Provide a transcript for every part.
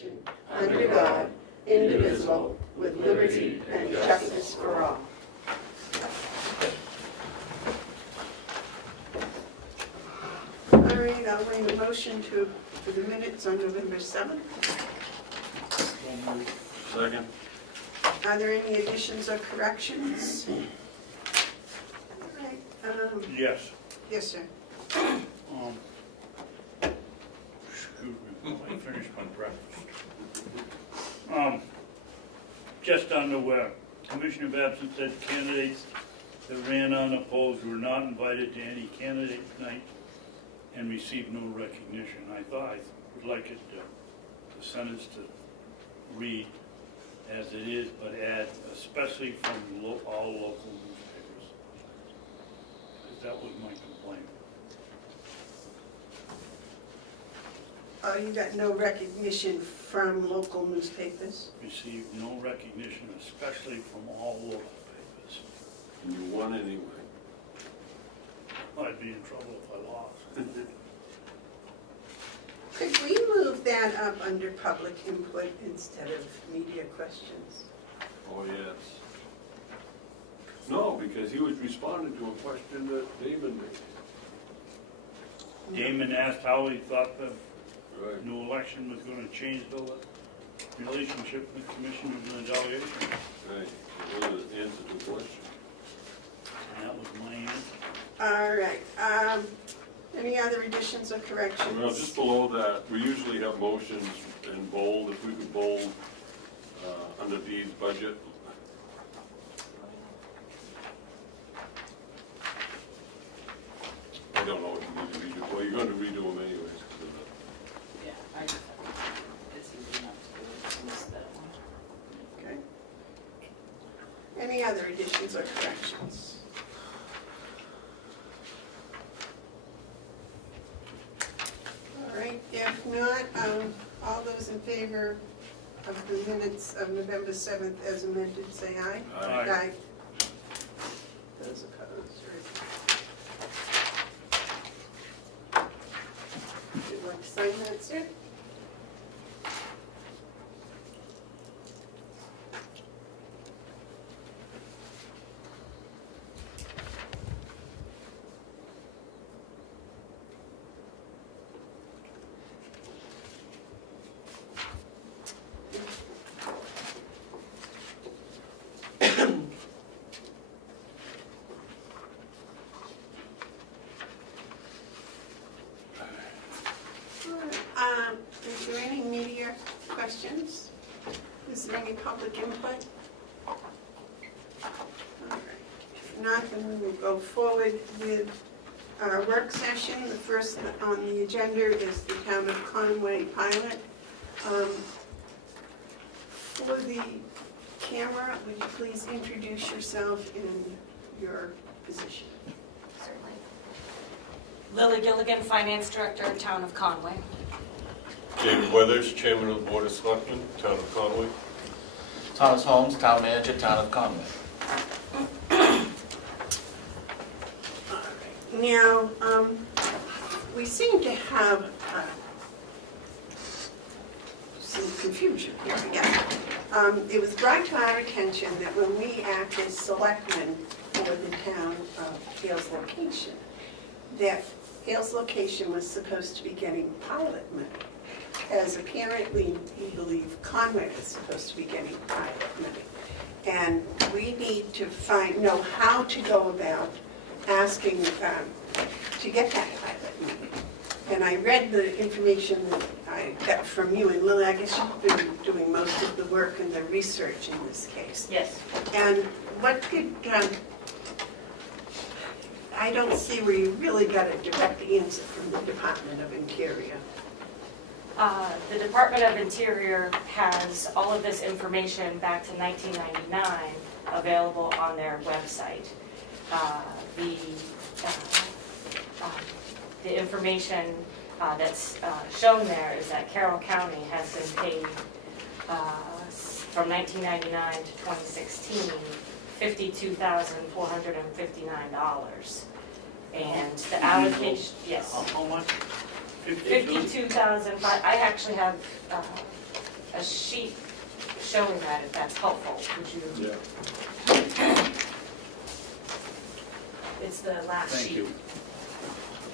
nation, under God, indivisible, with liberty and justice for all. All right, I'll make a motion for the minutes on November 7th. Second. Are there any additions or corrections? All right, Yes. yes, sir. Excuse me, I finished my breakfast. Just on the web, Commissioner Babson said candidates that ran unopposed were not invited to any candidate night and received no recognition. I would like it the sentence to read as it is, but add especially from all local newspapers. Because that was my complaint. Oh, you got no recognition from local newspapers? Received no recognition, especially from all local papers. And you won anyway. I'd be in trouble if I lost. Could we move that up under public input instead of media questions? Oh, yes. No, because he was responding to a question that Damon made. Damon asked how he thought the Right. new election was going to change the relationship with commissioners and the delegation. Right. That was the answer to the question. And that was my answer. All right, any other additions or corrections? Well, just below that, we usually have motions in bold. If we could bold under Deed's budget. I don't know if you need to redo. Well, you're going to redo them anyways. Yeah, I just, it's easy enough to do, miss that one. Okay. Any other additions or corrections? All right, if not, all those in favor of the minutes of November 7th as amended, say aye. Aye. Those opposed, right. Would you like to sign that, sir? Is there any media questions? Is there any public input? All right. If not, then we will go forward with our work session. The first on the agenda is the Town of Conway pilot. For the camera, would you please introduce yourself and your position? Certainly. Lily Gilligan, Finance Director, Town of Conway. David Weathers, Chairman of the Board of Selectmen, Town of Conway. Thomas Holmes, Town Manager, Town of Conway. Now, we seem to have some confusion here again. It was brought to our attention that when we act as selectmen for the town of Hales Location, that Hales Location was supposed to be getting pilot money, as apparently we believe Conway is supposed to be getting pilot money. And we need to know how to go about asking to get that pilot money. And I read the information that I got from you, and Lily, I guess you've been doing most of the work and the research in this case. Yes. And what could, I don't see where you really got a direct answer from the Department of Interior. The Department of Interior has all of this information back to 1999 available on their website. The information that's shown there is that Carroll County has been paid from 1999 to 2016 $52,459. And the allocation, yes. How much? 52,000, I actually have a sheet showing that, if that's helpful. Would you? Yeah. It's the last sheet. Thank you.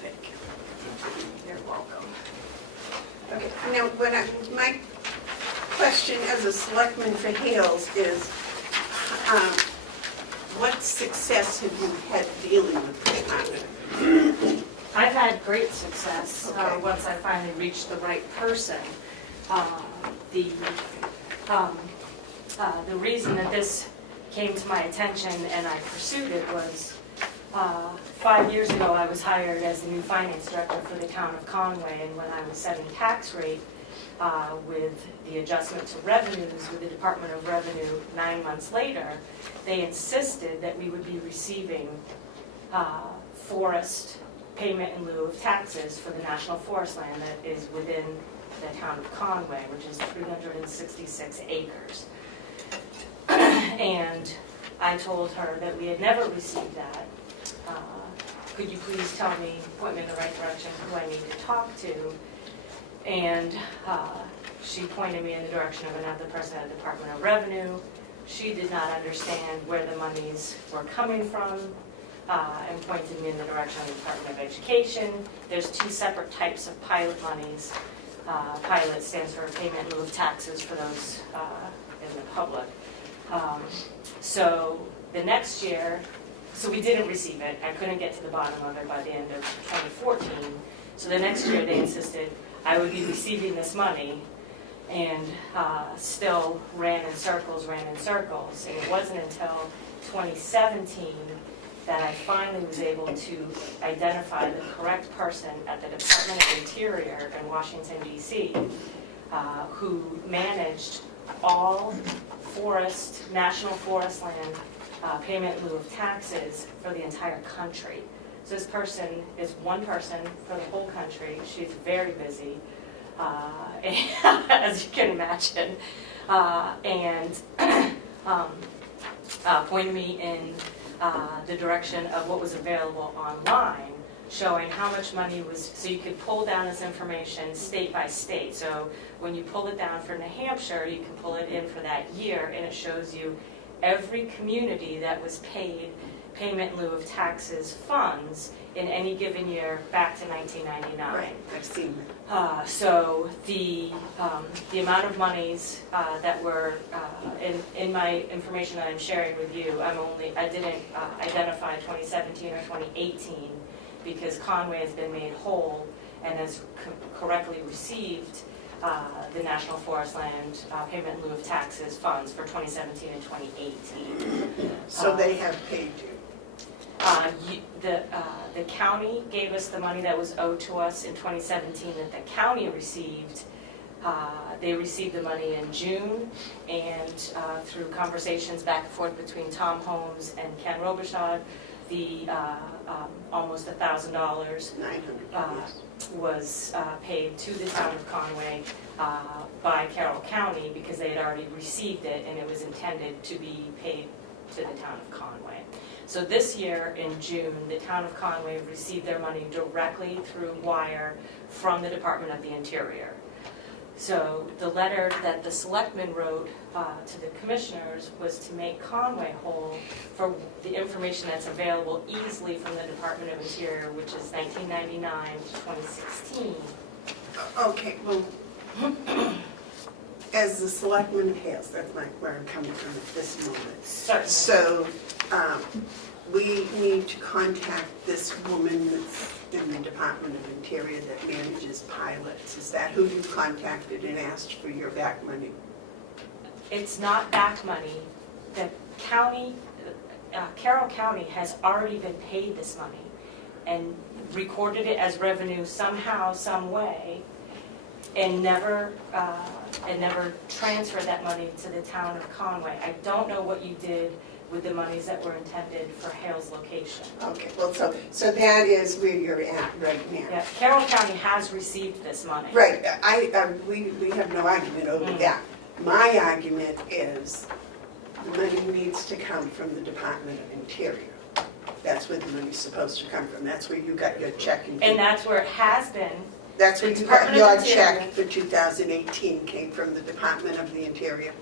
Thank you. You're welcome. Okay, now, my question as a selectman for Hales is, what success have you had dealing with the department? I've had great success Okay. once I finally reached the right person. The reason that this came to my attention and I pursued it was 5 years ago I was hired as the new finance director for the town of Conway, and when I was setting tax rate with the adjustment to revenues with the Department of Revenue 9 months later, they insisted that we would be receiving forest payment in lieu of taxes for the national forest land that is within the town of Conway, which is 366 acres. And I told her that we had never received that. Could you please tell me, point me in the right direction, who I need to talk to? And she pointed me in the direction of another person at the Department of Revenue. She did not understand where the monies were coming from, and pointed me in the direction of the Department of Education. There's two separate types of pilot monies. Pilot stands for payment in lieu of taxes for those in the public. So the next year, so we didn't receive it. I couldn't get to the bottom of it by the end of 2014. So the next year they insisted I would be receiving this money, and still ran in circles. And it wasn't until 2017 that I finally was able to identify the correct person at the Department of Interior in Washington, D.C., who managed all national forest land payment in lieu of taxes for the entire country. So this person is one person for the whole country. She's very busy, as you can imagine, and pointed me in the direction of what was available online, showing how much money was, so you could pull down this information state by state. So when you pull it down for New Hampshire, you can pull it in for that year, and it shows you every community that was paid payment in lieu of taxes funds in any given year back to 1999. Right, I've seen So the amount of monies that were in my information that I'm sharing with you, I didn't identify 2017 or 2018 because Conway has been made whole and has correctly received the National Forest Land payment in lieu of taxes funds for 2017 and 2018. So they have paid you? The county gave us the money that was owed to us in 2017 that the county received. They received the money in June, and through conversations back and forth between Tom Holmes and Ken Robichaud, the almost $1,000 900, yes. was paid to the town of Conway by Carroll County because they had already received it and it was intended to be paid to the town of Conway. So this year in June, the town of Conway received their money directly through wire from the Department of the Interior. So the letter that the selectmen wrote to the commissioners was to make Conway whole for the information that's available easily from the Department of Interior, which is 1999 to 2016. Okay, well, as the selectman of Hales, that's where I'm coming from at this moment. Certainly. So we need to contact this woman that's in the Department of Interior that manages pilots. Is that who you contacted and asked for your back money? It's not back money. The county, Carroll County has already been paid this money and recorded it as revenue somehow, some way, and never transferred that money to the town of Conway. I don't know what you did with the monies that were intended for Hales location. Okay, well, so that is where you're at right now. Yeah, Carroll County has received this money. Right, we have no argument over that. My argument is the money needs to come from the Department of Interior. That's where the money's supposed to come from. That's where you got your check. And that's where it has been That's The what you got, Department your of Interior. check for 2018 came from the Department of the Interior.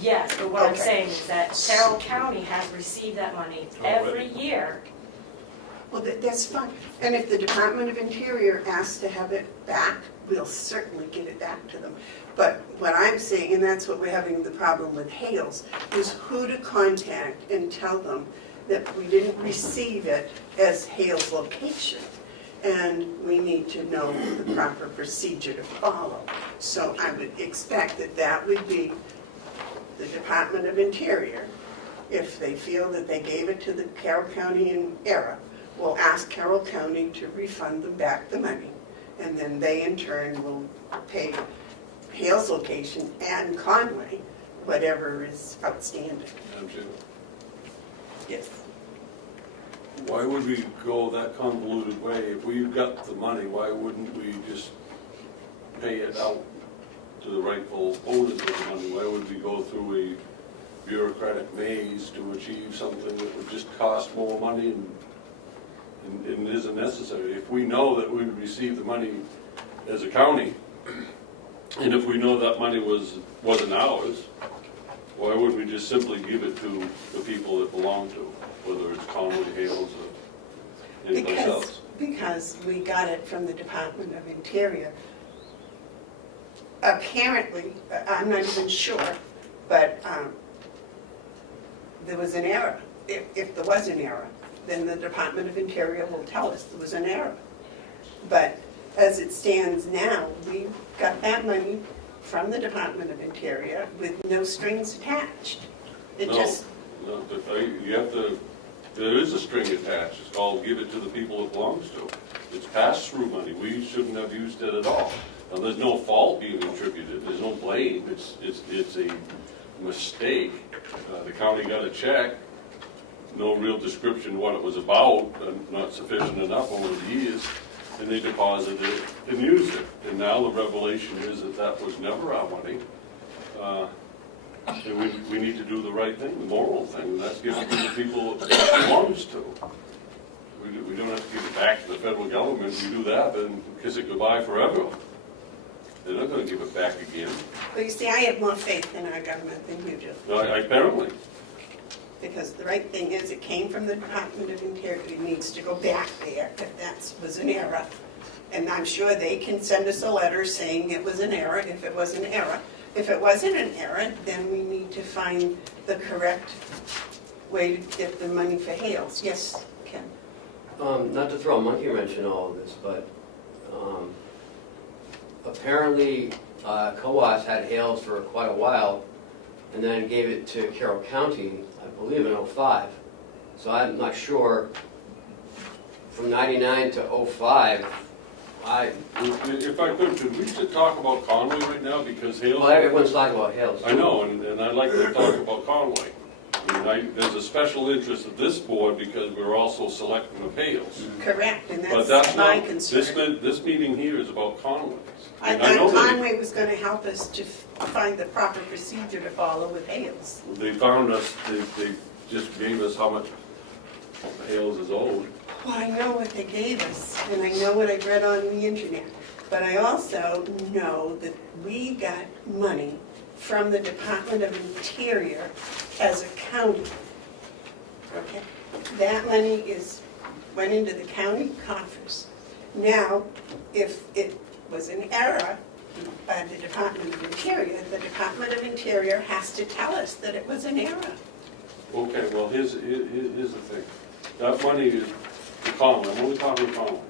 Yes, but what I'm Okay. saying is that Carroll County has received that money every year. Well, that's fine. And if the Department of Interior asks to have it back, we'll certainly give it back to them. But what I'm saying, and that's what we're having the problem with Hales, is who to contact and tell them that we didn't receive it as Hales location. And we need to know the proper procedure to follow. So I would expect that that would be the Department of Interior. If they feel that they gave it to the Carroll County in error, will ask Carroll County to refund them back the money. And then they in turn will pay Hales location and Conway whatever is outstanding. Madam Chair, Yes. why would we go that convoluted way? If we've got the money, why wouldn't we just pay it out to the rightful owners of the money? Why would we go through a bureaucratic maze to achieve something that would just cost more money and isn't necessary? If we know that we received the money as a county, and if we know that money wasn't ours, why wouldn't we just simply give it to the people it belonged to, whether it's Conway, Hales, or anyplace else? Because we got it from the Department of Interior. Apparently, I'm not even sure, but there was an error. If there was an error, then the Department of Interior will tell us there was an error. But as it stands now, we got that money from the Department of Interior with no strings attached. It just, No, but you have to, there is a string attached, it's called give it to the people it belongs to. It's pass-through money, we shouldn't have used it at all. Now, there's no fault being attributed, there's no blame, it's a mistake. The county got a check, no real description what it was about, not sufficient enough over the years, and they deposited it and used it. And now the revelation is that that was never our money. And we need to do the right thing, the moral thing, and that's give it to the people it belongs to. We don't have to give it back to the federal government. We do that, then kiss it goodbye forever. They're not going to give it back again. well, you see, I have more faith in our government than you do. No, apparently. Because the right thing is, it came from the Department of Interior, it needs to go back there if that was an error. And I'm sure they can send us a letter saying it was an error, if it was an error. If it wasn't an error, then we need to find the correct way to get the money for Hales. Yes, Ken? Not to throw a monkey wrench in all of this, but apparently COAS had Hales for quite a while and then gave it to Carroll County, I believe in '05. So I'm not sure, from '99 to '05, If I could we just talk about Conway right now, because Hales... well, everyone's talking about Hales. I know, and I'd like to talk about Conway. I mean, there's a special interest of this board because we're also selecting of Hales. Correct, and But that's that's my not, concern. this meeting here is about Conway. I And know thought that Conway was going to help us to find the proper procedure to follow with Hales. They found us, they just gave us how much Hales is owed. Well, I know what they gave us, and I know what I read on the internet, but I also know that we got money from the Department of Interior as a county. Okay? That money went into the county coffers. Now, if it was an error by the Department of Interior, the Department of Interior has to tell us that it was an error. Okay, well, here's the thing. That money is for Conway, I'm only talking Conway.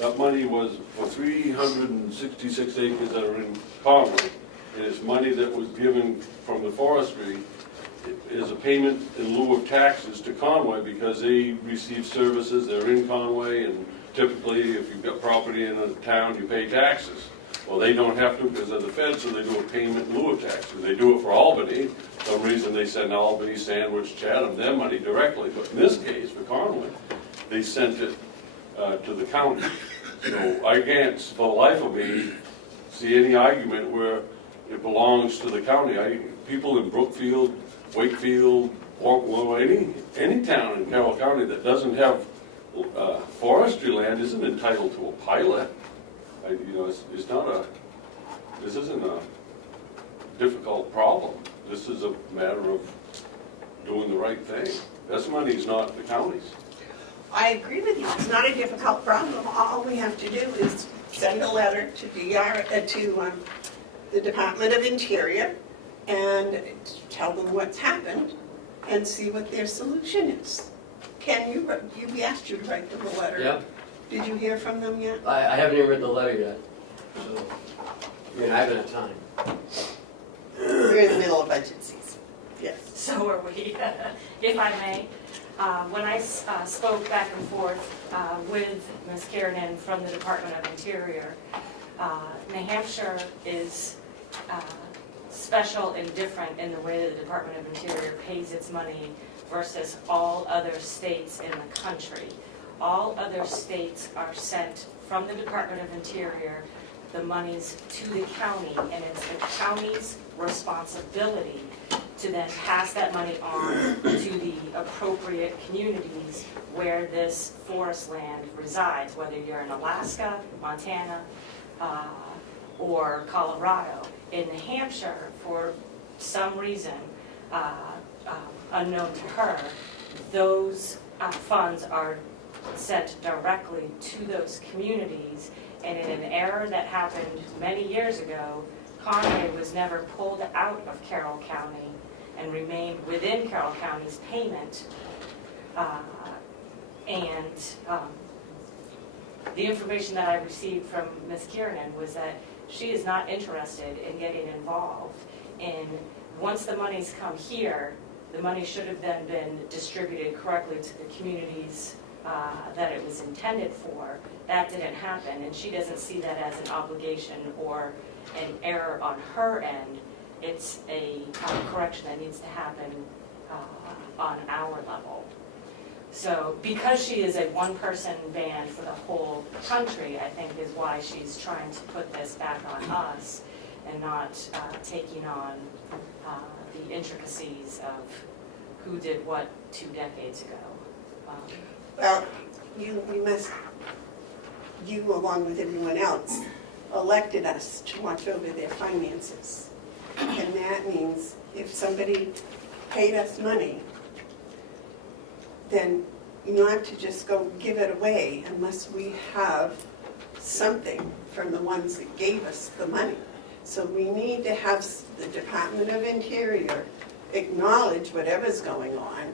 That money was for 366 acres that are in Conway, and it's money that was given from the forestry as a payment in lieu of taxes to Conway because they receive services, they're in Conway, and typically if you've got property in a town, you pay taxes. Well, they don't have to because of the feds, so they do a payment in lieu of taxes. They do it for Albany. For some reason they send Albany, Sandwich, Chatham, their money directly. But in this case, for Conway, they sent it to the county. So I can't, for the life of me, see any argument where it belongs to the county. People in Brookfield, Wakefield, any town in Carroll County that doesn't have forestry land isn't entitled to a pilot. It's not this isn't a difficult problem. This is a matter of doing the right thing. This money is not the county's. I agree with you, it's not a difficult problem. All we have to do is send a letter to the Department of Interior and tell them what's happened and see what their solution is. Ken, we asked you to write them a letter. Yeah, Did you hear from them yet? I haven't even written the letter yet, so, I haven't had time. We're in the middle of budget season. Yes. So are we. If I may, when I spoke back and forth with Ms. Kiernan from the Department of Interior, New Hampshire is special and different in the way that the Department of Interior pays its money versus all other states in the country. All other states are sent from the Department of Interior the monies to the county, and it's the county's responsibility to then pass that money on to the appropriate communities where this forest land resides, whether you're in Alaska, Montana, or Colorado. In New Hampshire, for some reason unknown to her, those funds are sent directly to those communities, and in an error that happened many years ago, Conway was never pulled out of Carroll County and remained within Carroll County's payment. The information that I received from Ms. Kiernan was that she is not interested in getting involved in, once the monies come here, the money should have then been distributed correctly to the communities that it was intended for. That didn't happen, and she doesn't see that as an obligation or an error on her end. It's a correction that needs to happen on our level. So because she is a one-person band for the whole country, I think is why she's trying to put this back on us and not taking on the intricacies of who did what 2 decades ago. Well, you along with everyone else, elected us to watch over their finances. And that means if somebody paid us money, then you don't have to just go give it away unless we have something from the ones that gave us the money. So we need to have the Department of Interior acknowledge whatever's going on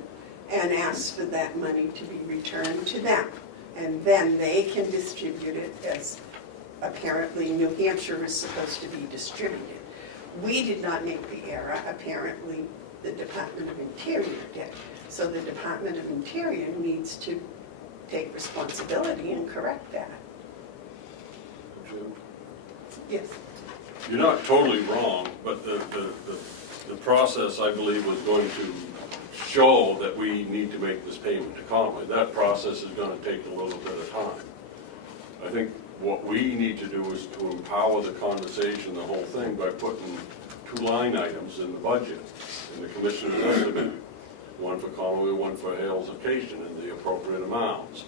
and ask for that money to be returned to them. And then they can distribute it as apparently New Hampshire is supposed to be distributed. We did not make the error, apparently the Department of Interior did. So the Department of Interior needs to take responsibility and correct that. Jim? Yes. You're not totally wrong, but the process, I believe, was going to show that we need to make this payment to Conway. That process is going to take a little bit of time. I think what we need to do is to empower the conversation, the whole thing, by putting 2 line items in the budget, in the commissioner's estimate, one for Conway, one for Hales Occasion, and the appropriate amounts.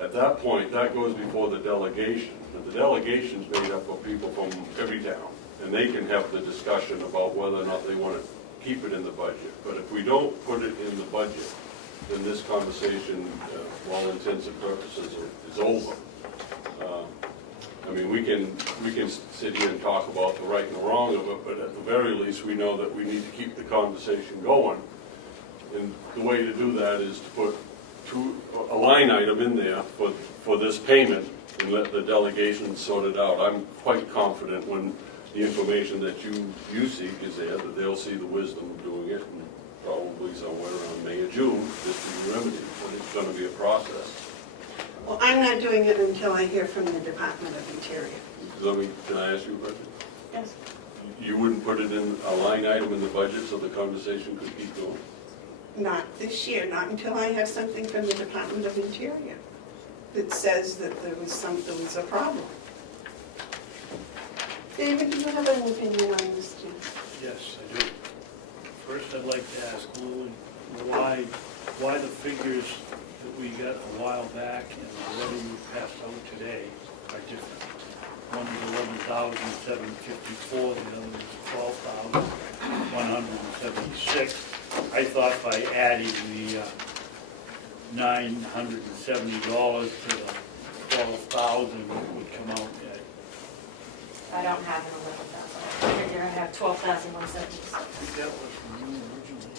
At that point, that goes before the delegation. And the delegation's made up of people from every town, and they can have the discussion about whether or not they want to keep it in the budget. But if we don't put it in the budget, then this conversation, for all intents and purposes, is over. I mean, we can sit here and talk about the right and the wrong of it, but at the very least, we know that we need to keep the conversation going. And the way to do that is to put a line item in there for this payment and let the delegation sort it out. I'm quite confident when the information that you seek is there, that they'll see the wisdom of doing it, and probably somewhere around May or June, this will be remedied, but it's going to be a process. Well, I'm not doing it until I hear from the Department of Interior. Can I ask you a question? Yes. You wouldn't put it in a line item in the budget so the conversation could keep going? Not this year, not until I have something from the Department of Interior that says that there was a problem. David, do you have an opinion on this, too? Yes, I do. First, I'd like to ask Lou why the figures that we got a while back and the letter you passed out today are different. One is 11,754, the other is 12,176. I thought by adding the $970 to the 12,000 it would come out at. I don't have an 11,000. I figure I have 12,176. I think that was from you originally.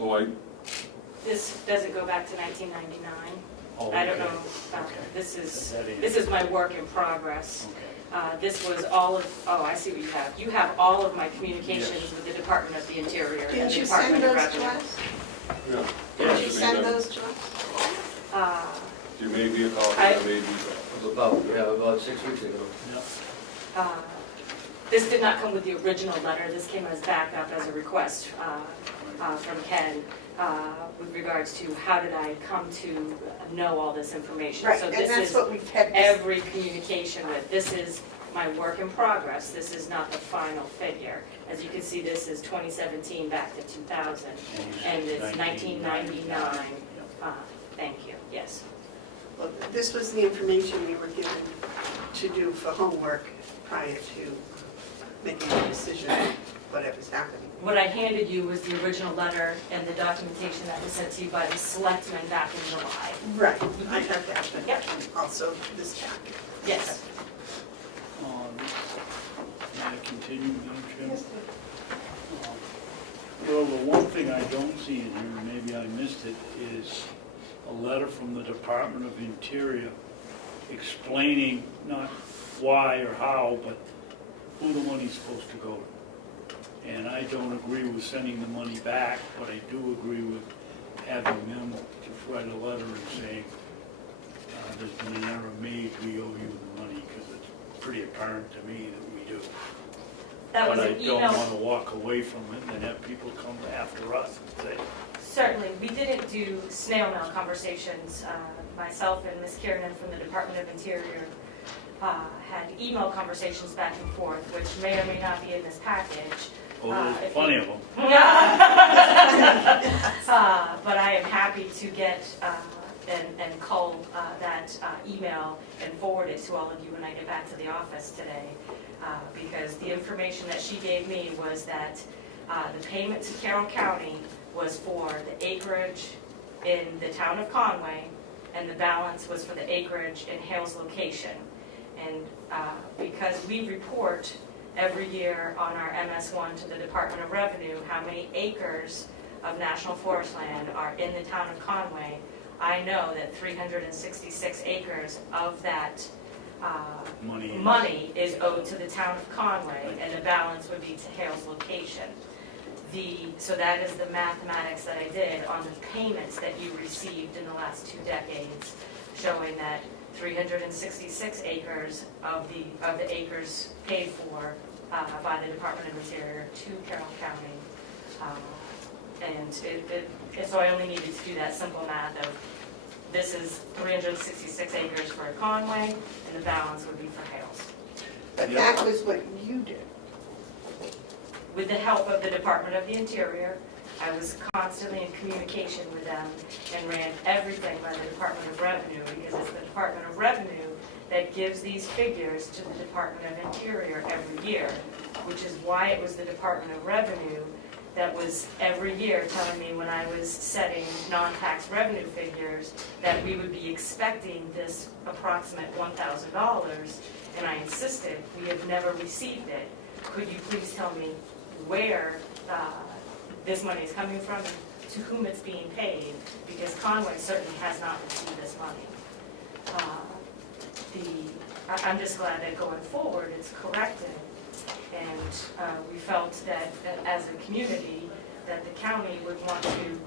Oh, This doesn't go back to 1999. Oh, I don't okay. know. Okay. This is That is- this is my work in progress. Okay. This was all of, oh, I see what you have. You have all of my communications Yes. with the Department of the Interior and Didn't the you send Department of those to Revenue. us? yeah. Did you send those to us? There may be a copy, I- there may be. About 6 weeks ago. Yeah. This did not come with the original letter. This came as backup as a request from Ken with regards to how did I come to know all this information. Right, So and this that's is what we've had. every communication with. This is my work in progress. This is not the final figure. As you can see, this is 2017 back to 2000, and it's 1999. Thank you, yes. Well, this was the information we were given to do for homework prior to making a decision on whatever's happening. What I handed you was the original letter and the documentation that was sent to you by the selectmen back in July. Right, I have that, but Yep. also this packet. Yes. May I continue, Madam Chairman? Well, the one thing I don't see in here, and maybe I missed it, is a letter from the Department of Interior explaining not why or how, but who the money's supposed to go to. And I don't agree with sending the money back, but I do agree with having them just write a letter and saying, there's been an error made, we owe you the money, because it's pretty apparent to me that we do. That was But I an don't email. want to walk away from it and have people come after us and say, Certainly, we didn't do snail mail conversations. Myself and Ms. Kiernan from the Department of Interior had email conversations back and forth, which may or may not be in this package. oh, If there's you- plenty of them. But I am happy to get and cull that email and forward it to all of you when I get back to the office today. Because the information that she gave me was that the payment to Carroll County was for the acreage in the town of Conway, and the balance was for the acreage in Hale's location. And because we report every year on our MS1 to the Department of Revenue how many acres of national forest land are in the town of Conway, I know that 366 acres of that money is owed to the town of Conway, and the balance would be to Hale's location. So that is the mathematics that I did on the payments that you received in the last 2 decades, showing that 366 acres of the acres paid for by the Department of Interior to Carroll County. So I only needed to do that simple math of this is 366 acres for Conway, and the balance would be for Hales. But that was what you did. With the help of the Department of the Interior, I was constantly in communication with them and ran everything by the Department of Revenue, because it's the Department of Revenue that gives these figures to the Department of Interior every year, which is why it was the Department of Revenue that was every year telling me when I was setting non-tax revenue figures that we would be expecting this approximate $1,000, and I insisted, we have never received it. Could you please tell me where this money is coming from and to whom it's being paid? Because Conway certainly has not received this money. I'm just glad that going forward it's corrected. And we felt that as a community, that the county would want to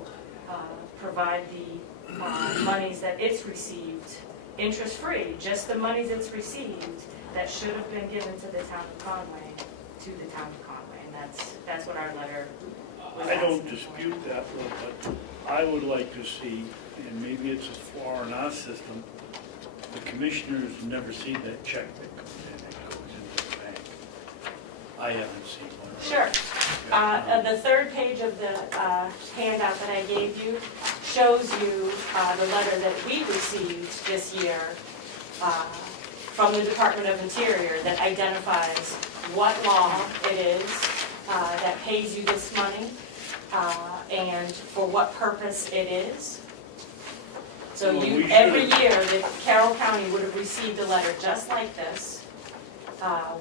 provide the monies that it's received interest-free, just the monies it's received that should have been given to the town of Conway, to the town of Conway. And that's what our letter was I don't asking for. dispute that, Will, but I would like to see, and maybe it's a flaw in our system, the commissioners never see that check that comes in, that goes into the bank. I haven't seen one. Sure. The third page of the handout that I gave you shows you the letter that we received this year from the Department of Interior that identifies what law it is that pays you this money and for what purpose it is. So Well, you, we every should've- year, that Carroll County would have received a letter just like this,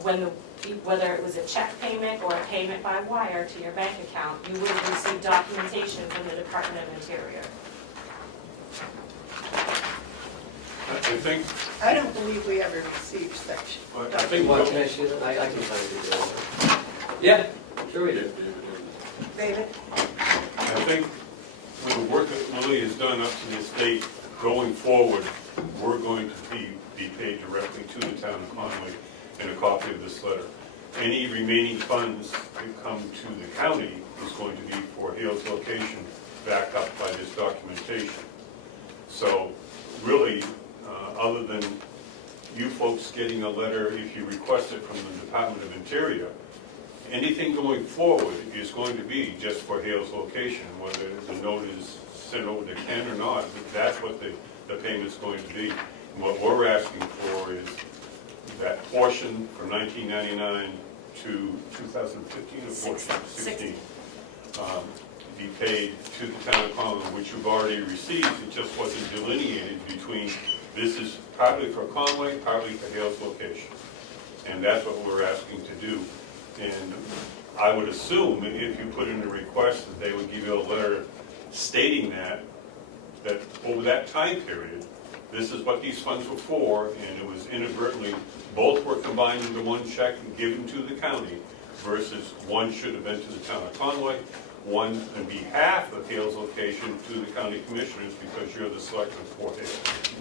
whether it was a check payment or a payment by wire to your bank account, you would have received documentation from the Department of Interior. I think, I don't believe we ever received such. I think. Well, can I see that? I can find it there. Yeah, sure we Yeah, do. David? I think with the work that Lily has done up to this date, going forward, we're going to be paid directly to the town of Conway in a copy of this letter. Any remaining funds that come to the county is going to be for Hale's location, backed up by this documentation. So really, other than you folks getting a letter if you request it from the Department of Interior, anything going forward is going to be just for Hale's location, whether the note is sent over to Ken or not, that's what the payment's going to be. And what we're asking for is that portion from 1999 to 2015 or 14, 16, be paid to the town of Conway, which you've already received. It just wasn't delineated between this is partly for Conway, partly for Hale's location. And that's what we're asking to do. And I would assume if you put in a request that they would give you a letter stating that over that time period, this is what these funds were for, and it was inadvertently, both were combined into one check and given to the county, versus one should have been to the town of Conway, one on behalf of Hale's location to the county commissioners because you're the selectman for Hale.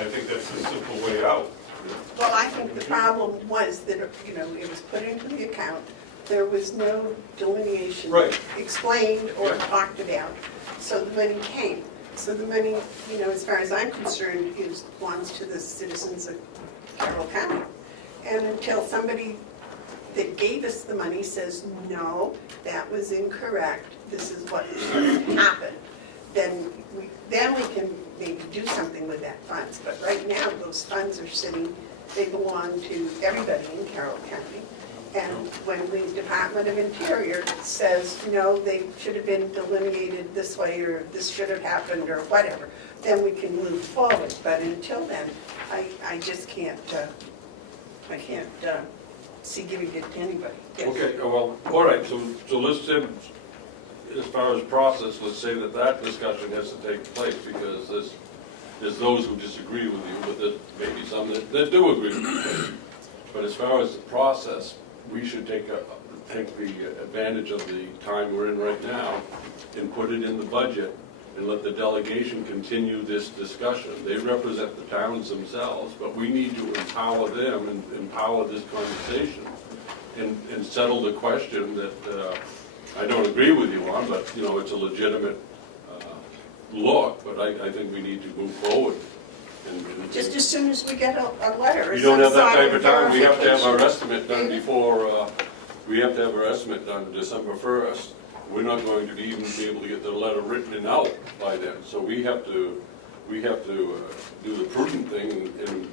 I think that's a simple way out. Well, I think the problem was that, it was put into the account. There was no delineation. Right. Explained or Yeah. talked about. So the money came. So the money, as far as I'm concerned, belongs to the citizens of Carroll County. And until somebody that gave us the money says, no, that was incorrect, this is what should have happened, then we can maybe do something with that funds. But right now, those funds are sitting, they belong to everybody in Carroll County. And when the Department of Interior says, no, they should have been delineated this way, or this should have happened, or whatever, then we can move forward. But until then, I just can't, see giving it to anybody. Yes. Okay, well, all right, so let's say, as far as process, let's say that discussion has to take place, because there's those who disagree with you, but there may be some that do agree with you. But as far as the process, we should take the advantage of the time we're in right now and put it in the budget and let the delegation continue this discussion. They represent the towns themselves, but we need to empower them and empower this conversation and settle the question that I don't agree with you on, but it's a legitimate look, but I think we need to move forward. And Just as soon as we get a letter or we don't have that some type sort of time. We have to have our verification. estimate done before, we have to have our estimate done December 1st. We're not going to even be able to get the letter written and out by then. So we have to do the prudent thing and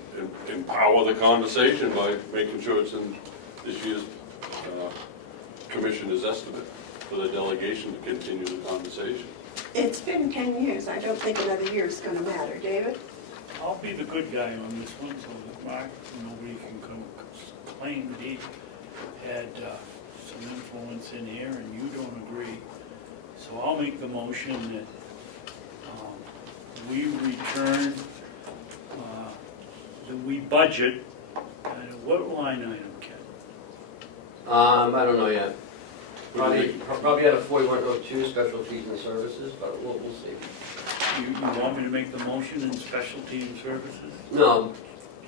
empower the conversation by making sure it's in this year's commissioner's estimate for the delegation to continue the conversation. It's been 10 years. I don't think another year is going to matter. David? I'll be the good guy on this one, so that Mark, nobody can claim that he had some influence in here and you don't agree. So I'll make the motion that we return, that we budget, what line item, Ken? I don't know yet. Probably at a 4102, special fees and services, but we'll see. You want me to make the motion in specialty and services? No,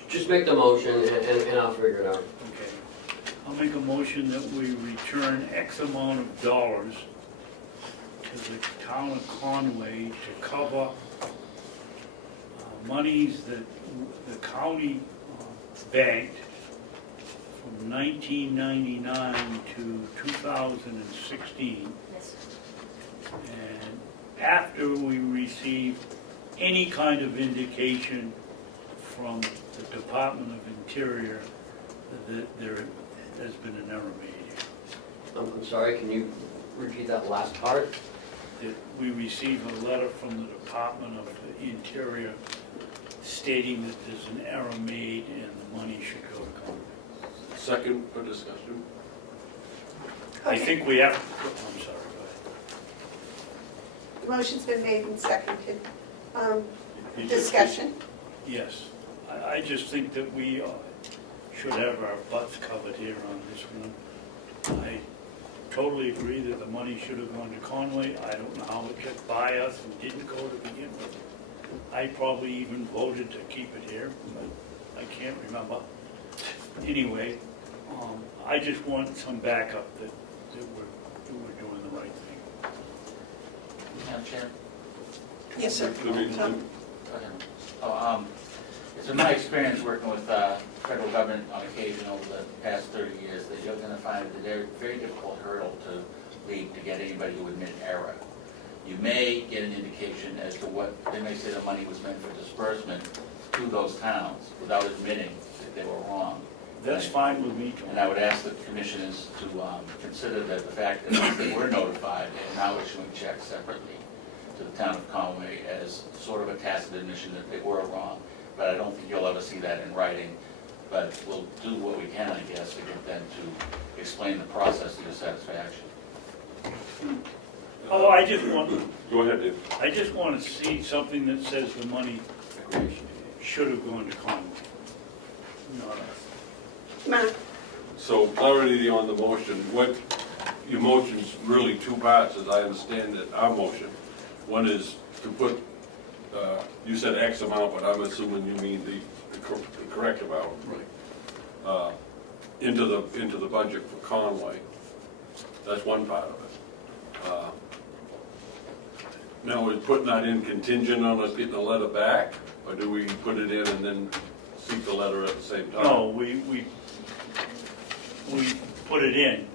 just make the motion and I'll figure it out. Okay. I'll make a motion that we return X amount of dollars to the town of Conway to cover monies that the county banked from 1999 to 2016 Yes. and after we receive any kind of indication from the Department of Interior that there has been an error made here. I'm sorry, can you repeat that last part? That we receive a letter from the Department of the Interior stating that there's an error made and the money should go to Congress. Second for discussion. I Okay. think we have, I'm sorry, go Motion's been made and seconded. ahead. Discussion? Yes, I just think that we should have our butts covered here on this one. I totally agree that the money should have gone to Conway. I don't know how it got by us and didn't go to begin with. I probably even voted to keep it here, but I can't remember. Anyway, I just want some backup that we're doing the right thing. Madam Chair? Yes, sir. Let me- Tom? Go ahead. Oh, it's been my experience working with federal government on occasion over the past 30 years that you're going to find it a very difficult hurdle to leap to get anybody to admit error. You may get an indication as to what, they may say the money was meant for disbursement to those towns without admitting that they were wrong. That's fine with me, And John. I would ask the commissioners to consider that the fact that they were notified and now issuing checks separately to the town of Conway as sort of a tacit admission that they were wrong. But I don't think you'll ever see that in writing. But we'll do what we can, I guess, to get them to explain the process to your satisfaction. Oh, I just want, Go ahead, Dave. I just want to see something that says the money should have gone to Conway, not us. Mark? So clarity on the motion, what, your motion's really two parts, as I understand it, our motion. One is to put, you said X amount, but I'm assuming you mean the correct amount. Right. Into the budget for Conway. That's one part of it. Now, is putting that in contingent on us getting a letter back, or do we put it in and then seek the letter at the same time? No, we put it in,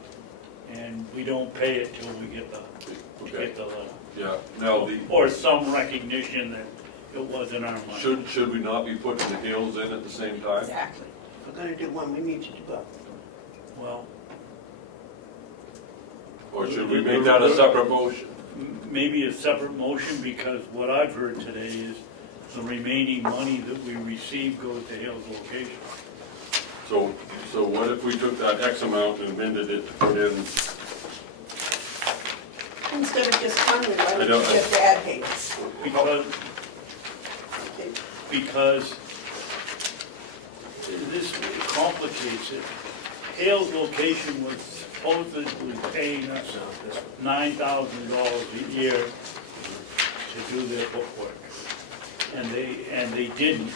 and we don't pay it till we get the Okay, letter. yeah, now Or some recognition that it wasn't our money. should we not be putting the Hills in at the same time? Exactly. If we're gonna do one, we need to do both. Well, Or should we make that a separate motion? maybe a separate motion, because what I've heard today is the remaining money that we receive goes to Hale's location. So what if we took that X amount and amended it to put in, Instead of just Conway, why I don't know, you just add Hayes? Because, Okay. because this complicates it. Hale's location was supposedly paying us $9,000 a year to do their bookwork. And they didn't.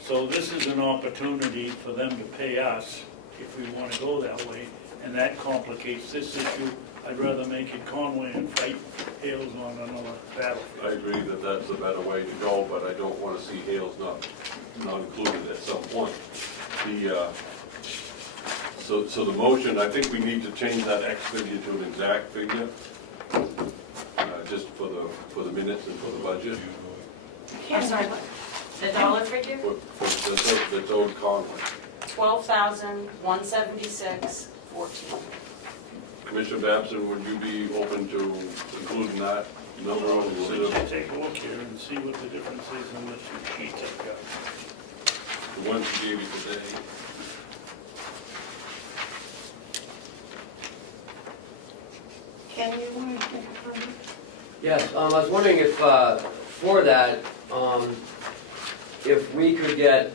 So this is an opportunity for them to pay us if we want to go that way, and that complicates this issue. I'd rather make it Conway and fight Hales on another battlefield. I agree that that's a better way to go, but I don't want to see Hales not included at some point. So the motion, I think we need to change that X figure to an exact figure, just for the minutes and for the budget. I'm sorry, what? The dollar figure? That's owed Conway. $12,176.14. Commissioner Babson, would you be open to including that number on the Let's just take a look here and see what the difference is in the two sheets I've got. the ones you gave me today? Can you make a comment? Yes, I was wondering if, for that, if we could get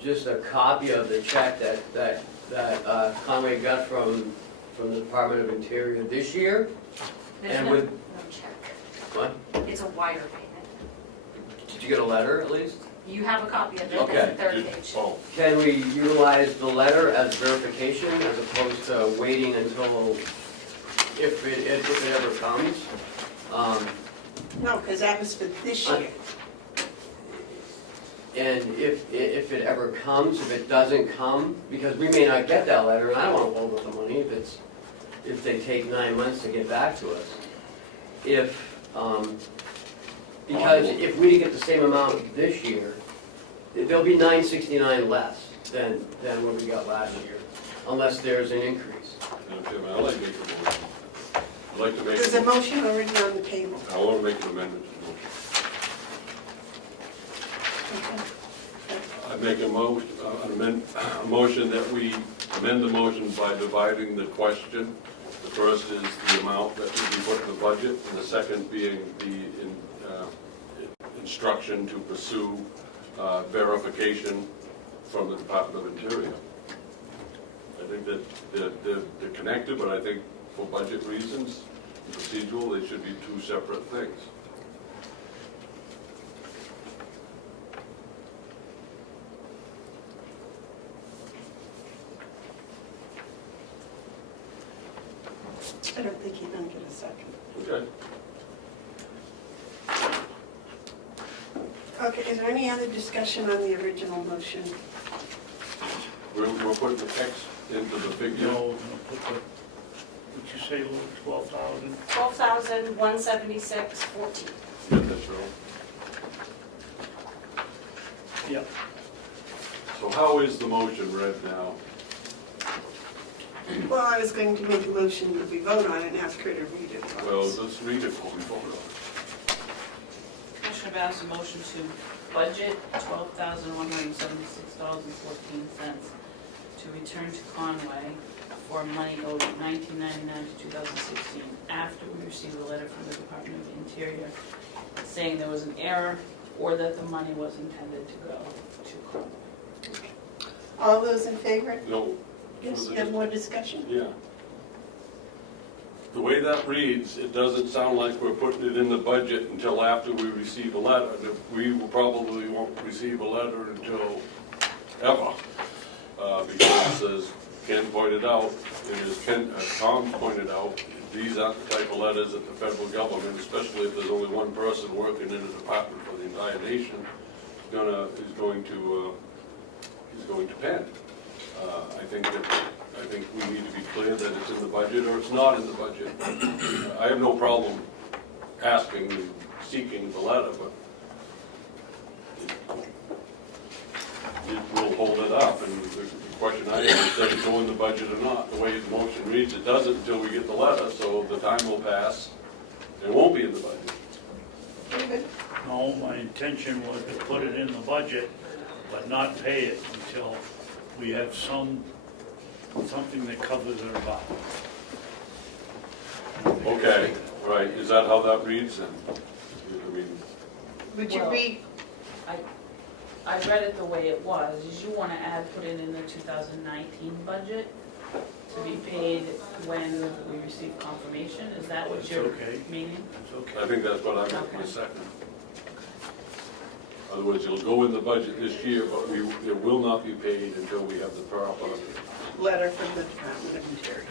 just a copy of the check that Conway got from the Department of Interior this year? There's And no with- check. What? It's a wire payment. Did you get a letter at least? You have a copy of it, it's Okay. the third page. Oh, Can we utilize the letter as verification as opposed to waiting until, if it ever comes? No, because that was for this year. And if it ever comes, if it doesn't come, because we may not get that letter, and I don't want to hold up the money if they take 9 months to get back to us. If Because if we get the same amount this year, there'll be $969 less than what we got last year, unless there's an increase. Madam Chairman, I'd like to make a motion. I'd like to make There's a motion already on the table. I want to make an amendment to the motion. I make a motion that we amend the motion by dividing the question. The first is the amount that would be put in the budget, and the second being the instruction to pursue verification from the Department of Interior. I think that they're connected, but I think for budget reasons, procedural, they should be two separate things. I don't think you're going to get a second. Okay. Okay, is there any other discussion on the original motion? We're putting the X into the figure. No, we're gonna put the, what'd you say, Lou, 12,000? 12,176.14. Yeah, that's right. Yep. So how is the motion read now? Well, I was going to make a motion that we vote on it and ask her to read it. Well, let's read it before we vote on Commissioner Babson, motion to budget $12,176.14 to return to Conway for money owed 1999 to 2016 after we received a letter from the Department of Interior saying there was an error or that the money was intended to go to Conway. All those in favor? it. No. Yes, you have more discussion? Yeah. The way that reads, it doesn't sound like we're putting it in the budget until after we receive a letter. And we will probably won't receive a letter until ever. Because as Ken pointed out, and as Tom pointed out, these aren't the type of letters that the federal government, especially if there's only one person working in a department for the entire nation, is going to pen. I think we need to be clear that it's in the budget or it's not in the budget. I have no problem asking and seeking the letter, but it will hold it up. And the question I have is, does it go in the budget or not? The way the motion reads, it doesn't until we get the letter, so the time will pass. It won't be in the budget. David? No, my intention was to put it in the budget, but not pay it until we have something that covers our bottom. Okay, right, is that how that reads then? I mean, Would you Well- read, I read it the way it was. Is you want to put it in the 2019 budget to be paid when we receive confirmation? Is that what That's you're okay. meaning? That's okay. I think that's what I meant in a second. In other words, it'll go in the budget this year, but it will not be paid until we have the proper, letter from the Department of Interior?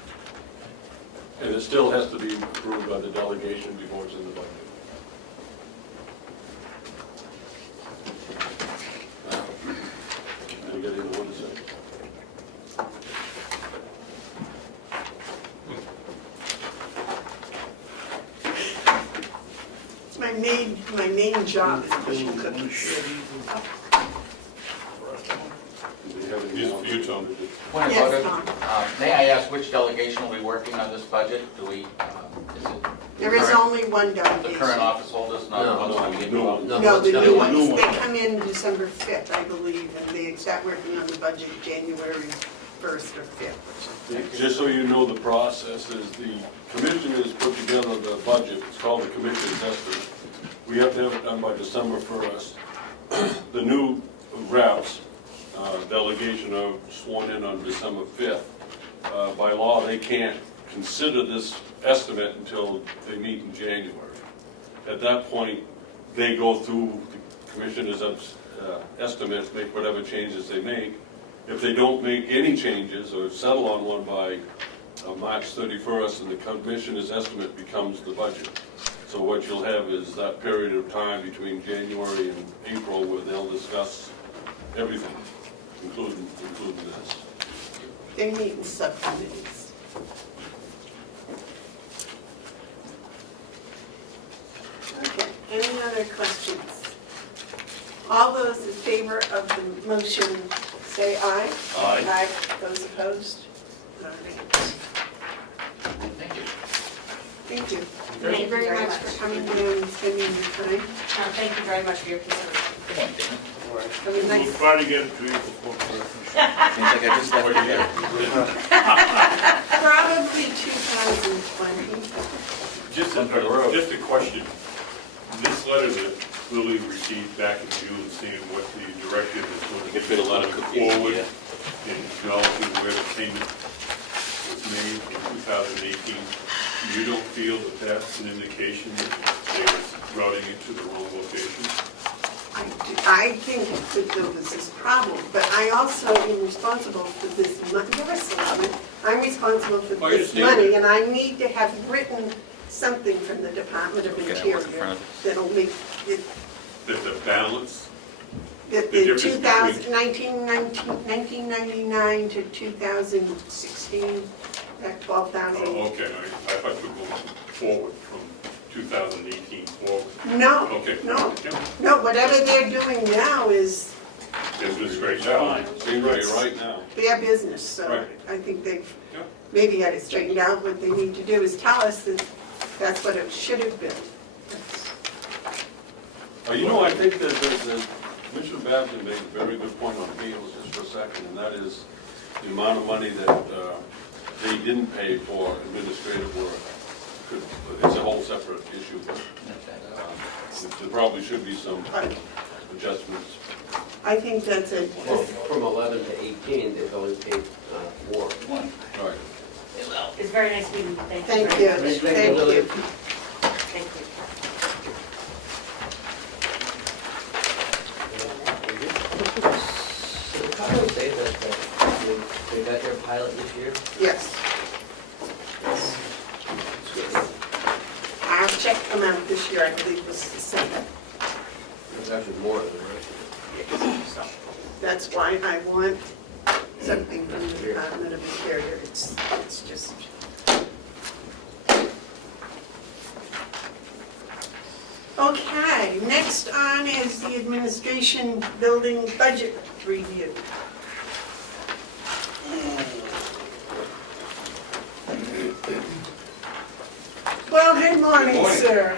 and it still has to be approved by the delegation before it's in the budget. Can I get anyone to say? It's my main job is pushing Let me cookies. share these with- Do we have any more? You, Tom. Point of Yes, order. Tom. May I ask which delegation will be working on this budget? Do we, is it? There is only one The delegation. current office holders, not the ones that we get No. to? No, the it's new not. ones, they come in December 5th, I believe, and they start working on the budget January 1st or 5th. Just so you know, the process is the commissioners put together the budget, it's called the commission's estimate. We have to have it done by December 1st. The new reps, delegation are sworn in on December 5th. By law, they can't consider this estimate until they meet in January. At that point, they go through the commissioners' estimates, make whatever changes they make. If they don't make any changes or settle on one by March 31st, and the commissioner's estimate becomes the budget. So what you'll have is that period of time between January and April where they'll discuss everything, including this. They meet in subcommittees. other questions? All those in favor of the motion, say aye. Aye. Aye. Those opposed? All right. Thank you. Thank you. Thank you very much for coming down and spending your time. Thank you very much for your consideration. Good one, Dan. Have a We'll nice, try to get it to you before Christmas. Seems like I just left you here. probably 2020. Just a question. This letter that Lily received back in June saying what the directive is going to Get rid of a lot of confusion, forward yeah. and acknowledging where the payment was made in 2018. You don't feel that that's an indication that they were routing it to the wrong location? I think that there was this problem, but I also am responsible for this money. You're a selectman. I'm responsible for I this understand. money, and I need to have written something from the Department of Okay, Interior what's in front of that'll make it, That the balance, that The the difference 1999 to 2016, that 12,000. okay, I thought you were going forward from 2018 forward. No, Okay. no, Yeah, no, whatever they're doing now is it's been straightened out. Seems right now. their business, so Right. I think they've Yeah. maybe had it straightened out. What they need to do is tell us that that's what it should have been. You know, I think that Commissioner Babson made a very good point on appeals, just for a second, and that is the amount of money that they didn't pay for administrative work. It's a whole separate issue, but there probably should be some adjustments. I think that's it. Well, from 11 to 18, they've only paid 4. One. All right. It's very nice meeting you. Thank you. Thank very you, much. thank you. Thank you. So how do I say that, they got their pilot this year? Yes. I'll check them out this year, I believe was the second. There's actually more than the rest of So that's why I want something from the Department of Interior. It's just. Okay, next on is the administration building budget review. Well, good morning, sir.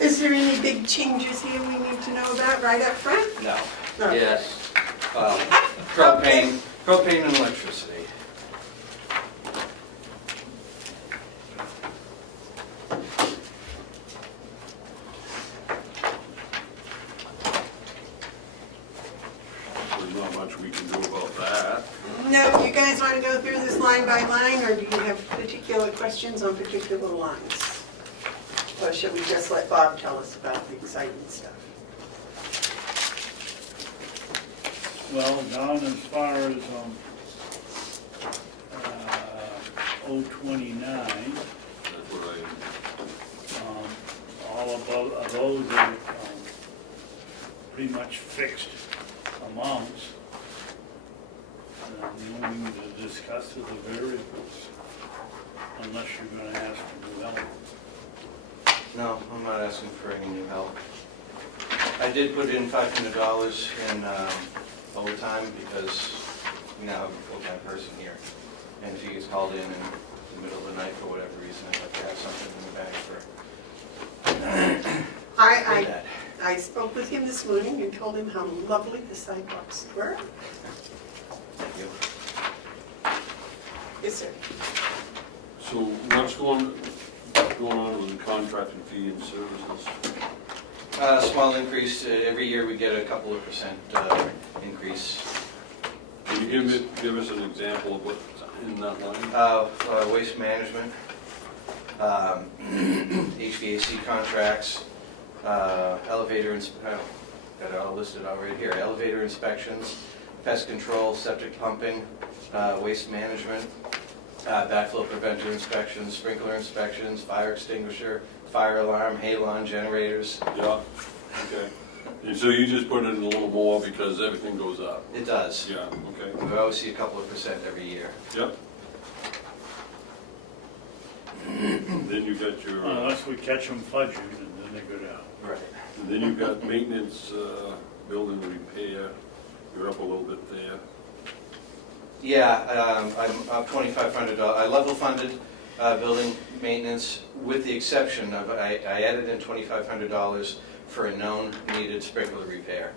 Is there any big changes here we need to know about right up front? No. No. Yes. Propane and electricity. There's not much we can do about that. No, you guys want to go through this line by line, or do you have particular questions on particular lines? Or should we just let Bob tell us about the exciting stuff? Well, down as far as 029, That's what all of those are pretty much fixed amounts. The only thing to discuss is the variables, unless you're going to ask for new help. No, I'm not asking for any new help. I did put in $500 in overtime because we now have a full-time person here. And if he gets called in the middle of the night for whatever reason, I'd like to have something in the bag for that. I spoke with him this morning and told him how lovely the sidewalks were. Thank you. Yes, sir. So what's going on with the contract and fee and services? Small increase. Every year we get a couple of percent increase. Can you give us an example of what's in that line? Waste management, HVAC contracts, elevator, got it all listed already here, elevator inspections, pest control, septic pumping, waste management, backflow preventer inspections, sprinkler inspections, fire extinguisher, fire alarm, halon generators. Yeah, okay. And so you just put in a little more because everything goes up? It does. Yeah, okay. We always see a couple of percent every year. Yep. Then you got your, Unless we catch them fudging, and then they go down. Right. and then you've got maintenance, building repair, you're up a little bit there. Yeah, I'm up $2,500. I level funded building maintenance with the exception of, I added in $2,500 for a known needed sprinkler repair.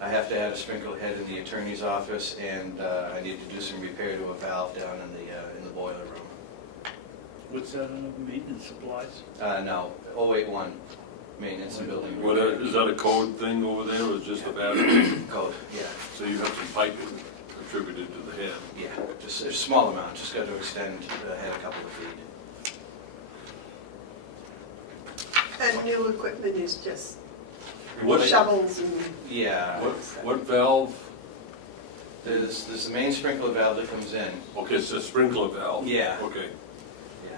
I have to add a sprinkler head in the attorney's office, and I need to do some repair to a valve down in the boiler room. What's that under maintenance supplies? No, 081, maintenance and building What, repair. is that a code thing over there, or is just a battery? Code, yeah, So you have some piping attributed to the head? yeah, just a small amount, just got to extend the head a couple of feet. And new equipment is just What, shovels and, Yeah. what valve? There's the main sprinkler valve that comes in. Okay, it's a sprinkler valve? Yeah. Okay. Yeah.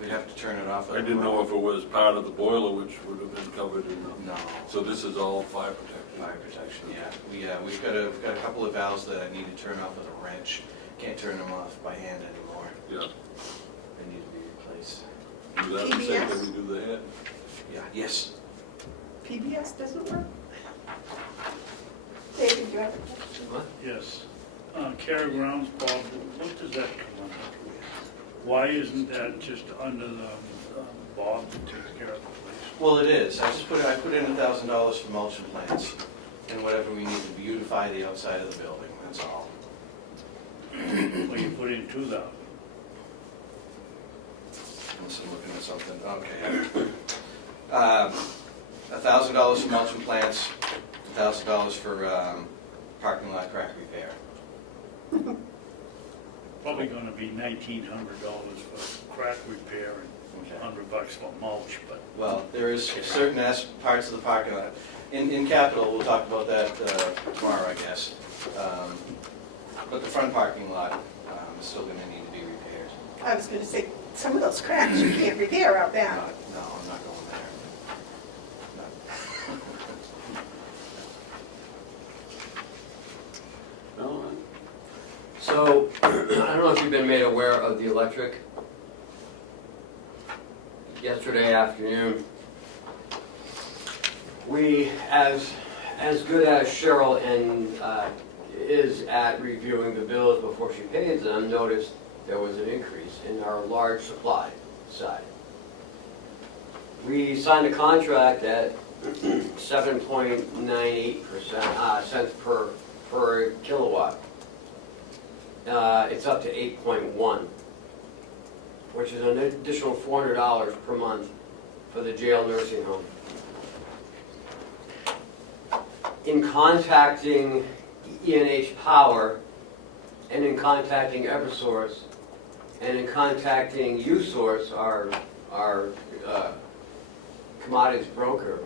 We'd have to turn it off. I didn't know if it was part of the boiler, which would have been covered in the... No. So this is all fire protection? Fire protection, yeah. We've got a couple of valves that I need to turn off with a wrench. Can't turn them off by hand anymore. Yeah. They need to be replaced. Do that the same PBS? thing we do the head? Yeah, yes. PBS doesn't work? David, do you have a question? What? Yes. Care grounds, Bob, what does that come under? Why isn't that just under the Bob that takes care of the place? Well, it is. I put in $1,000 for mulch and plants and whatever we need to beautify the outside of the building, that's all. Well, you put in 2,000. Unless I'm looking at something, okay. $1,000 for mulch and plants, $1,000 for parking lot crack repair. Probably gonna be $1,900 for crack repair and $100 for mulch, but Well, there is certain parts of the parking lot. In Capitol, we'll talk about that tomorrow, I guess. But the front parking lot is still gonna need to be repaired. I was gonna say, some of those cracks you can't repair out back. No, I'm not going there. No, So, I don't know if you've been made aware of the electric. Yesterday afternoon, we, as good as Cheryl is at reviewing the bills before she pays them, noticed there was an increase in our large supply side. We signed a contract at 7.98% cents per kilowatt. It's up to 8.1, which is an additional $400 per month for the jail nursing home. In contacting ENH Power, and in contacting Eversource, and in contacting USource, our commodities broker,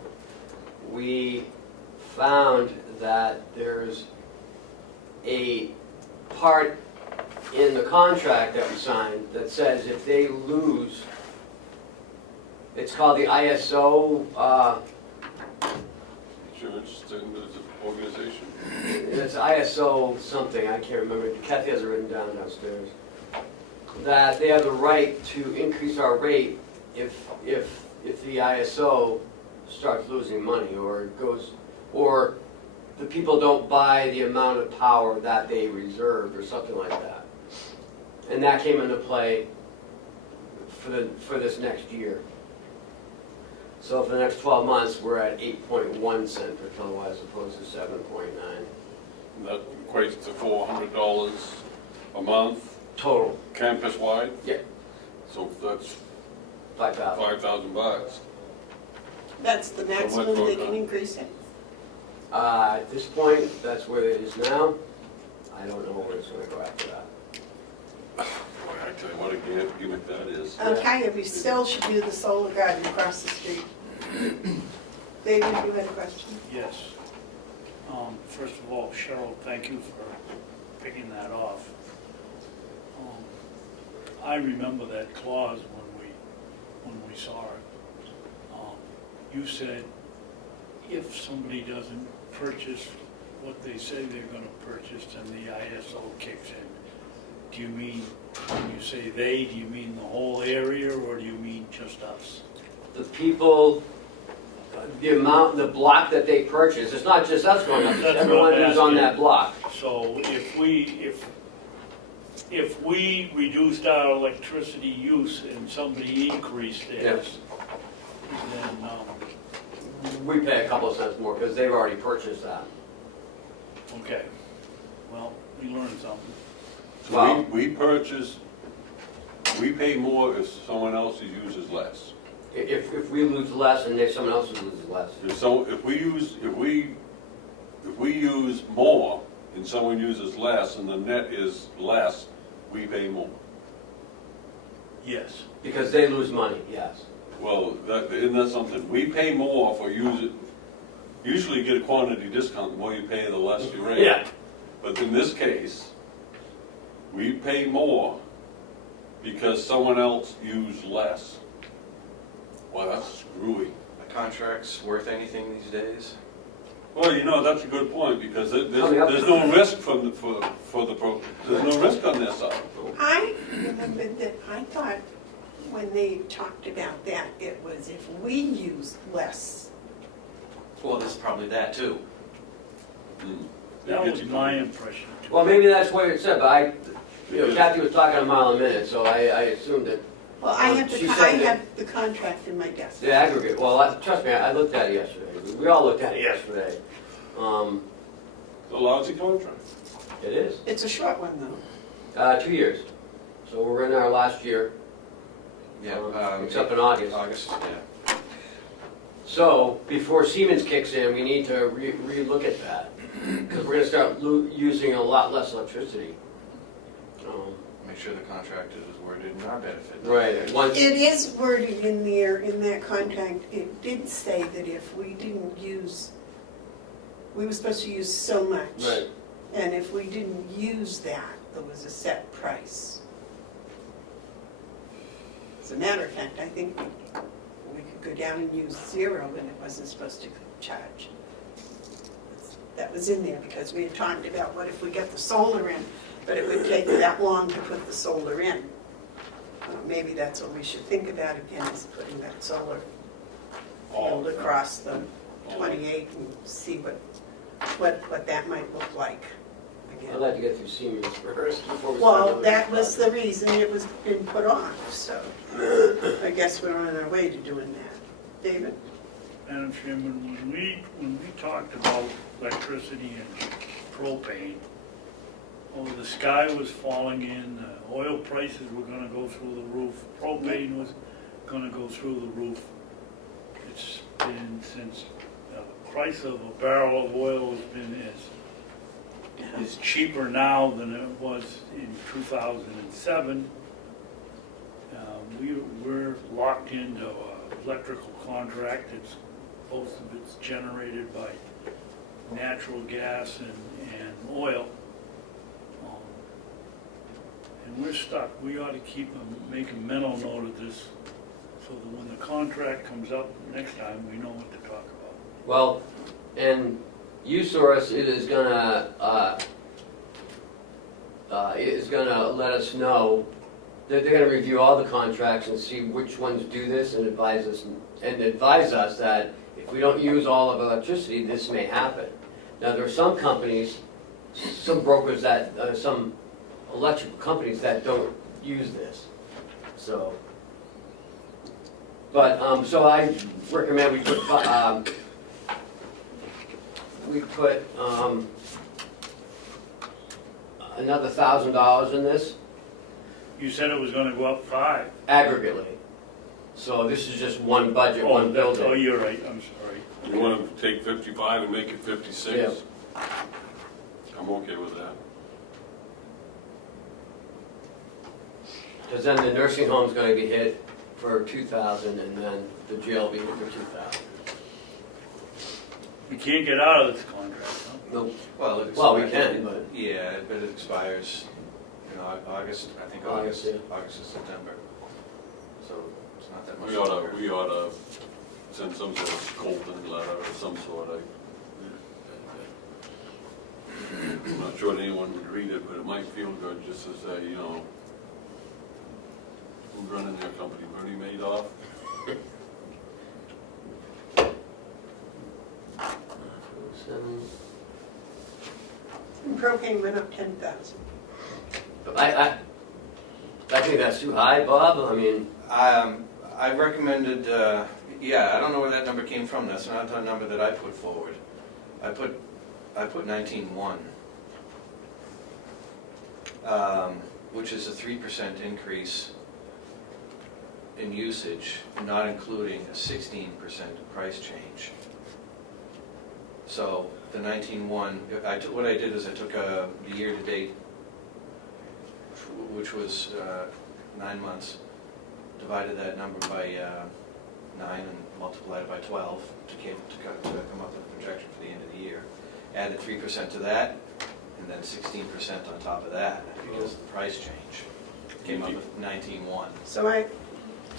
we found that there's a part in the contract that we signed that says if they lose, it's called the ISO, insurance organization. it's ISO something, I can't remember, Kathy has it written down downstairs, that they have the right to increase our rate if the ISO starts losing money or goes, or the people don't buy the amount of power that they reserved or something like that. And that came into play for this next year. So for the next 12 months, we're at 8.1 cents per kilowatt as opposed to 7.9. That equates to $400 a month, Total, campus-wide? yeah, So that's 5,000. $5,000. That's the maximum they can increase it. At this point, that's where it is now. I don't know where it's gonna go after that. Boy, I tell you what a gimmick that is. Okay, we still should do the solar garden across the street. David, you had a question? yes. First of all, Cheryl, thank you for picking that off. I remember that clause when we saw it. You said if somebody doesn't purchase what they say they're gonna purchase and the ISO kicks in? Do you mean, when you say they, do you mean the whole area or do you mean just us? The people, the amount, the block that they purchase, it's not just us going up, it's That's what everyone I'm who's on asking. that block. So if we reduced our electricity use and somebody increased theirs, then, We pay a couple of cents more because they've already purchased that. okay, well, we learned something. So we purchase, we pay more if someone else uses less. If we lose less and if someone else loses less. If we use more and someone uses less and the net is less, we pay more. Yes, Because they lose money, yes. Well, isn't that something? We pay more for usually you get a quantity discount, the more you pay, the less you rate. Yeah. But in this case, we pay more because someone else used less. Well, that's screwy. A contract's worth anything these days? Well, that's a good point, because Coming up. there's no risk for there's no risk on their side. I remembered that, I thought when they talked about that, it was if we use less. Well, this is probably that too. that was my impression. Well, maybe that's what it said, but Kathy was talking a mile a minute, so I assumed that Well, I have She I said that- have the contract in my desk. the aggregate, well, trust me, I looked at it yesterday. We all looked at it yesterday. It's a lousy contract. It is. It's a short one, though. 2 years. So we're in our last year, except in August. August, yeah. So before Siemens kicks in, we need to re-look at that. Because we're gonna start using a lot less electricity. Make sure the contract is worded in our benefit. Right, once, It is worded in there, in that contract, it did say that if we didn't use, we were supposed to use so much. right. And if we didn't use that, there was a set price. As a matter of fact, I think we could go down and use zero and it wasn't supposed to charge. That was in there because we had talked about what if we get the solar in, but it would take that long to put the solar in. Maybe that's what we should think about again, is putting that solar field across the 28 and see what that might look like again. I'd like to get through Siemens first before we start. Well, looking that at was projects. the reason it was been put off, so I guess we're on our way to doing that. David? Madam Chairman, when we talked about electricity and propane, the sky was falling in, oil prices were gonna go through the roof, propane was gonna go through the roof. It's been since the price of a barrel of oil has been is cheaper now than it was in 2007. We're locked into an electrical contract. Most of it's generated by natural gas and oil. And we're stuck. We ought to make a mental note of this so that when the contract comes up next time, we know what to talk about. Well, and USource is gonna let us know that they're gonna review all the contracts and see which ones do this and advise us that if we don't use all of electricity, this may happen. Now, there are some companies, some brokers that, some electrical companies that don't use this, so. But, so I recommend we put another $1,000 in this You said it was gonna go up 5. aggregately. So this is just one budget, one Oh, building. you're right, I'm sorry. You want to take 55 and make it 56? I'm okay with that. Because then the nursing home's gonna be hit for 2,000 and then the jail will be hit for 2,000. We can't get out of this contract, huh? Nope. Well, it Well, we expires- can, but- Yeah, but it expires, August, I think August, August, yeah. August to September. So it's not that much We longer. ought to send some sort of scolding letter or some sort. I'm not sure that anyone would read it, but it might feel good just to say, you know, who's running their company, Bernie Madoff? And propane went up 10,000. I think that's too high, Bob. I mean, I recommended, yeah, I don't know where that number came from, that's not the number that I put forward. I put 19.1, which is a 3% increase in usage, not including a 16% price change. So the 19.1, what I did is I took the year-to-date, which was 9 months, divided that number by 9 and multiplied it by 12 to come up with a projection for the end of the year. Added 3% to that, and then 16% on top of that, because of the price change. Came up with 19.1. So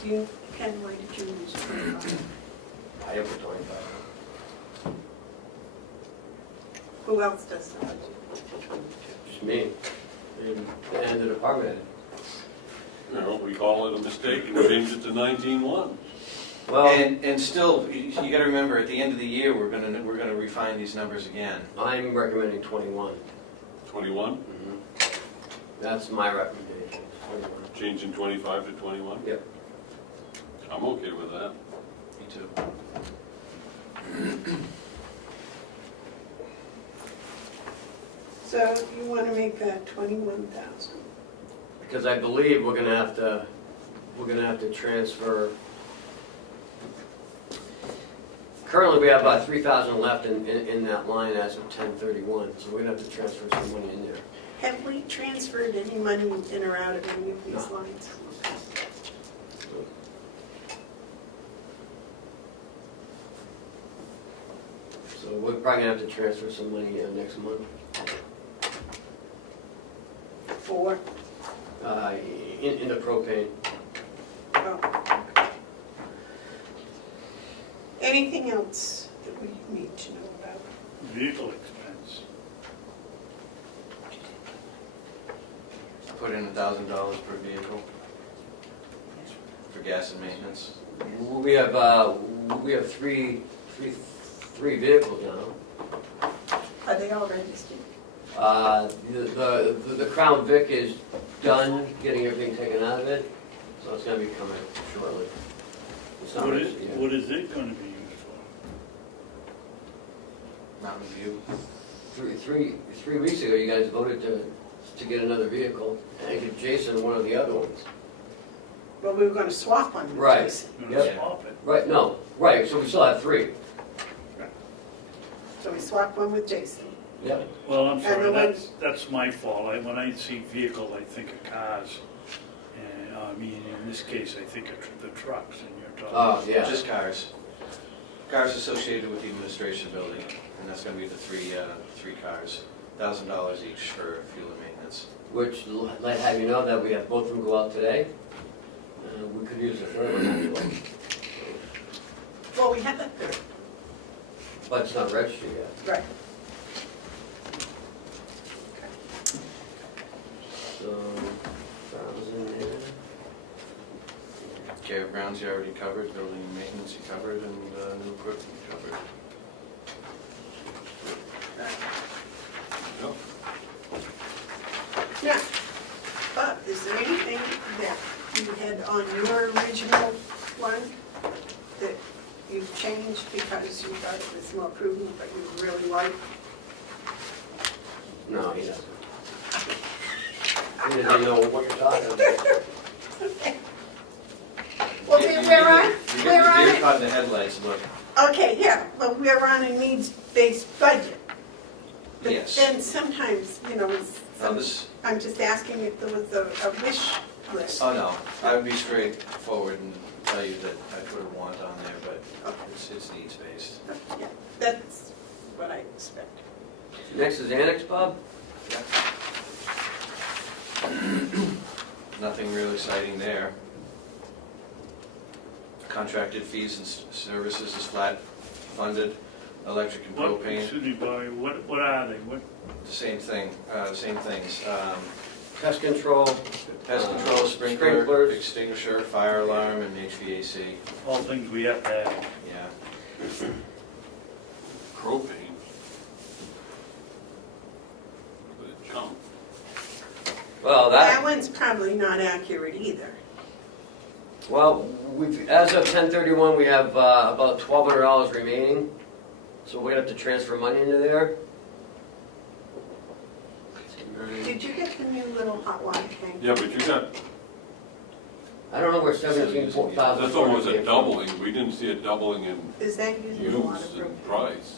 Ken, why did you use 25? I have a 25. Who else does the budget? Just me. And the department head. You know, we call it a mistake and change it to 19.1. Well, And still, you gotta remember, at the end of the year, we're gonna refine these numbers again. I'm recommending 21. 21, That's my recommendation, 21. changing 25 to 21? Yep. I'm okay with that. Me too. So you want to make that 21,000? Because I believe we're gonna have to transfer. Currently, we have about 3,000 left in that line as of 10/31, so we're gonna have to transfer some money in there. Have we transferred any money in or out of any of these No. lines? So we're probably gonna have to transfer some money next month. For? In the propane. Oh. Anything else that we need to know about? Vehicle expense. Put in $1,000 per vehicle for gas and maintenance. We have three vehicles now. Are they all registered? The Crown Vic is done getting everything taken out of it, so it's gonna be coming shortly. It's not registered yet. What is it gonna be used for? Mountain View. Three weeks ago, you guys voted to get another vehicle, and give Jason one of the other ones. Well, we were going to swap one with Right. Jason. You're gonna Yep. swap it. Right, no, right, so we still have three. So we swapped one with Jason. Yep. Well, I'm And sorry, the that's my fault. When I see vehicle, I think of cars. And, I mean, in this case, I think of the trucks, and you're talking. Oh, yeah. Just cars. Cars associated with the administration building, and that's gonna be the three cars. $1,000 each for fuel and maintenance. Which, let have you know that we have both of them go out today. We could use the third one anyway, Well, we have a third. but it's not registered yet. Right. So, 1,000 there. Care of Grounds you already covered, building and maintenance you covered, and new equipment you covered. Yep. Yeah. But is there anything that you had on your original one that you've changed because you thought it was more prudent, but you really liked? No, he doesn't. He doesn't know what you're talking about. Well, we're on, You we're get the on deer it. caught in the headlights look. Okay, yeah, well, we're on a needs-based budget. But Yes. then sometimes, you know, it's, Now this, I'm just asking if there was a wish list. oh no, I would be straightforward and tell you that I put a want on there, but Okay. it's needs-based. Yeah, that's what I expect. Next is annex, Bob? Nothing real exciting there. Contracted fees and services is flat funded. Electric and What, propane, excuse me, Barry, what are they? What, the same thing, same things. Pest control, Pest control, sprinkler, sprinklers. extinguisher, fire alarm, and HVAC. all things we have to have? Yeah. Propane. But it jumped. well, That one's probably not accurate either. well, as of 10/31, we have about $1,200 remaining, so we have to transfer money into there. Did you get the new little hot water tank? Yeah, but you got, I don't know where 17,000. that's almost a doubling. We didn't see a doubling in Is that using a lot of use and propane? price.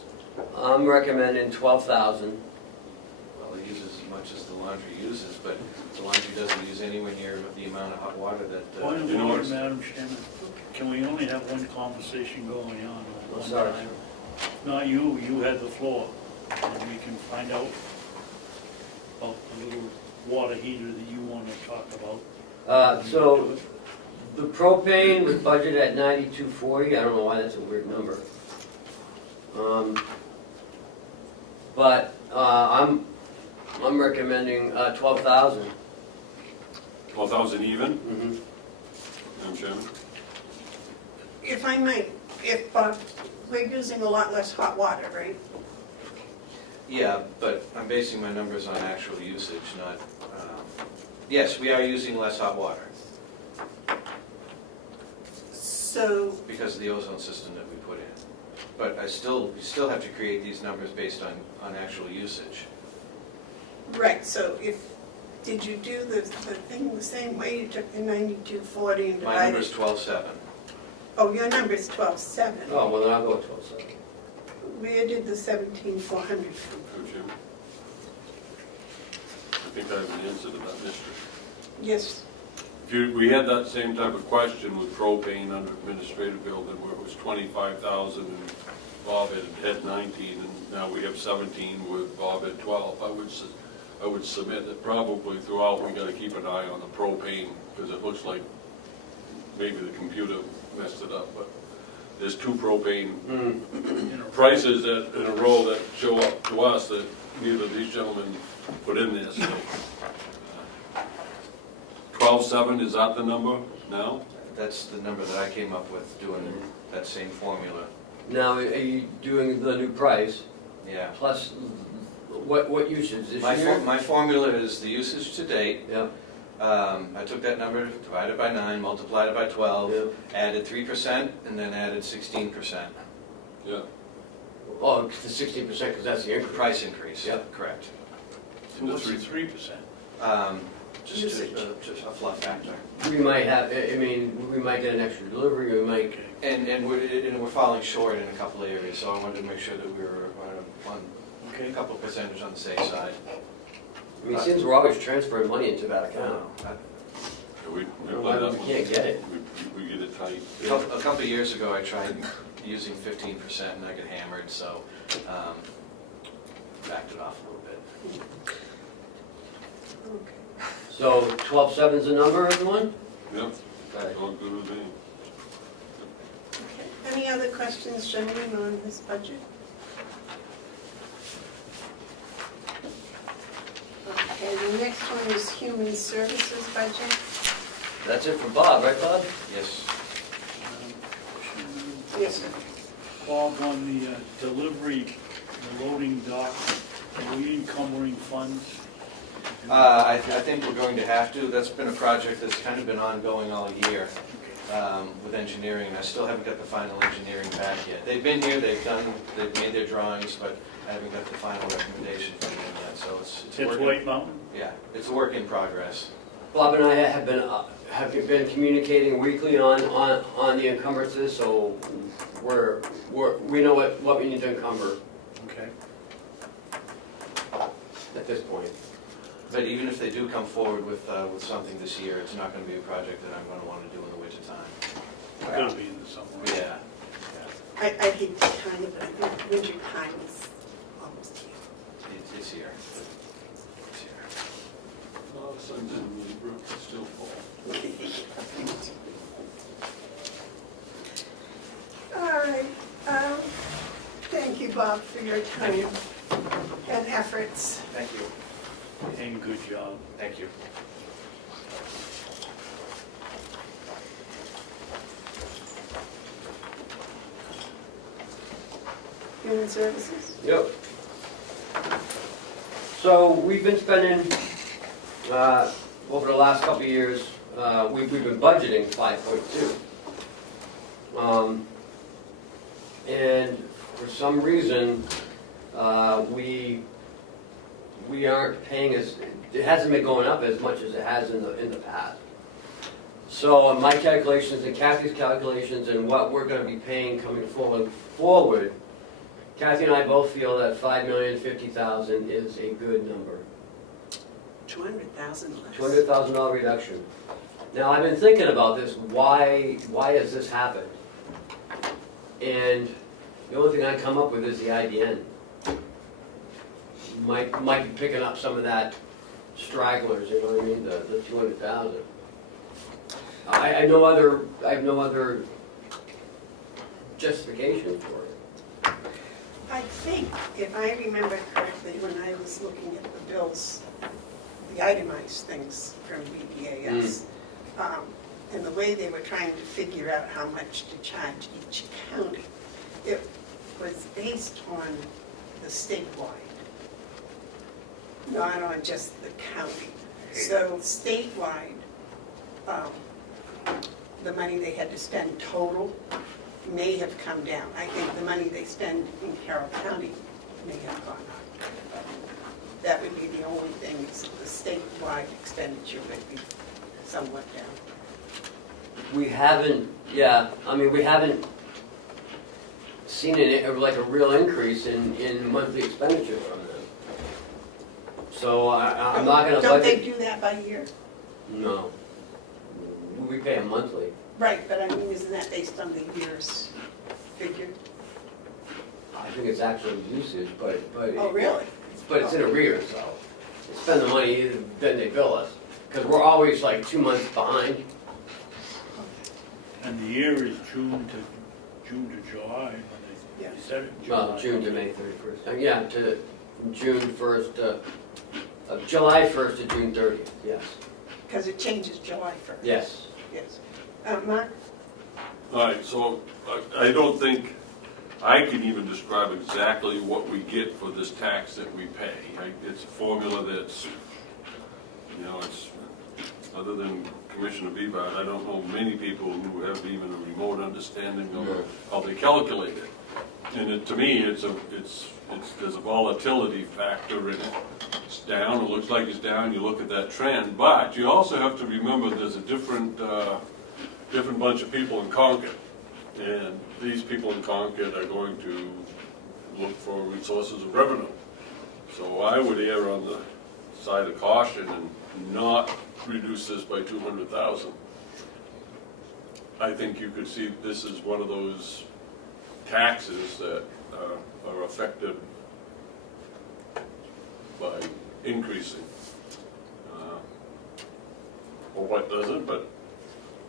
I'm recommending 12,000. Well, it uses as much as the laundry uses, but the laundry doesn't use anywhere near the amount of hot water that. Point of you know order, what's- Madam Chairman, can we only have one conversation going on at one Sorry. time? Not you, you had the floor, and we can find out about the little water heater that you want to talk about. So the propane was budgeted at 9240. I don't know why that's a weird number. But I'm recommending 12,000. 12,000 even, Mhm. Madam Chairman? If I might, if, we're using a lot less hot water, right? Yeah, but I'm basing my numbers on actual usage, not, yes, we are using less hot water So, because of the ozone system that we put in. But we still have to create these numbers based on actual usage. right, so did you do the thing the same way? You took the 9240 and My divided? number's 12.7. Oh, your number's 12,700. Oh, well, then I'll go with 12,700. Where did the 17,400 come from? Madam Chairman? I think I have an answer to that mystery. Yes, We had that same type of question with propane under administrative building where it was 25,000 and Bob had 19 and now we have 17 with Bob at 12. I would submit that probably throughout we gotta keep an eye on the propane because it looks like maybe the computer messed it up, but there's two propane prices that, in a row that show up to us that neither of these gentlemen put in there, so. 12.7, is that the number now? That's the number that I came up with doing that same formula. Now, are you doing the new price Yeah. plus what usage this My year? my formula is the usage to date. Yeah, I took that number, divided by 9, multiplied it by 12, yeah. added 3%, and then added 16%. Yeah. Oh, the 16% because that's the increase. Price increase. Yep. Correct. What's the 3%? Just Usage. just a fluff factor. We might have, I mean, we might get an extra delivery, we might, And we're falling short in a couple of areas, so I wanted to make sure that we were on Okay. a couple of percentage on the safe side. I mean, it seems we're always transferring money into that account. We I play don't know why that we one. can't get it. We get it tight. A couple of years ago, I tried using 15% and I got hammered, so backed it off a little bit. okay. So 12.7's the number, everyone? Yep, Okay. all good with me. Okay. Any other questions, gentlemen, on this budget? Okay, the next one is human services budget. That's it for Bob, right, Bob? Yes. Yes, sir. Bob, on the delivery, the loading dock, are we encumbering funds? I think we're going to have to. That's been a project that's kind of been ongoing all year with engineering, and I still haven't got the final engineering back yet. They've been here, they've made their drawings, but I haven't got the final recommendation from them yet, so it's a It's work. White Mountain? Yeah, it's a work in progress. Bob and I have been communicating weekly on the encumbrances, so we know what we need to encumber Okay. at this point. But even if they do come forward with something this year, it's not going to be a project that I'm going to want to do in the wintertime. It's gonna be in the summer. Yeah. I hate to kind of, but I think winter time is almost here. It's here. It's here. Oh, the sun's in Libra, it's still fall. you, Bob, for your time and efforts. Thank you, And good job. thank you. Human Services? Yep. So we've been spending, over the last couple of years, we've been budgeting 5.2. And for some reason, we aren't paying it hasn't been going up as much as it has in the past. So my calculations and Kathy's calculations and what we're gonna be paying coming forward, Kathy and I both feel that $5,050,000 is a good number. 200,000 less. $200,000 reduction. Now, I've been thinking about this, why has this happened? And the only thing I come up with is the IDN. Might be picking up some of that stragglers, you know what I mean, the 200,000. I have no other justification for it. I think, if I remember correctly, when I was looking at the bills, the itemized things from BPAS, and the way they were trying to figure out how much to charge each county, it was based on the statewide, not on just the county. So statewide, the money they had to spend total may have come down. I think the money they spend in Carroll County may have gone up. That would be the only thing, is the statewide expenditure would be somewhat down. We haven't seen a real increase in monthly expenditures from them. So I'm not gonna budget. Don't they do that by year? No. We pay them monthly. Right, but I mean, isn't that based on the year's figure? I think it's actual usage, but. Oh, really? But it's in arrears, so. They spend the money, then they bill us. Because we're always like 2 months behind. And the year is June to July, when they Yeah. set it. Well, June to May 31st. Yeah, from June 1st, July 1st to June 30th, yes. Because it changes July 1st. Yes. Yes. Mark? All right, so I don't think I can even describe exactly what we get for this tax that we pay. It's a formula that's, it's, other than Commissioner Bevard, I don't know many people who have even a remote understanding of how they calculate it. And to me, there's a volatility factor in it. It's down, it looks like it's down, you look at that trend, but you also have to remember there's a different bunch of people in Concord. And these people in Concord are going to look for resources of revenue. So I would err on the side of caution and not reduce this by 200,000. I think you could see this is one of those taxes that are affected by increasing. Or what doesn't, but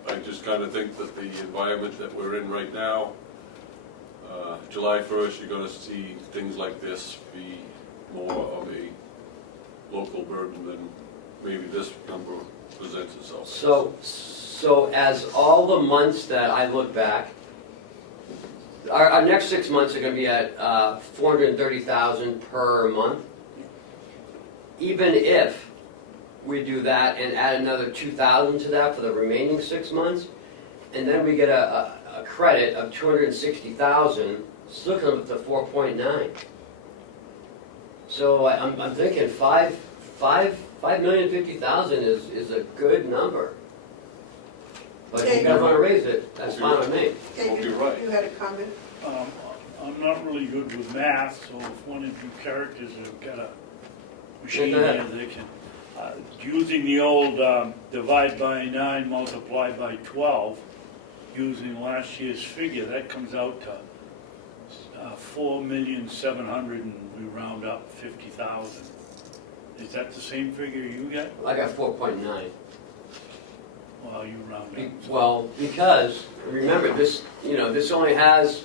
I just kind of think that the environment that we're in right now, July 1st, you're going to see things like this be more of a local burden than maybe this number presents itself. So as all the months that I look back, our next 6 months are going to be at $430,000 per month. Even if we do that and add another $2,000 to that for the remaining 6 months, and then we get a credit of $260,000, still comes up to 4.9. So I'm thinking $5,050,000 is a good number. But if you guys want to raise it, that's fine with me. David, you're right. you had a comment? I'm not really good with math, so if one of you characters have got a machine Go ahead. here, they can, using the old divide by 9, multiply by 12, using last year's figure, that comes out to 4,700,000, and we round up 50,000. Is that the same figure you get? I got 4.9. Well, you round up. Well, because, remember, this only has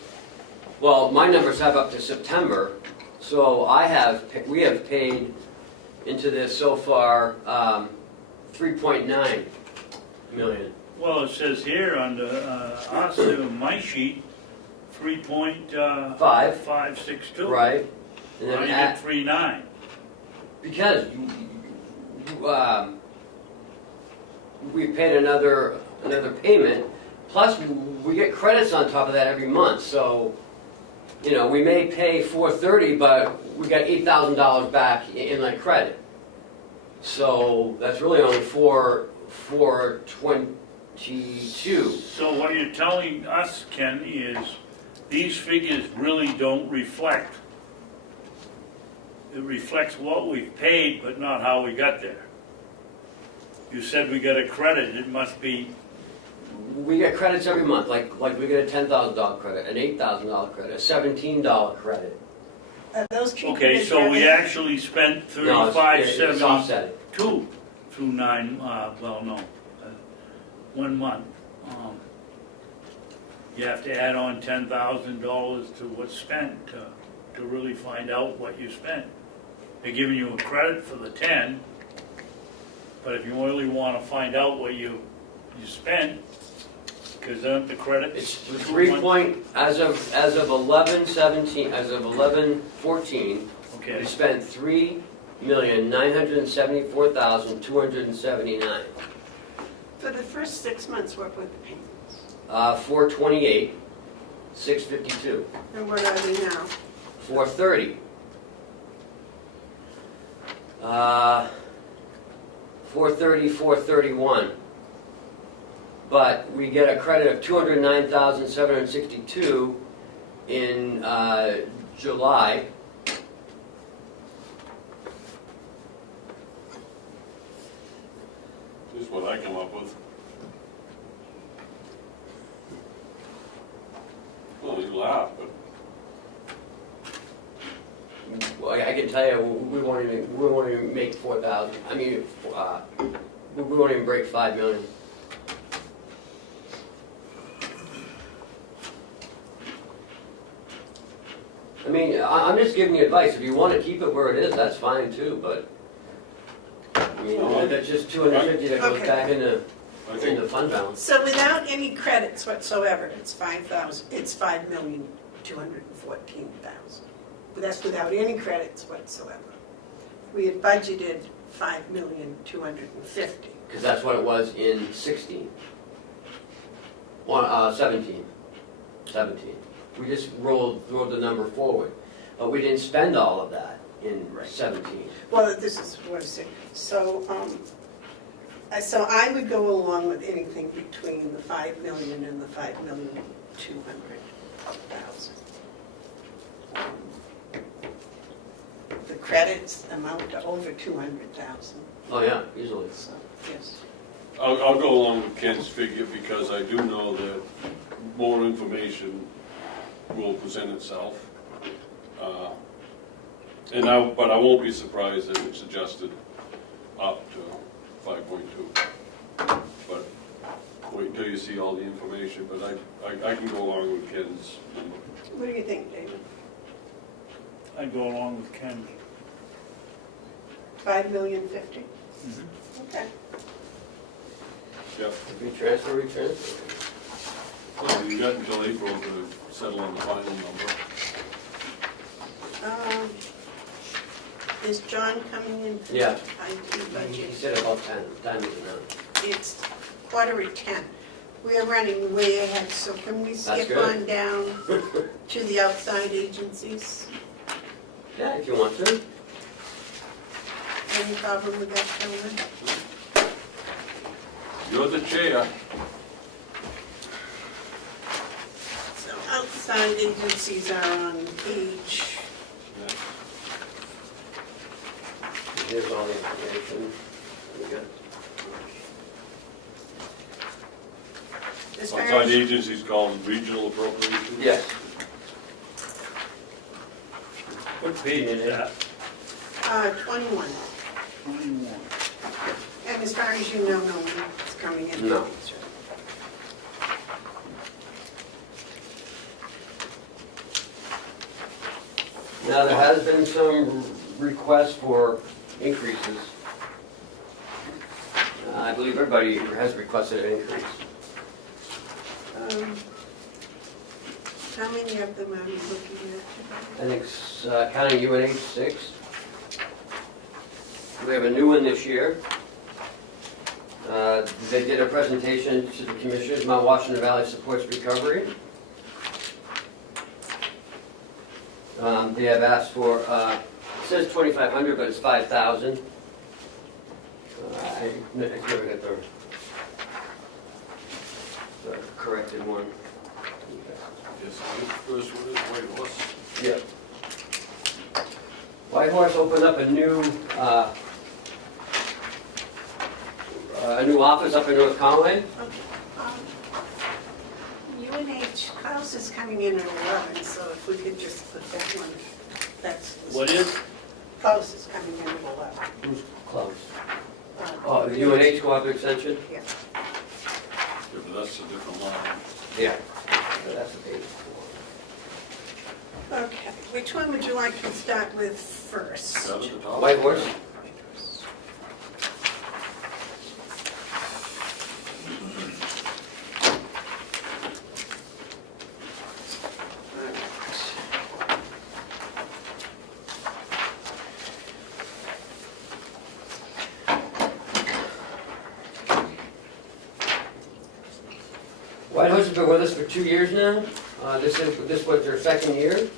Well, my numbers have up to September, so we have paid into this so far, 3.9 million. Well, it says here on my sheet, 3.562. Right? And Why then you get 3.9? because we paid another payment, plus we get credits on top of that every month, so, you know, we may pay $430, but we got $8,000 back in like credit. So that's really only $422. So what you're telling us, Ken, is these figures really don't reflect. It reflects what we've paid, but not how we got there. You said we got a credit, it must be, We get credits every month, like we get a $10,000 credit, an $8,000 credit, a $17 credred. Those treated okay, as so we revenue? actually spent No, it's 35.72 offsetting. through 1 month. You have to add on $10,000 to what's spent to really find out what you spent. They're giving you a credit for the 10, but if you really want to find out what you spent, because aren't the credits? It's 2 3 months? point, as of 11/17, as of 11/14, Okay, we spent $3,974,279. For the first 6 months, what were the payments? 428, 652, And what are they now? 430. 430, 431. But we get a credit of 209,762 in July. This is what I come up with. Well, you laugh, but Well, I can tell you, we won't even make 4,000. I mean, we won't even break 5 million. I mean, I'm just giving you advice. If you want to keep it where it is, that's fine too, but, I mean, that's just 250 that goes Okay. back into I think, fund balance. So without any credits whatsoever, it's 5,000, it's 5,214,000. But that's without any credits whatsoever. We had budgeted 5,250,000. Because that's what it was in 16. 17. We just rolled the number forward. But we didn't spend all of that in 17. Well, this is what I said. So I would go along with anything between the 5 million and the 5,200,000. The credits amount to over 200,000. Oh, yeah, easily. So, yes. I'll go along with Ken's figure because I do know that more information will present itself. But I won't be surprised if it's adjusted up to 5.2. But wait until you see all the information, but I can go along with Ken's number. What do you think, David? I go along with Ken. 5,050,000? Okay. Yep. Retransfer. Well, you got until April to settle on the final number. Is John coming in? for Yeah. IT He budget? said about 10, time is now. It's 9:45. We are running way ahead, so can we skip good. on down to the outside agencies? Yeah, if you want to. Any problem with that, gentlemen? You're the chair. So outside agencies are on page, Here's all the information. We got. as far Outside as, agencies called regional appropriations. Yes. What page is that? 21. 21. And as far as you know, no one's coming in. No. Now, there has been some requests for increases. I believe everybody has requested an increase. How many of them are you looking at? I think counting UNH 6. We have a new one this year. They did a presentation to the commissioners. Mount Washington Valley supports recovery. They have asked for, it says 2,500, but it's 5,000. I never got the corrected one. Yes, the first one is White Horse. Yep. White Horse opened up a new office up in North Conway. UNH House is coming in at 11, so if we could just put that one, that's. What is? House is coming in at 11. Who's close? Oh, the UNH Cooperative Extension? Yeah. Yeah, but that's a different line. Yeah. That's the page. Okay, which one would you like to start with first? Down at the top. White Horse? White Horse has been with us for 2 years now. This was their second year.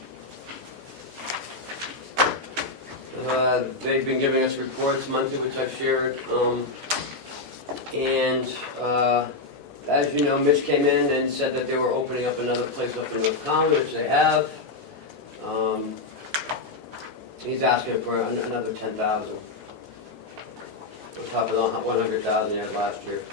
They've been giving us reports monthly, which I've shared. As you know, Mitch came in and said that they were opening up another place up in North Conway, which they have. He's asking for another 10,000 on top of the 100,000 he had last year.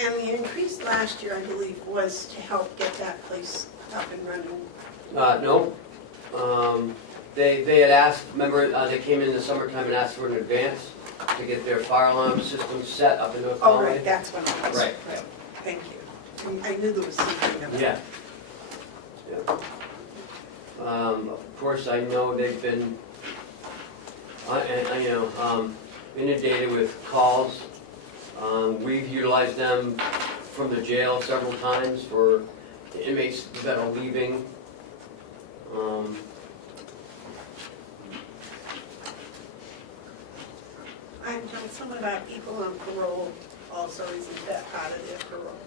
And the increase last year, I believe, was to help get that place up and running. No. They had asked, remember, they came in the summertime and asked for an advance to get their fire alarm system set up in North Oh, Conway. right, that's what it was. Right. Thank you. I knew there was something about Yeah. Of course, I know they've been, inundated with calls. We've utilized them from the jail several times for inmates that are leaving. I'm told some of our people on parole also, isn't that part of their parole?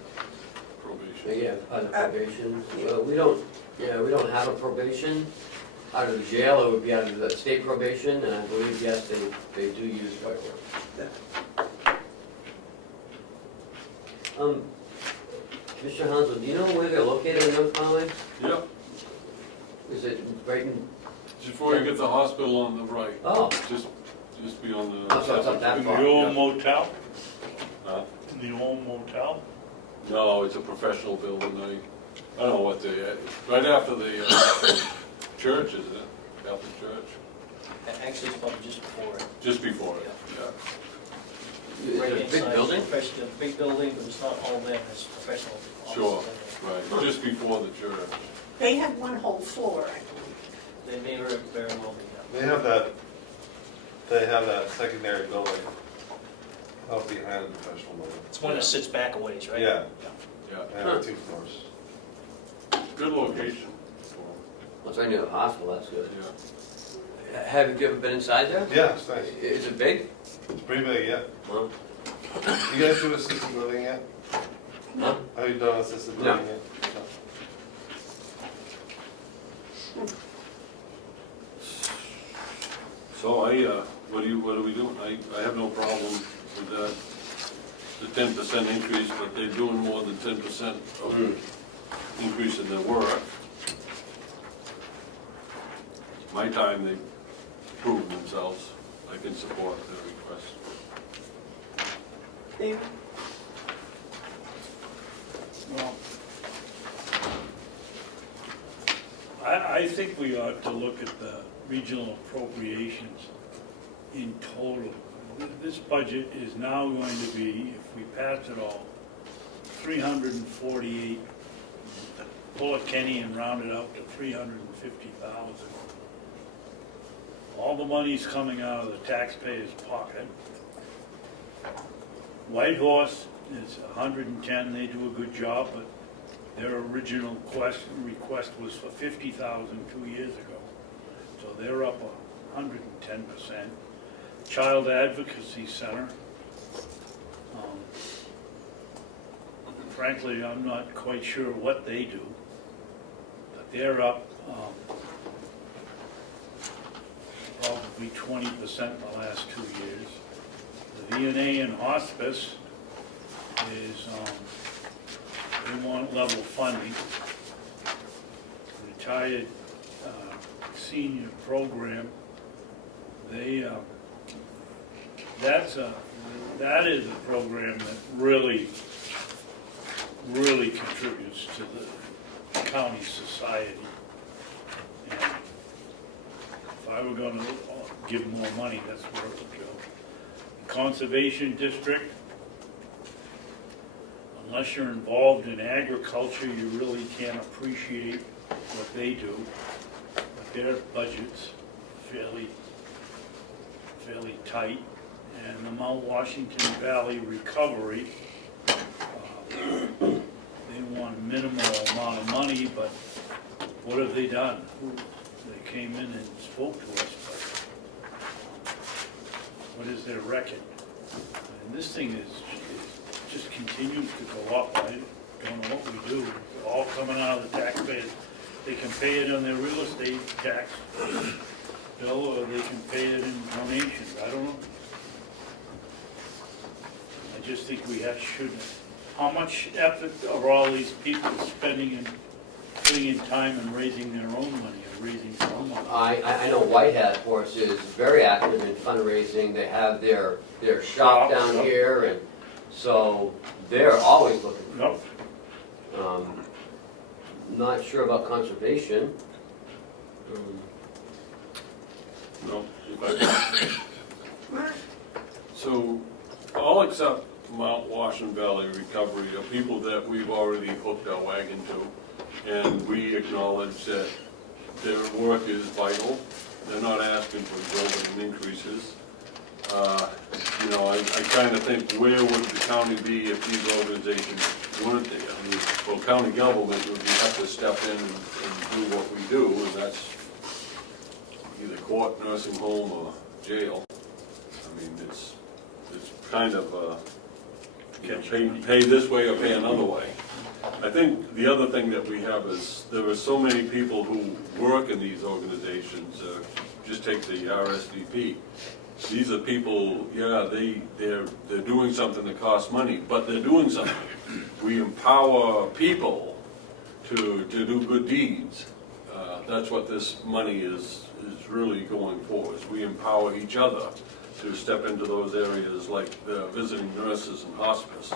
Probation. Yeah, on the probation. Well, we don't have a probation out of the jail. It would be out of the state probation, and I believe, yes, they do use White Horse. Commissioner Hounsell, do you know where they're located in North Conway? Yep, Is it right in, before you get the hospital on the right, oh, just beyond the. Oh, so it's up that In far. the old Yeah. motel? Huh? In the old motel? No, it's a professional building, I don't know what right after the church, isn't it? Catholic church? Actually, it's probably just before it. Just before it, yeah. is it a Right-hand big side is building? A big building, but it's not all there, it's professional offices Sure. in Right, just before the church. They have one whole floor, I believe. there. They may very well be, yeah. They have that secondary building out behind the professional building. It's one that sits back a ways, right? Yeah, Yeah, they have 2 floors. good location. Well, it's right near the hospital, that's good. Yeah. Have you ever been inside there? Yeah, it's nice. Is it big? It's pretty big, yeah. Well, You guys do assisted living yet? huh? Have you done assisted No. living yet? So what are we doing? I have no problem with that, the 10% increase, but they're doing more than 10% of increase in their work. My time, they proved themselves. I can support their request. David? Well, I think we ought to look at the regional appropriations in total. This budget is now going to be, if we pass it all, $348 Port Kenny and rounded out to 350,000. All the money's coming out of the taxpayer's pocket. White Horse is 110, they do a good job, but their original request was for 50,000 2 years ago. So they're up 110%. Child Advocacy Center. Frankly, I'm not quite sure what they do, but they're up probably 20% in the last 2 years. The V&A and Hospice is, they want level funding. Retired Senior Program, they, that is a program that really contributes to the county society. And if I were going to give more money, that's where it would go. Conservation District, unless you're involved in agriculture, you really can't appreciate what they do. But their budget's fairly tight. And the Mount Washington Valley Recovery, they want a minimal amount of money, but what have they done? They came in and spoke to us, but what is their record? And this thing just continues to go up. I don't know what we do. It's all coming out of the taxpayers. They can pay it on their real estate tax bill, or they can pay it in donations. I don't know. I just think we should. How much effort are all these people spending and putting in time and raising their own money, or raising their own money? I know White Horse is very active in fundraising. They have their shop down here, and so they're always looking for Nope. Not sure about conservation. No, so all except Mount Washington Valley Recovery are people that we've already hooked our wagon to, and we acknowledge that their work is vital. They're not asking for building increases. You know, I kind of think, where would the county be if these organizations weren't there? I mean, well, county government would have to step in and do what we do, and that's either court, nursing home, or jail. I mean, it's kind of, you know, pay this way or pay another way. I think the other thing that we have is, there are so many people who work in these organizations. Just take the RSVP. These are people, yeah, they're doing something that costs money, but they're doing something. We empower people to do good deeds. That's what this money is really going for, is we empower each other to step into those areas, like the visiting nurses and hospice.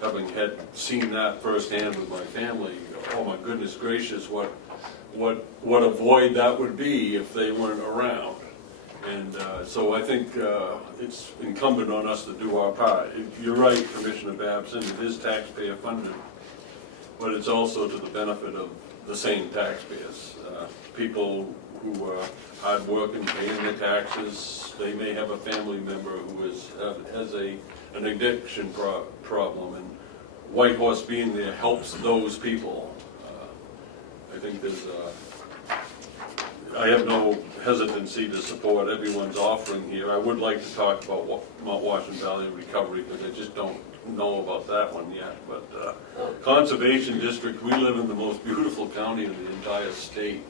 Having seen that firsthand with my family, oh my goodness gracious, what a void that would be if they weren't around. And so I think it's incumbent on us to do our part. You're right, Commissioner Babson, it is taxpayer funded, but it's also to the benefit of the same taxpayers. People who are hard working, paying their taxes, they may have a family member who has an addiction problem, and White Horse being there helps those people. I think I have no hesitancy to support everyone's offering here. I would like to talk about Mount Washington Valley Recovery, because I just don't know about that one yet. But Conservation District, we live in the most beautiful county in the entire state,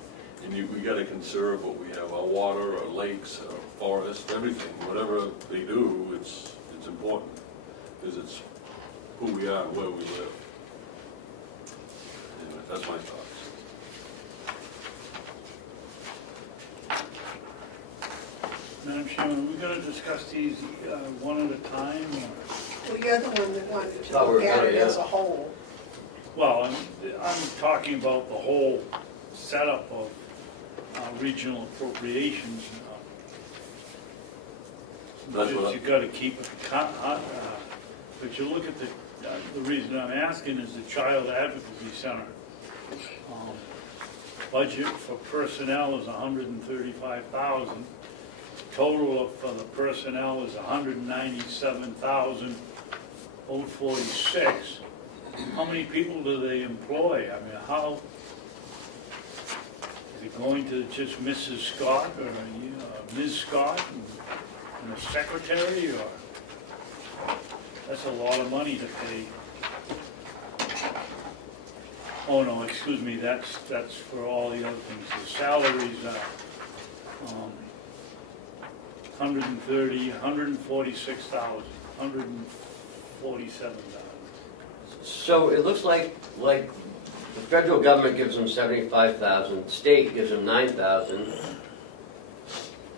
and we got to conserve what we have: our water, our lakes, our forest, everything. Whatever they do, it's important, because it's who we are and where we live. Anyway, that's my thoughts. Madam Chairman, are we going to discuss these one at a time, or? Well, you're the one that wanted to Thought we were look at gonna, it yeah. as a whole. Well, I'm talking about the whole setup of regional appropriations. That's what You got to keep it, but you look at the reason I'm asking is the Child Advocacy Center. budget for personnel is $135,000. Total for the personnel is $197,046. How many people do they employ? I mean, how, is it going to just Mrs. Scott or Ms. Scott and a secretary, or? That's a lot of money to pay. Oh, no, excuse me, that's for all the other things. The salaries are, 130, 146,000, 147,000. So it looks like the federal government gives them 75,000, state gives them 9,000,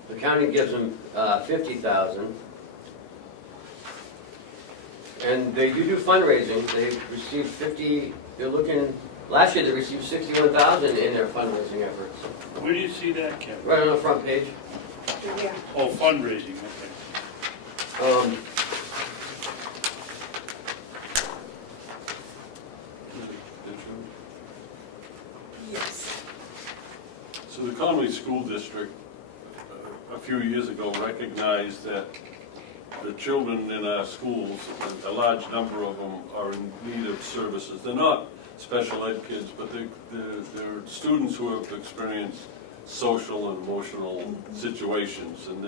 the county gives them 50,000. And they do fundraising, they received 50, they're looking, last year they received 61,000 in their fundraising efforts. Where do you see that, Kevin? Right on the front page. Yeah. Oh, fundraising, okay. Yes. So the Conway School District, a few years ago, recognized that the children in our schools, a large number of them are in need of services. They're not special ed kids, but they're students who have experienced social and emotional situations, and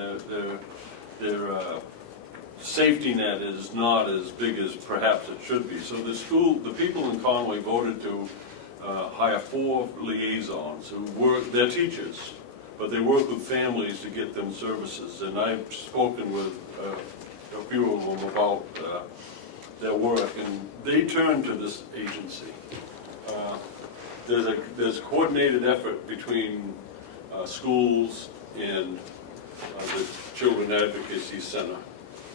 their safety net is not as big as perhaps it should be. So the people in Conway voted to hire 4 liaisons who work, they're teachers, but they work with families to get them services. And I've spoken with a few of them about their work, and they turn to this agency. There's a coordinated effort between schools and the Children Advocacy Center.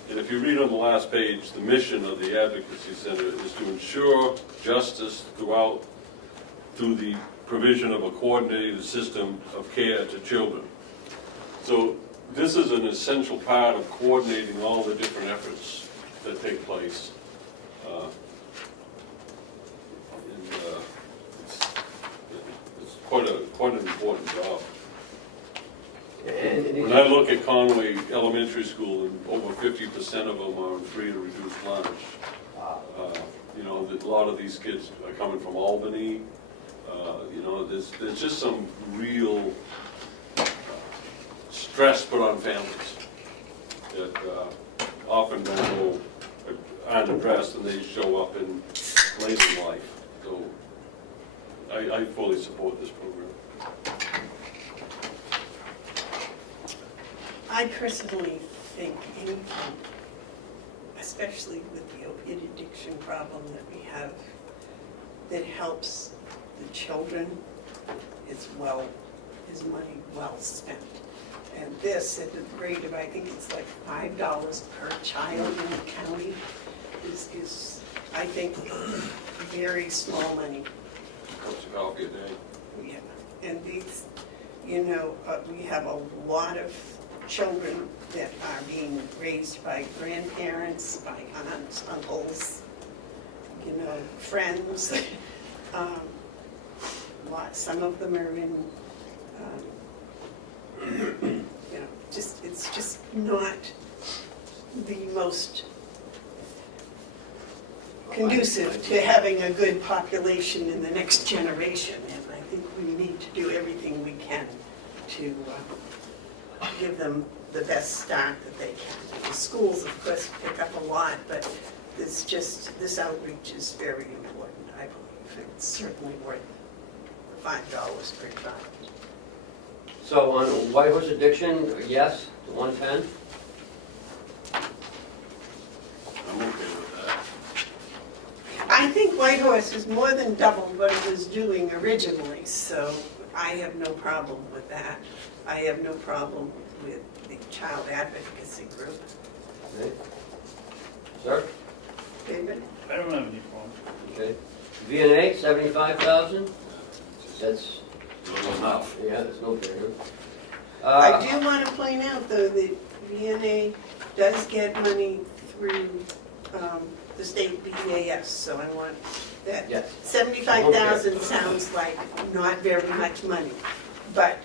And if you read on the last page, the mission of the Advocacy Center is to ensure justice through the provision of a coordinated system of care to children. So this is an essential part of coordinating all the different efforts that take place. It's quite an important job. When I look at Conway Elementary School, and over 50% of them are on free or reduced lunch. You know, a lot of these kids are coming from Albany. You know, there's just some real stress put on families that often aren't addressed, and they show up in later in life. So I fully support this program. I personally think anything, especially with the opiate addiction problem that we have, that helps the children is money well spent. And this, at the rate of, I think it's like $5 per child in the county, is I think, very small money. Cups of coffee a day. Yeah, and these, you know, we have a lot of children that are being raised by grandparents, by aunts, uncles, you know, friends. Some of them are in, you know, it's just not the most conducive to having a good population in the next generation. And I think we need to do everything we can to give them the best start that they can. The schools, of course, pick up a lot, but this outreach is very important, I believe. It's certainly worth $5 per child. So on White Horse Addiction, yes, to 110? I'm okay with that. I think White Horse is more than double what it was doing originally, so I have no problem with that. I have no problem with the child advocacy group. Okay. Sir? David? I don't have any problem. Okay. V&A, 75,000? That's, Not enough. yeah, that's no brainer. I do want to point out, though, that VNA does get money through the state BAS, so I want that Yes. 75,000 sounds like not very much money, but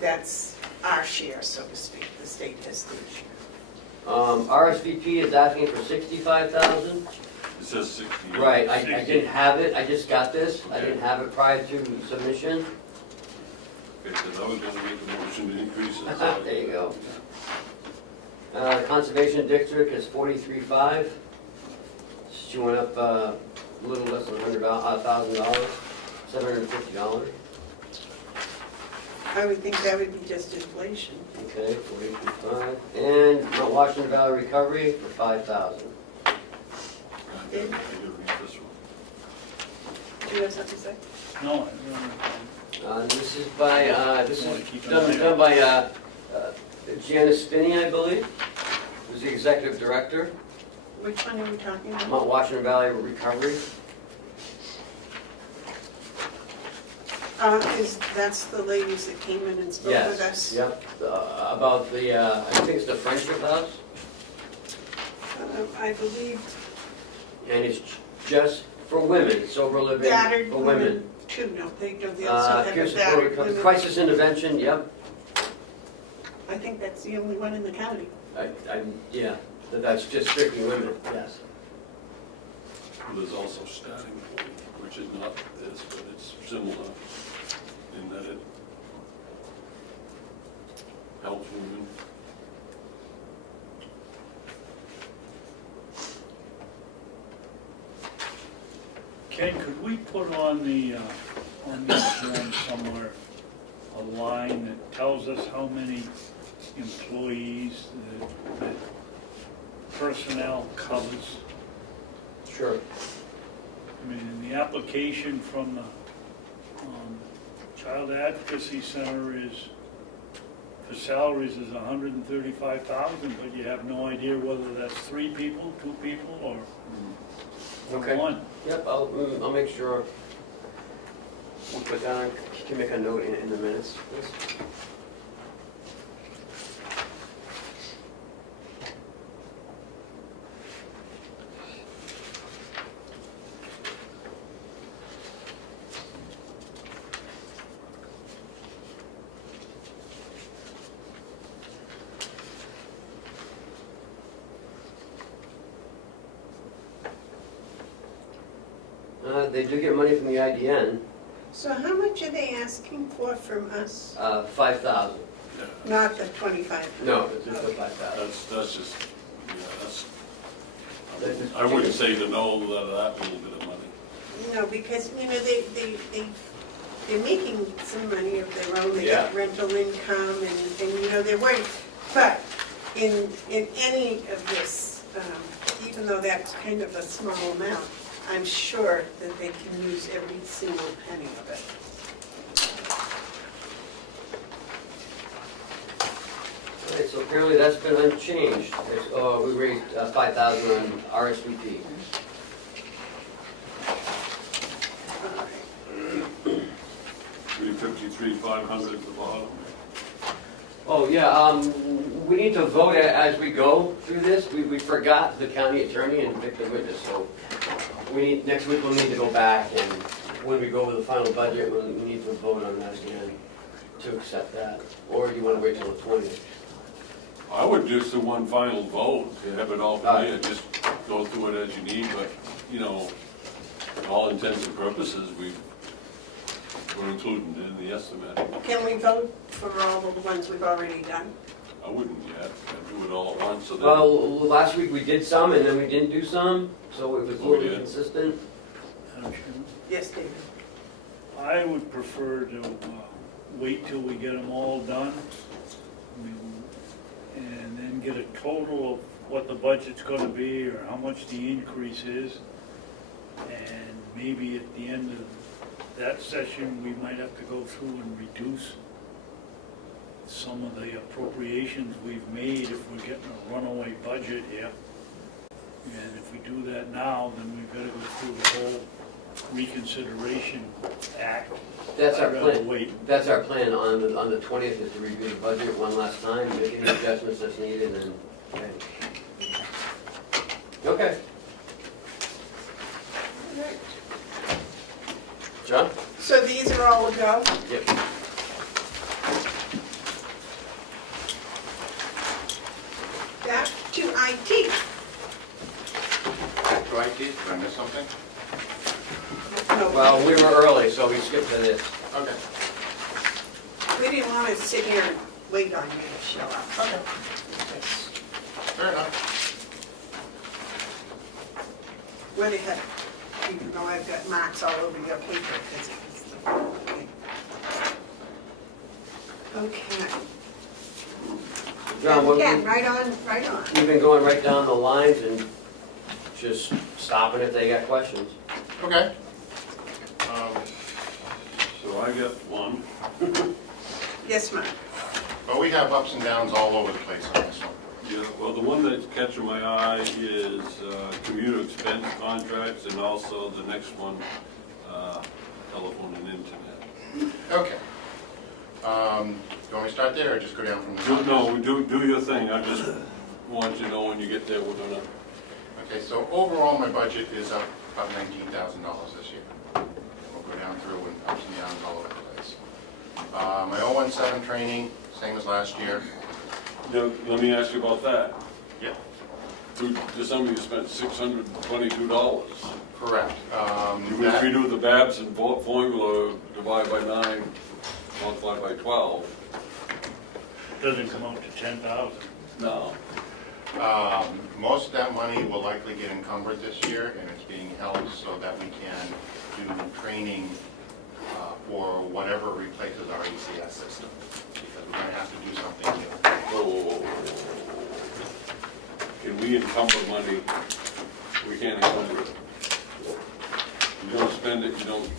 that's our share, so to speak. The state has their share. RSVP is asking for 65,000. It says 60. Right, I 60. didn't have it, I just got this, I didn't have it prior to submission. Okay, because I was gonna make the motion to increase it. There you go. Conservation District is 43.5. She went up a little less than $100,000, $750. I would think that would be just inflation. Okay, 43.5. And Mount Washington Valley Recovery for 5,000. I gotta read this one. Do you have something to say? No, I don't know. This is by, this Wanna is keep an done eye done by Janice Spinney, I believe, who's the executive director, Which one are we talking about? Mount Washington Valley Recovery. That's the ladies that came in and spoke with us? Yes, yep, about the, I think it's the Friendship House, I believe and it's just for women, sober living battered for women. women too, don't they? Don't they also have a Care support battered recovery, women? crisis intervention, yep, I think that's the only one in the county. yeah, that's just strictly women, yes. There's also starting point, which is not this, but it's similar in that it helps women. Ken, could we put on the form somewhere a line that tells us how many employees that personnel covers? Sure. I mean, in the application from the Child Advocacy Center is, for salaries is $135,000, but you have no idea whether that's 3 people, 2 people, or Okay. 1. Yep, I'll make sure. We'll put down, can make a note in the minutes, please. They do get money from the IDN, So how much are they asking for from us? 5,000. Not the 25? No, it's just the 5,000. That's just, yeah, that's, I wouldn't say to no that little bit of money. No, because, you know, they're making some money of their own, they Yeah. got rental income, and, you know, they're working. But in any of this, even though that's kind of a small amount, I'm sure that they can use every single penny of it. All right, so apparently that's been unchanged. We raised 5,000 on RSVP. 353,500 at the bottom. Oh, yeah, we need to vote as we go through this. We forgot the county attorney and Victor Witness, so next week we'll need to go back, and when we go over the final budget, we need to vote on that again to accept that. Or do you want to wait till the 20th? I would just do one final vote, to have it all Aye. clear, just go through it as you need, but, you know, for all intents and purposes, we're included in the estimate. Can we vote for all of the ones we've already done? I wouldn't yet, I'd do it all at once, so that, Well, last week we did some, and then we didn't do some, so it was a Oh, we little did? inconsistent. Madam Chairman? Yes, David? I would prefer to wait till we get them all done, I mean, and then get a total of what the budget's gonna be, or how much the increase is. And maybe at the end of that session, we might have to go through and reduce some of the appropriations we've made if we're getting a runaway budget here. And if we do that now, then we've gotta go through the whole reconsideration act. That's our I'd rather plan. wait. That's our plan on the 20th, is to review the budget one last time, make any adjustments that's needed, and, okay. All right. John? So these are all a go? Yep. Back to IT. Back to IT, did I miss something? No, Well, we were early, so we skipped to this. Okay. we didn't want to sit here and wait on you to show up. Okay. Fair enough. Went ahead, even though I've got marks all over your paper, because it was the... Okay. John, what, Again, right on, right on. we've been going right down the lines and just stopping if they got questions. Okay. So I got one. Yes, ma'am. Well, we have ups and downs all over the place on this one. Yeah, well, the one that's catching my eye is commuter expense contracts, and also the next one, telephone and internet. Okay. Do you want me to start there or just go down from the top? No, do your thing, I just want you to know when you get there, we're gonna, Okay, so overall, my budget is up about $19,000 this year. We'll go down through and ups and downs all over the place. My 017 training, same as last year. now, let me ask you about that. Yep. Through December, you spent $622. Correct. If we do the Babson formula, divide by 9, multiply by 12, Doesn't come out to 10,000. no. Most of that money will likely get encumbered this year, and it's being held so that we can do training for whatever replaces our ECS system, because we're going to have to do something new. Whoa, whoa, whoa, whoa, whoa. Can we encumber money? We can't encumber it. You don't spend it, you don't,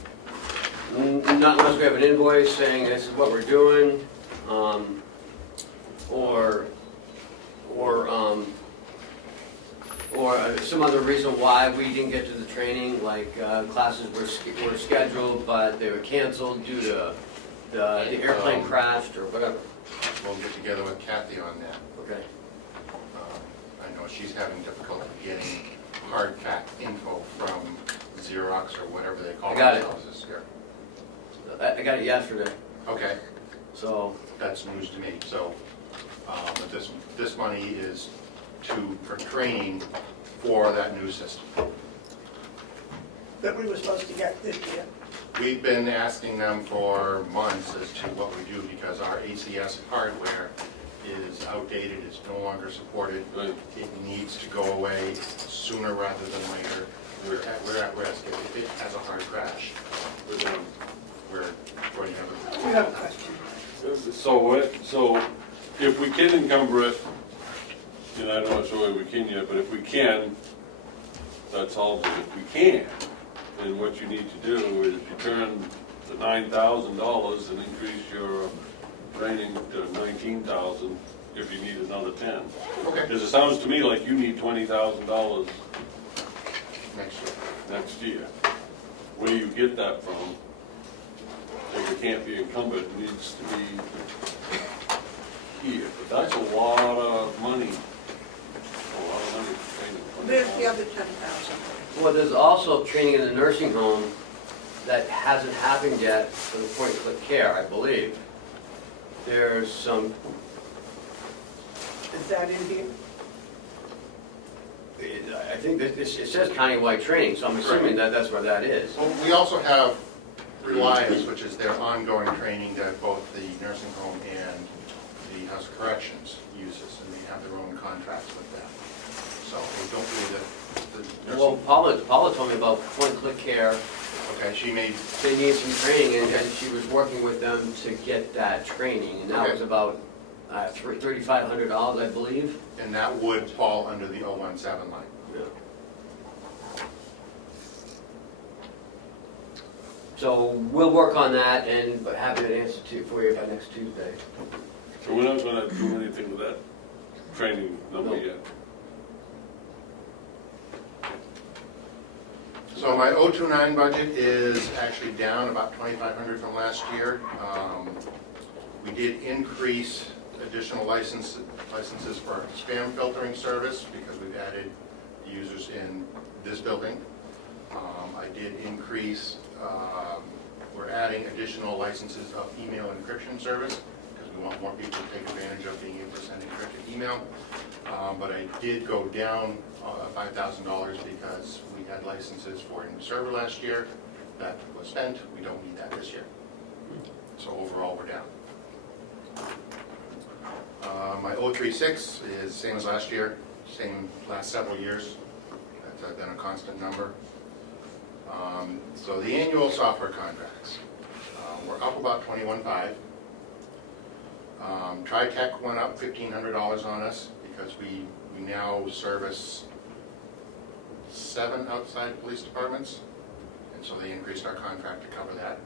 Not unless we have an invoice saying this is what we're doing, or some other reason why we didn't get to the training, like classes were scheduled, but they were canceled due to the airplane crashed or whatever. We'll get together with Kathy on that. Okay. I know she's having difficulty getting hard fact info from Xerox or whatever they call I got it. themselves this year. I got it yesterday, Okay, so, that's news to me. So, but this money is for training for that new system. That we were supposed to get this year. We've been asking them for months as to what we do because our ACS hardware is outdated, it's no longer supported. right, It needs to go away sooner rather than later. We're at risk. If it has a hard crash, we're going to have We have a question. so if we can encumber it, and I'm not sure we can yet, but if we can, that solves it. If we can't, then what you need to do is return the $9,000 and increase your training to $19,000 if you need another 10. Okay. Because it sounds to me like you need $20,000 next year. next year. Where you get that from, if it can't be encumbered, it needs to be here. But that's a lot of money. A lot of money for training. There's the other 10,000. well, there's also training in the nursing home that hasn't happened yet for the point-and-click care, I believe. There's some, Is that in here? I think that it says countywide training, so I'm assuming that that's where that is. Well, we also have Reliance, which is their ongoing training that both the nursing home and the House of Corrections uses, and they have their own contracts with them. So we don't believe that the Well, nursing, Paula told me about point-and-click care. okay, she made, They need some training, and she was working with them to get that training, and that Okay. was about $3,500, I believe. and that would fall under the 017 line. Yeah. So we'll work on that and have an answer for you by next Tuesday. So we're not gonna do anything with that training number No. yet. So my 029 budget is actually down about 2,500 from last year. We did increase additional licenses for our spam filtering service because we've added users in this building. I did increase we're adding additional licenses of email encryption service, because we want more people to take advantage of being able to send encrypted email. But I did go down $5,000 because we had licenses for a new server last year. That was spent, we don't need that this year. So overall, we're down. My 036 is same as last year, same last several years. That's been a constant number. So the annual software contracts, we're up about $21,500. TriTech went up $1,500 on us because we now service 7 outside police departments, and so they increased our contract to cover that.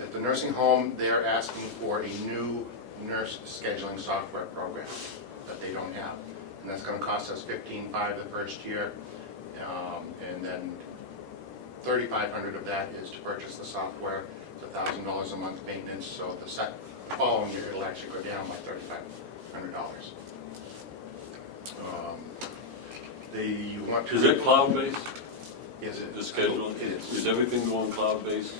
At the nursing home, they're asking for a new nurse scheduling software program that they don't have. And that's gonna cost us $15,500 the first year, and then $3,500 of that is to purchase the software. It's $1,000 a month maintenance, so the following year, it'll actually go down by $3,500. They want to... Is it cloud-based, Yes, it the is. scheduling? It is. Is everything going cloud-based?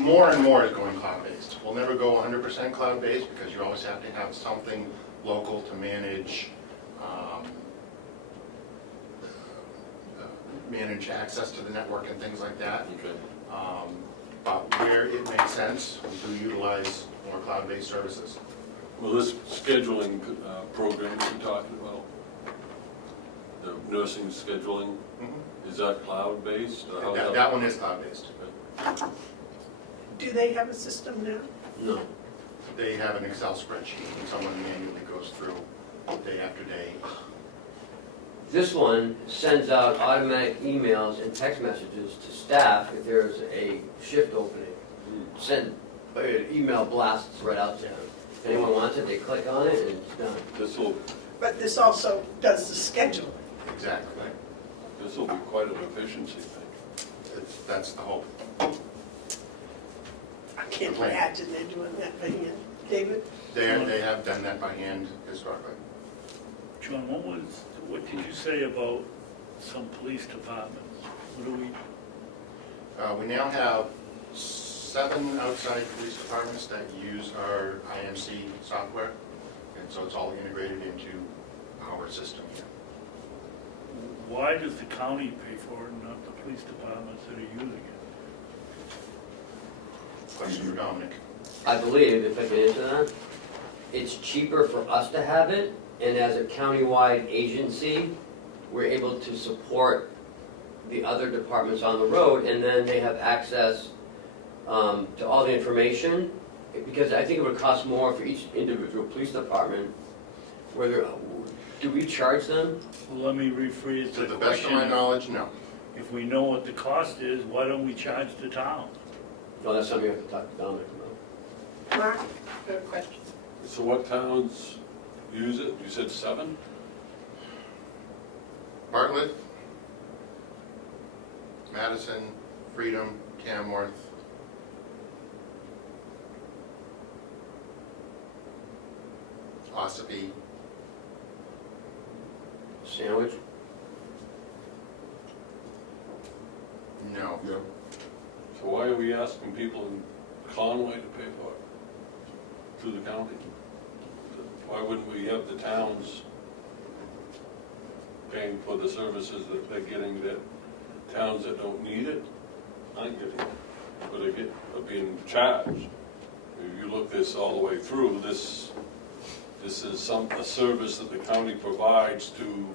More and more is going cloud-based. We'll never go 100% cloud-based because you always have to have something local to manage manage access to the network and things like that. Okay. But where it makes sense, we do utilize more cloud-based services. Well, this scheduling program that you're talking about, the nursing scheduling, is that cloud-based? or how's That one is cloud-based. Do they have a system now? No. They have an Excel spreadsheet and someone manually goes through day after day. This one sends out automatic emails and text messages to staff if there's a shift opening. Send email blasts right out to them. If anyone wants it, they click on it and it's done. But this also does the scheduling. Exactly. This will be quite an efficiency thing. That's the hope. I can't imagine they're doing that by hand. David? They have done that by hand historically. John, what did you say about some police departments? What do we, We now have 7 outside police departments that use our IMC software, and so it's all integrated into our system here. why does the county pay for it and not the police departments that are using it? Question for Dominic. I believe, if I can answer that, it's cheaper for us to have it, and as a countywide agency, we're able to support the other departments on the road, and then they have access to all the information, because I think it would cost more for each individual police department. Do we charge them? Well, let me rephrase To the the best of question. my knowledge, no. If we know what the cost is, why don't we charge the town? No, that's something you have to talk to Dominic about. Mark, your question. So what towns use it? You said 7? Bartlett, Madison, Freedom, Tamworth, Ossipee, Sandwich? no. So why are we asking people in Conway to pay for it? Through the county? Why wouldn't we have the towns paying for the services that they're getting, that towns that don't need it aren't getting it, but are being charged? If you look this all the way through, this is a service that the county provides to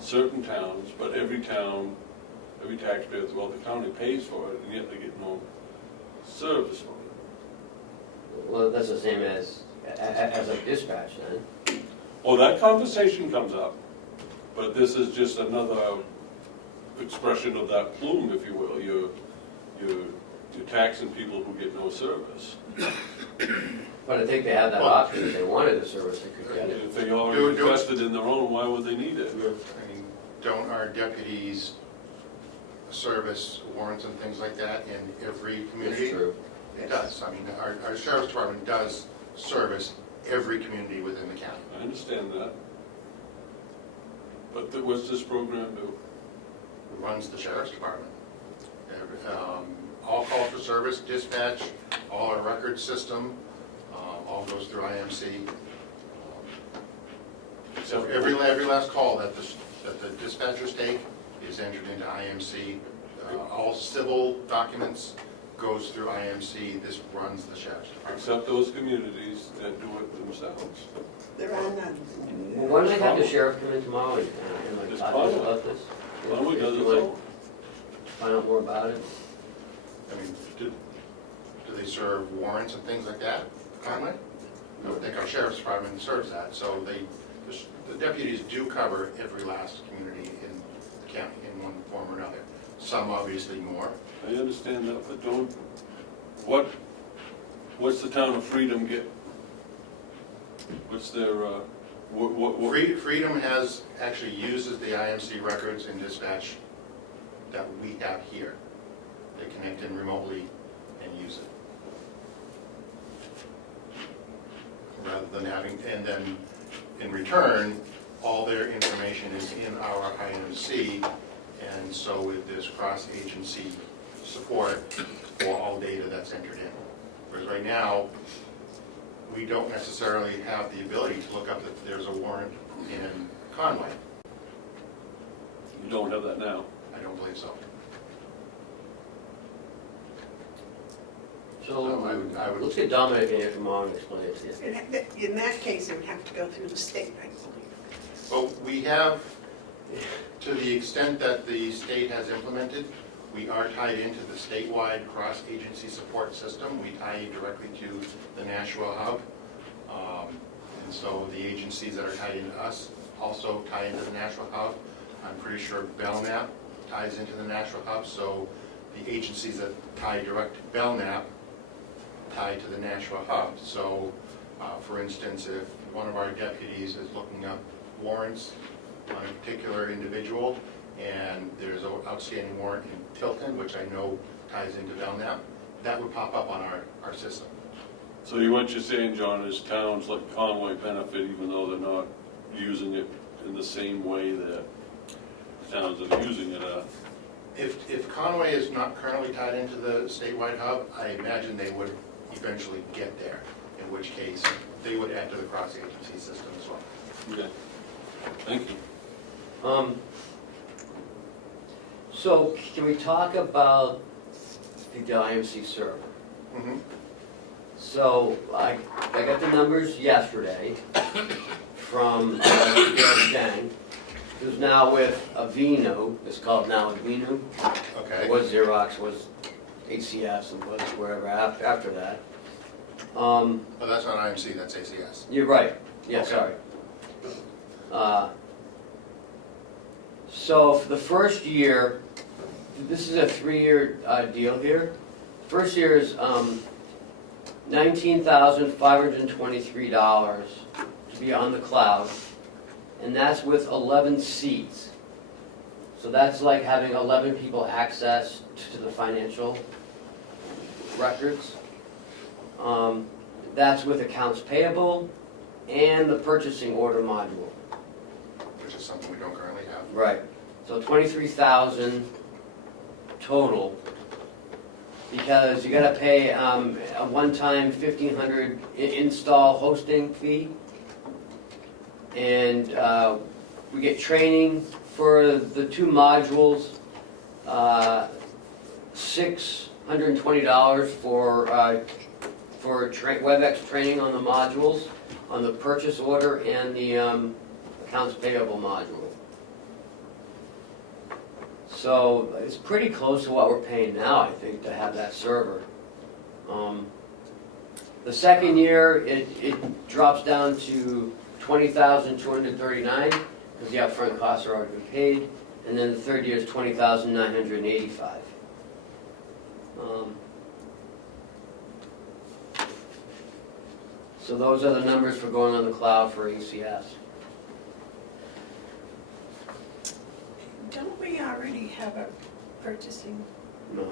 certain towns, but every town, every taxpayer throughout the county pays for it, and yet they get no service from it. Well, that's the same as a dispatch then. Well, that conversation comes up, but this is just another expression of that plume, if you will. You're taxing people who get no service. But I think they have that option, if they wanted a service, they could get it. If they already invested in their own, why would they need it? I mean, don't our deputies service warrants and things like that in every community? That's true. It does. I mean, our sheriff's department does service every community within the county. I understand that. But what's this program do? runs the sheriff's department. All calls for service, dispatch, all our record system, all goes through IMC. So every last call that the dispatchers take is entered into IMC. All civil documents goes through IMC. This runs the sheriff's department. Except those communities that do it themselves. There are none. Well, why don't I have the sheriff come in tomorrow and like Just talk to us follow. about this? Conway If does you it wanna all. Find out more about it. I mean, do they serve warrants and things like that, Conway? I would think our sheriff's department serves that, so the deputies do cover every last community in the county in one form or another. Some obviously more. I understand that, but what's the town of Freedom get? What's their, Freedom actually uses the IMC records in dispatch that we have here. They connect in remotely and use it. Rather than having, and then in return, all their information is in our IMC, and so with this cross-agency support for all data that's entered in. Whereas right now, we don't necessarily have the ability to look up if there's a warrant in Conway. you don't have that now. I don't believe so. So, So I would- let's get Dominic in here tomorrow and explain it to you. In that case, it would have to go through the state, I believe. Well, we have, to the extent that the state has implemented, we are tied into the statewide cross-agency support system. We tie directly to the Nashua hub. And so the agencies that are tied into us also tie into the Nashua hub. I'm pretty sure Belknap ties into the Nashua hub, so the agencies that tie direct to Belknap tie to the Nashua hub. So, for instance, if one of our deputies is looking up warrants on a particular individual, and there's an outstanding warrant in Tilton, which I know ties into Belknap, that would pop up on our system. So what you're saying, John, is towns like Conway benefit even though they're not using it in the same way that towns that are using it are. If Conway is not currently tied into the statewide hub, I imagine they would eventually get there, in which case they would add to the cross-agency system as well. Okay. Thank you. So can we talk about the IMC server? Mhm. So I got the numbers yesterday from Gary Chang, who's now with Avino. It's called now Avino. Okay. It was Xerox, was ACS, and was wherever after that. Well, that's not IMC, that's ACS. You're right. Yeah, Okay. sorry. So for the first year, this is a 3-year deal here. First year is $19,523 to be on the cloud, and that's with 11 seats. So that's like having 11 people access to the financial records. That's with accounts payable and the purchasing order module. Which is something we don't currently have. Right. So 23,000 total, because you gotta pay a one-time 1,500 install hosting fee. And we get training for the 2 modules, $620 for WebEx training on the modules, on the purchase order and the accounts payable module. So it's pretty close to what we're paying now, I think, to have that server. The second year, it drops down to $20,239 because the upfront costs are already been paid, and then the third year is $20,985. So those are the numbers for going on the cloud for ACS. Don't we already have a purchasing? No.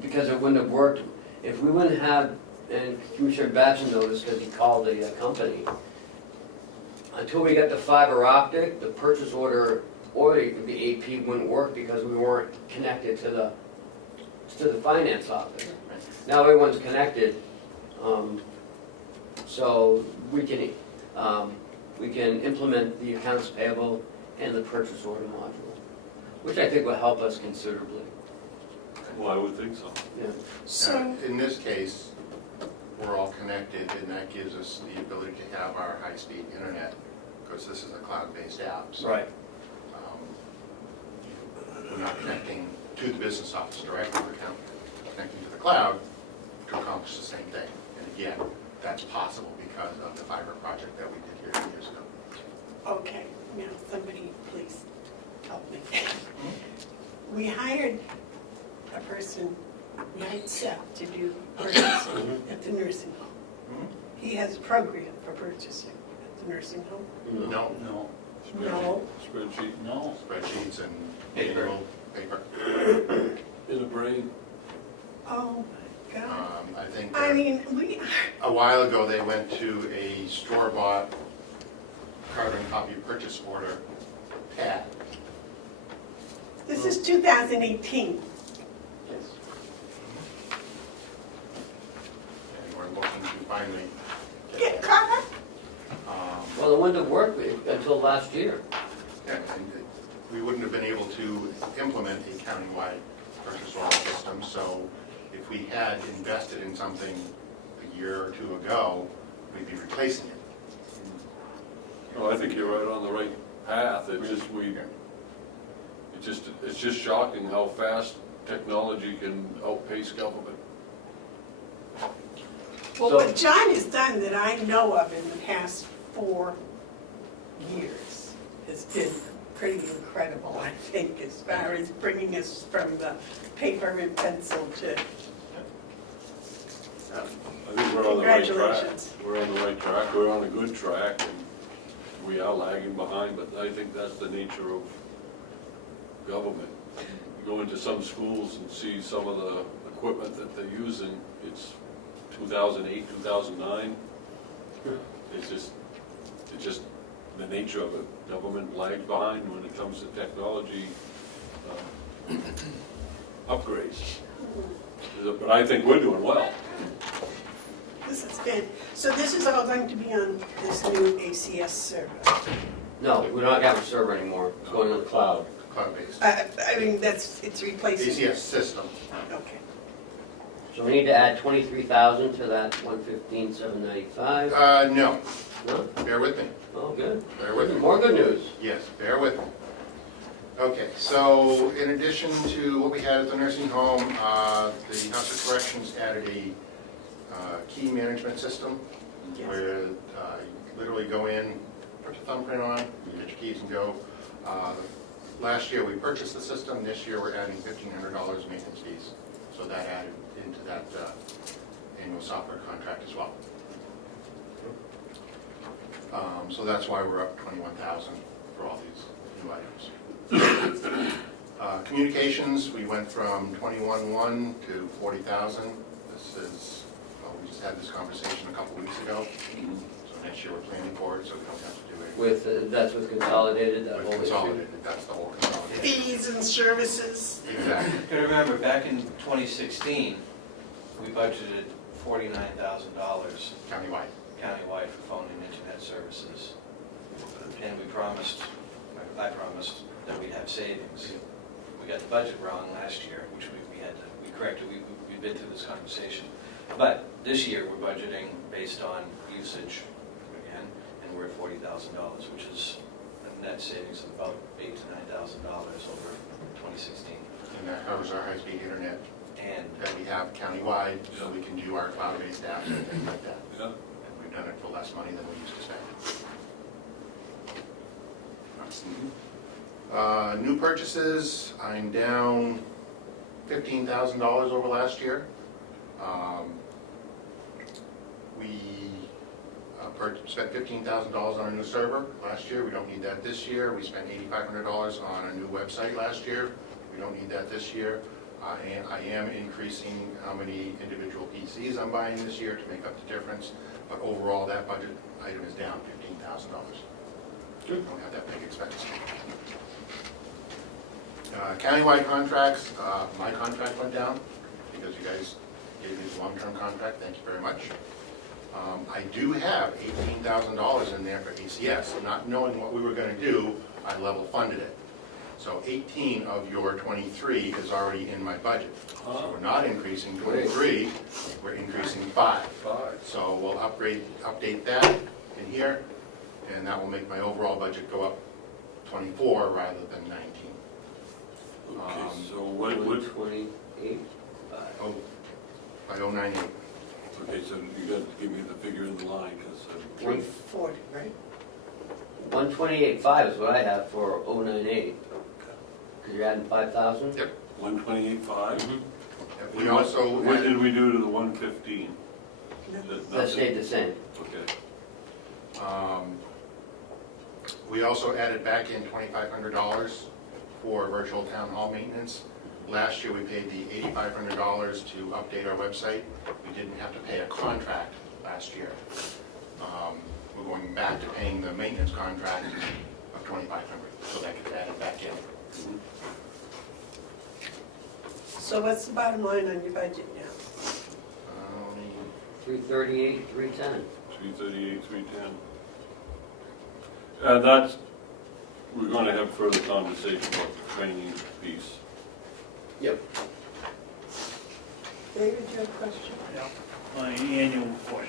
Because it wouldn't have worked, if we wouldn't have, and Commissioner Babson noticed because he called the company, until we got the fiber optic, the purchase order or the AP wouldn't work because we weren't connected to the finance office. Now everyone's connected, so we can implement the accounts payable and the purchase order module, which I think will help us considerably. Well, I would think so. Yeah. So, In this case, we're all connected, and that gives us the ability to have our high-speed internet, because this is a cloud-based app. So, Right. we're not connecting to the business office directly, we're connecting to the cloud to accomplish the same thing. And again, that's possible because of the fiber project that we did here 2 years ago. okay, now somebody please help me. We hired a person, we hired Seth to do purchasing at the nursing home. He has a program for purchasing at the nursing home. No, No, No, Spreadsheet no. spreadsheets and Paper. manual paper. in a brain. oh my God. I think I mean, we, a while ago, they went to a store-bought carbon copy purchase order pad. this is 2018. And we're looking to finally Get get that. caught up. Well, the one that worked until last year. And we wouldn't have been able to implement a countywide purchase order system, so if we had invested in something a year or two ago, we'd be replacing it. No, I think you're right on the right path. It's just shocking how fast technology can outpace government. Well, So- what John has done that I know of in the past 4 years has been pretty incredible, I think, as far as bringing us from the paper and pencil to, I think we're on the right track. Congratulations. We're on the right track, we're on a good track, and we are lagging behind, but I think that's the nature of government. You go into some schools and see some of the equipment that they're using, it's 2008, 2009. It's just the nature of it. Government lags behind when it comes to technology upgrades. But I think we're doing well. this has been, so this is all going to be on this new ACS server. No, we don't have a server anymore. It's going on the cloud. Cloud-based. I mean, it's replacing. ACS system. Okay. So we need to add 23,000 to that 115,795. No, No? bear with me, Oh, good. bear with me. More good news. Yes, bear with me. Okay, so in addition to what we had at the nursing home, the House of Corrections added a key management system Yes. where you literally go in, put your thumbprint on, get your keys and go. Last year we purchased the system, this year we're adding $1,500 maintenance fees. So that added into that annual software contract as well. So that's why we're up 21,000 for all these new items. Communications, we went from 21,100 to 40,000. This is, well, we just had this conversation a couple weeks ago. So next year we're planning for it, so we don't have to do it. That's with consolidated, that With whole issue. consolidated, that's the whole consolidated. Fees and services. Exactly. You gotta remember, back in 2016, we budgeted $49,000 Countywide. countywide for phone and internet services. And we promised, I promised, that we'd have savings. We got the budget wrong last year, which we corrected, we've been through this conversation. But this year, we're budgeting based on usage again, and we're at $40,000, which is a net savings of about $8,000 to $9,000 over 2016. And that covers our high-speed internet And that we have countywide, so we can do our cloud-based apps and things like that. Yeah. And we've done it for less money than we used to spend. New purchases, I'm down $15,000 over last year. We spent $15,000 on a new server last year. We don't need that this year. We spent $8,500 on a new website last year. We don't need that this year. And I am increasing how many individual PCs I'm buying this year to make up the difference. But overall, that budget item is down $15,000. Don't have that big expense. Countywide contracts, my contract went down because you guys gave me the long-term contract, thank you very much. I do have $18,000 in there for ACS. Not knowing what we were gonna do, I level funded it. So 18 of your 23 is already in my budget. So we're not increasing 23, we're increasing 5. So we'll update that in here, and that will make my overall budget go up 24 rather than 19. Okay, so what, 28? Oh, by 098. okay, so you got to give me the figure in the line, because 340, right? 128.5 is what I have for 098. Because you're adding 5,000? Yep. 128.5? We also, What did we do to the 115? That stayed the same. Okay. we also added back in $2,500 for virtual town hall maintenance. Last year, we paid the $8,500 to update our website. We didn't have to pay a contract last year. We're going back to paying the maintenance contract of $2,500, so that gets added back in. So what's the bottom line on your budget now? 338, 310. 338, 310. And that's, we're going to have further conversation about the training piece. Yep. David, you have a question? Yeah, my annual question.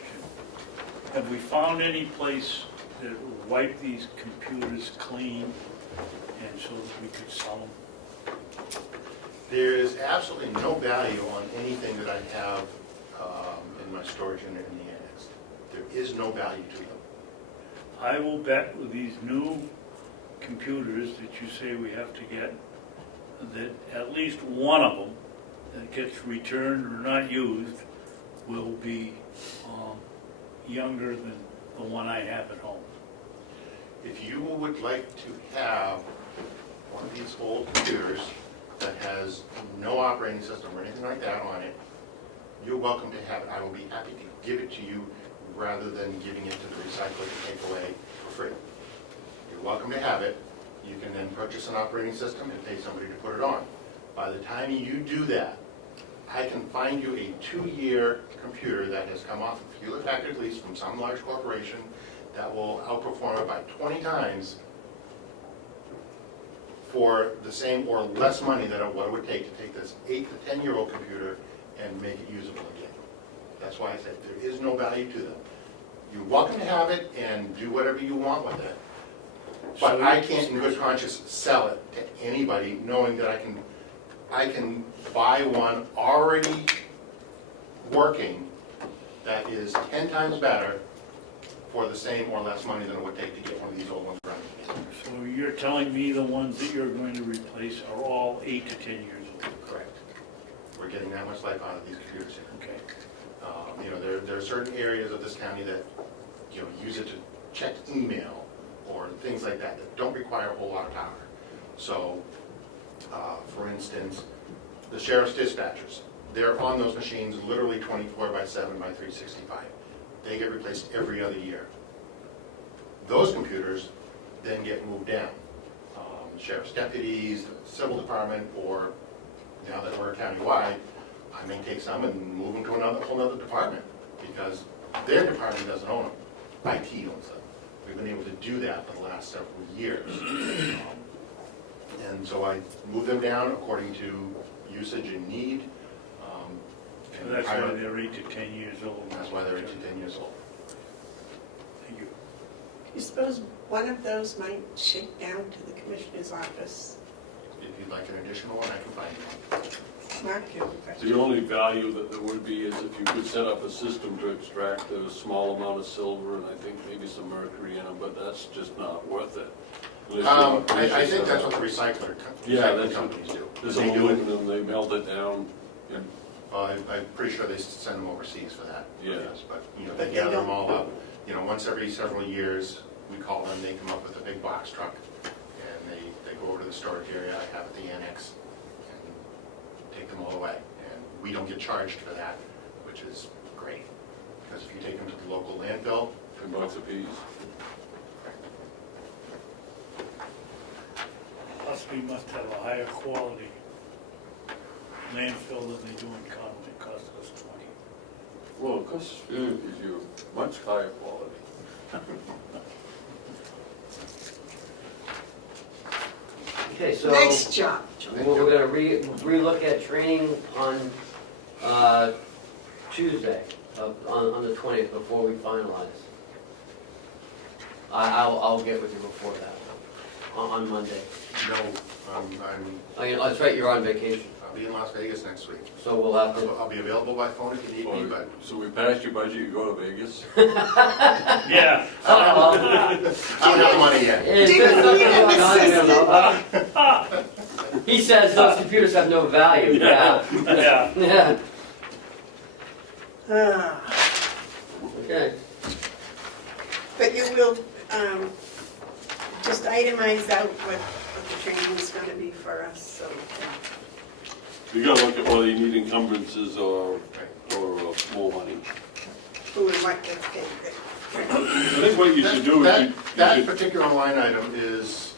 Have we found any place that will wipe these computers clean and so that we could sell them? There is absolutely no value on anything that I have in my storage unit in the annex. There is no value to them. I will bet with these new computers that you say we have to get, that at least one of them that gets returned or not used will be younger than the one I have at home. If you would like to have one of these old computers that has no operating system or anything like that on it, you're welcome to have it. I will be happy to give it to you rather than giving it to the recycler to take away for free. You're welcome to have it. You can then purchase an operating system and pay somebody to put it on. By the time you do that, I can find you a 2-year computer that has come off of Hewlett-Packard lease from some large corporation that will outperform it by 20 times for the same or less money than what it would take to take this 8 to 10-year-old computer and make it usable again. That's why I said there is no value to them. You're welcome to have it and do whatever you want with it, but I can't in good conscience sell it to anybody knowing that I can buy one already working that is 10 times better for the same or less money than it would take to get one of these old ones running again. So you're telling me the ones that you're going to replace are all 8 to 10 years old? Correct. We're getting that much life out of these computers here. Okay. There are certain areas of this county that, use it to check email or things like that that don't require a whole lot of power. So, for instance, the sheriff's dispatchers, they're on those machines literally 24/7 by 365. They get replaced every other year. Those computers then get moved down. Sheriff's deputies, the civil department, or now that we're countywide, I may take some and move them to a whole other department because their department doesn't own them. IT owns them. We've been able to do that for the last several years. And so I move them down according to usage and need. So that's why they're 8 to 10 years old. That's why they're 8 to 10 years old. Thank you. You suppose one of those might shake down to the commissioner's office? If you'd like an additional one, I can find one. Mark, you have a question? The only value that there would be is if you could set up a system to extract a small amount of silver and I think maybe some mercury in them, but that's just not worth it. I think that's what the recycling that's companies do. There's They do it. aluminum, they melt it down. And I'm pretty sure they send them overseas for that. Yeah. Yes, but, But they they gather them don't- all up. Once every several years, we call them, they come up with a big box truck, and they go over to the storage area I have at the annex, and take them all away. And we don't get charged for that, which is great, because if you take them to the local landfill, $10 a piece. Ossipee must have a higher quality landfill than they do in Conway, it costs us 20. Well, of course, is your much higher quality. Okay, so. Nice job, John. We're gonna relook at training on Tuesday, on the 20th, before we finalize. I'll get with you before that, on Monday. No, Oh, that's right, you're on vacation, I'll be in Las Vegas next week. so we'll have to. I'll be available by phone if you need me, but So we passed your budget, you go to Vegas? Yeah. I don't have the money yet. He says those computers have no value, yeah. Yeah. Yeah, Ah, okay. But you will just itemize out what the training is going to be for us, so You gotta look at whether you need encumbrances or more money. who would like to pay it. I think what you should do is you That should, particular line item is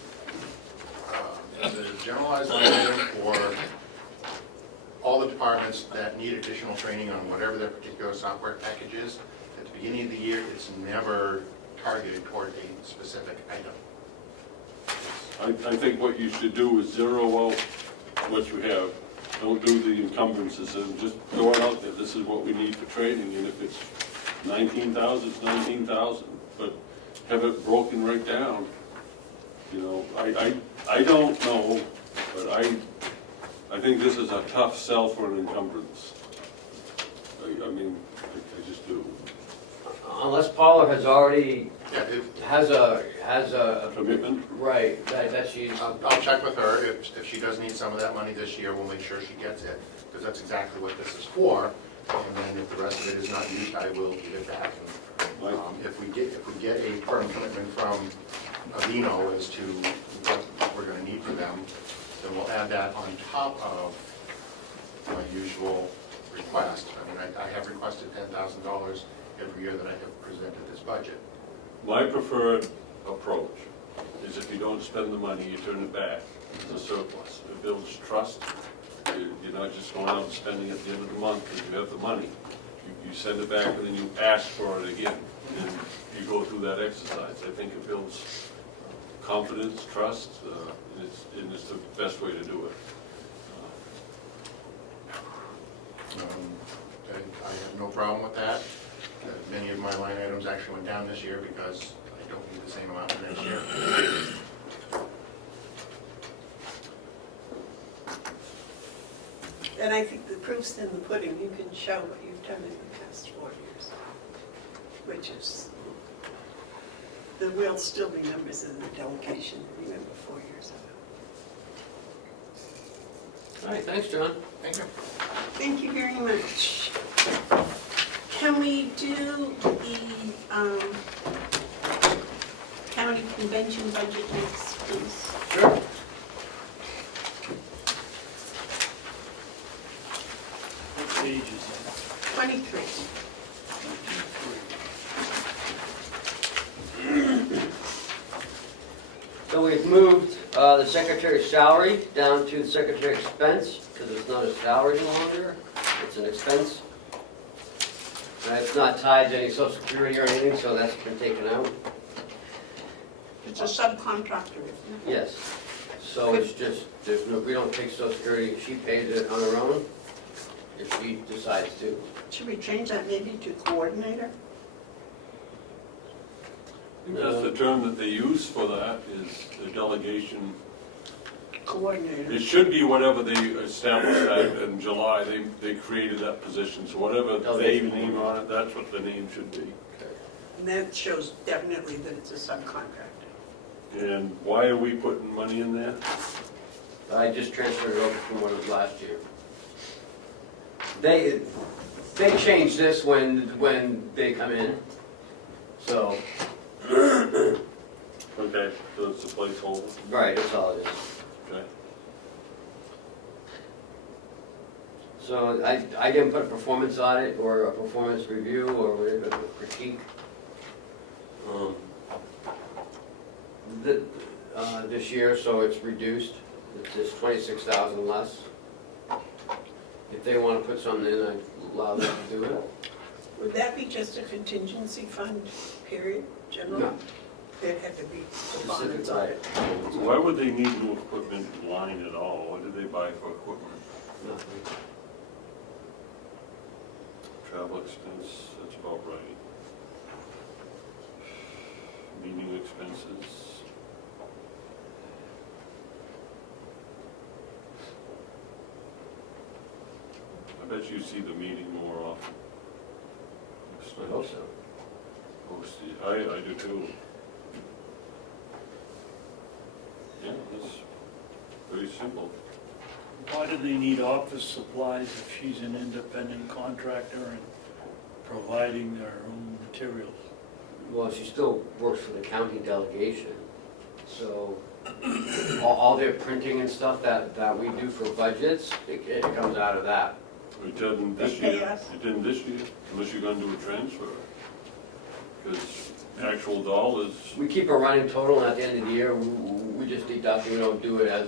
the generalized line item for all the departments that need additional training on whatever their particular software package is. At the beginning of the year, it's never targeted toward a specific item. I think what you should do is zero out what you have. Don't do the encumbrances and just throw it out there. This is what we need for training, and if it's 19,000, it's 19,000. But have it broken right down. You know, I don't know, but I think this is a tough sell for an encumbrance. I mean, I just do. Unless Paula has already, Yeah, has a, Commitment? right, that she's, I'll check with her. If she does need some of that money this year, we'll make sure she gets it, because that's exactly what this is for. And then if the rest of it is not used, I will give it back. And, if we get a firm commitment from Avino as to what we're gonna need for them, then we'll add that on top of my usual request. I mean, I have requested $10,000 every year that I have presented this budget. My preferred approach is if you don't spend the money, you turn it back. It's a surplus. It builds trust. You're not just going out and spending at the end of the month because you have the money. You send it back and then you ask for it again. And you go through that exercise. I think it builds confidence, trust, and it's the best way to do it. I have no problem with that. Many of my line items actually went down this year because I don't need the same amount for next year. And I think the proof's in the pudding. You can show what you've done in the past 4 years, which is, there will still be members of the delegation that remember 4 years ago. all right, thanks, John. Thank you. Thank you very much. Can we do the county convention budget next, please? Sure. What page is that? 23. So we've moved the secretary's salary down to the secretary expense, because it's not a salary any longer, it's an expense. And it's not tied to any social security or anything, so that's been taken out. It's a subcontractor, isn't it? Yes. So it's just, there's no, we don't take social security, she pays it on her own, if she decides to. Should we change that maybe to coordinator? That's the term that they use for that, is the delegation. Coordinator. It should be whatever they established that in July, they created that position, so whatever they name on it, that's what the name should be. And that shows definitely that it's a subcontractor. And why are we putting money in there? I just transferred it over from what it was last year. They change this when they come in, so. Okay, so it's a placeholder, Right, that's all it is. okay. So I didn't put a performance audit or a performance review or whatever, a critique. This year, so it's reduced. It's just 26,000 less. If they wanna put something in, I'd allow them to do it. Would that be just a contingency fund, period, general? No. It had to be Specific bonded. item. Why would they need new equipment line at all? What did they buy for equipment? Nothing. Travel expense, that's about right. Meeting expenses. I bet you see the meeting more often. I hope so. I do too. Yeah, that's very simple. Why do they need office supplies if she's an independent contractor and providing their own materials? Well, she still works for the county delegation, so all their printing and stuff that we do for budgets, it comes out of that. It didn't this They pay year. us. It didn't this year, unless you're gonna do a transfer. Because actual dollars, We keep a running total, and at the end of the year, we just deduct, we don't do it as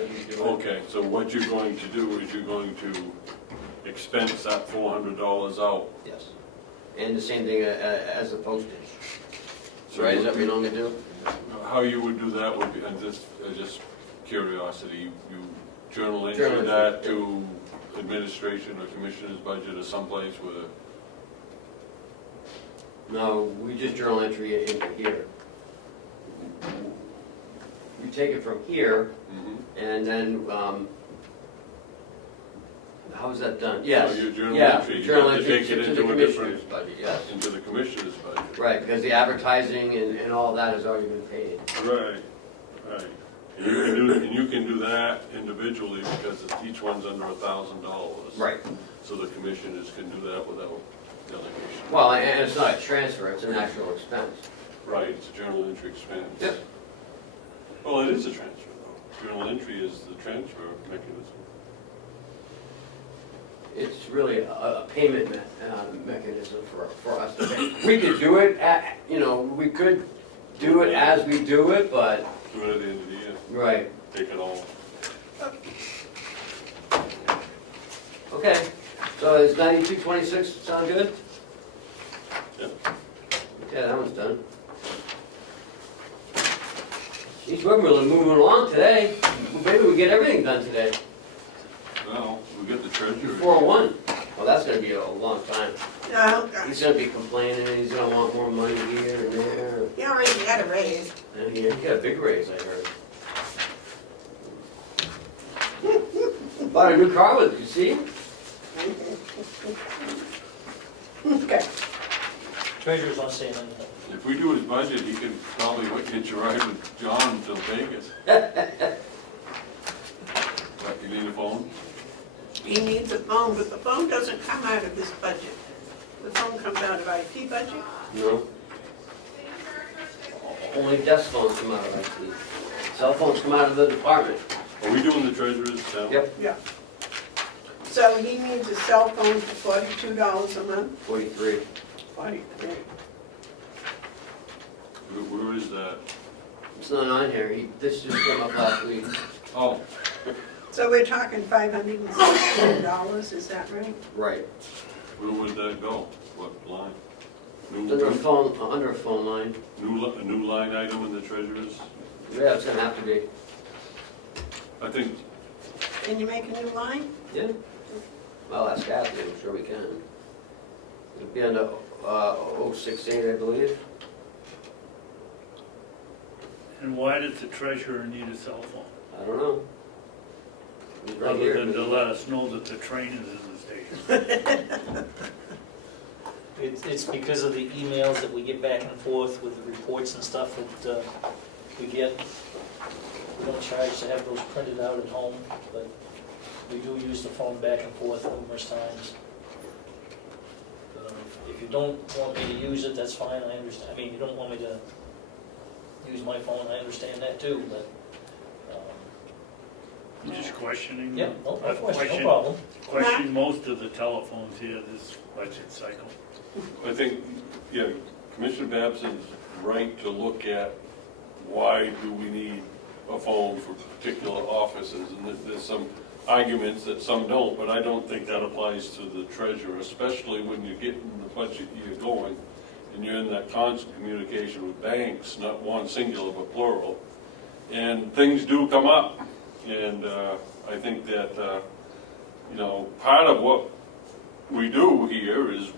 we do it. okay, so what you're going to do is you're going to expense that $400 out. Yes. And the same thing as the postage. So Right, is that what we normally do? how you would do that would be, and just curiosity, you journal entry Journal entry, that yeah. to administration or commissioner's budget or someplace with a, No, we just journal entry it into here. We take it from here, and then, how is that done? Yes. your journal Yeah, entry, you journal have to entry take it to into the a commissioner's different, budget, yes. into the commissioner's budget. Right, because the advertising and all that has already been paid. Right, right. And you can do that individually because each one's under $1,000. Right. So the commissioners can do that without delegation. Well, and it's not a transfer, it's an actual expense. Right, it's a journal entry expense. Yep. Well, it is a transfer though. Journal entry is the transfer mechanism. It's really a payment mechanism for us. We could do it, we could do it as we do it, but, Do it at the end of the year, right. take it all. Okay, so is 9226 sound good? Yep. Okay, that one's done. Geez, we're really moving along today. Maybe we get everything done today. Well, we get the treasurer. 401. Well, that's gonna be a long time. No, He's gonna be complaining, he's gonna want more money here and there. he already got a raise. And he got a big raise, I heard. Bought a new car with it, you see? Okay. Treasurer's not saying anything. If we do his budget, he can probably hitch a ride with John till Vegas. What, you need a phone? He needs a phone, but the phone doesn't come out of his budget. The phone comes out of IT budget. No. Only desk phones come out of IT. Cell phones come out of the department. Are we doing the treasurer's now? Yep. Yeah. So he needs a cell phone for $42 a month? 43. 43. Where is that? It's not on here, this just came up last week. Oh, So we're talking $516, is that right? Right. where would that go? What line? Under a phone line. A new line item in the treasurer's? Yeah, it's gonna have to be. I think, Can you make a new line? Yeah. Well, that's Kathy, I'm sure we can. It'll be under 068, I believe. And why does the treasurer need a cell phone? I don't know. He's right Other here. than to let us know that the train is in the station. It's because of the emails that we get back and forth with the reports and stuff that we get. We don't charge to have those printed out at home, but we do use the phone back and forth numerous times. If you don't want me to use it, that's fine, I understand. I mean, you don't want me to use my phone, I understand that too, but, I'm just questioning. yeah, no I've question, no problem. questioned most of the telephones here this budget cycle. I think, yeah, Commissioner Babson's right to look at why do we need a phone for particular offices, and there's some arguments that some don't, but I don't think that applies to the treasurer, especially when you get in the budget year going, and you're in that constant communication with banks, not one singular but plural, and things do come up, and I think that, you know, part of what we do here is,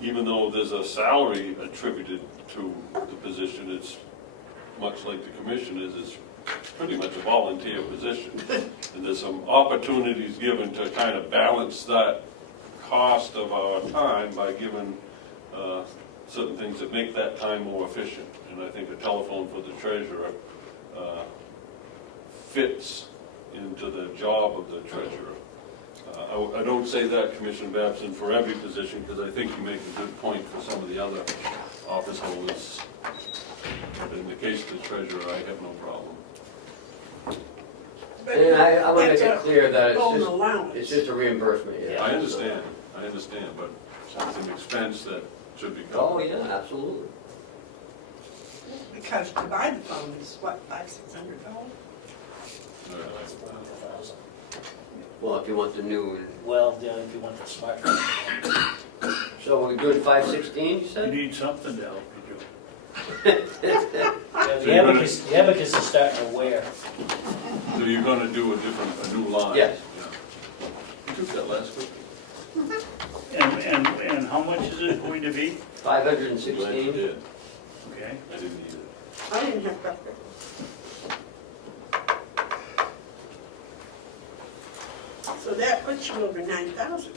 even though there's a salary attributed to the position, it's much like the commissioners, it's pretty much a volunteer position. And there's some opportunities given to kind of balance that cost of our time by giving certain things that make that time more efficient. And I think a telephone for the treasurer fits into the job of the treasurer. I don't say that, Commissioner Babson, for every position, because I think you make a good point for some of the other office holders. But in the case of the treasurer, I have no problem. And I want to make That's it a clear that loan allowance. it's just a reimbursement, yeah. I understand, but it's an expense that should be Oh, covered. yeah, absolutely. Because to buy the phone is what, $500-$600? That's about 1,000. Well, if you want the new, Well, yeah, if you want the smartphone. so we're good 516, you You said? need something to help you, Joe. Yeah, So you're gonna- the abacus is starting to wear. So you're gonna do a new line? Yes. Yeah. You took that last week? And how much is it going to be? Glad you 516. did. Okay. I didn't need it. I didn't have breakfast. So that puts you over 9,000.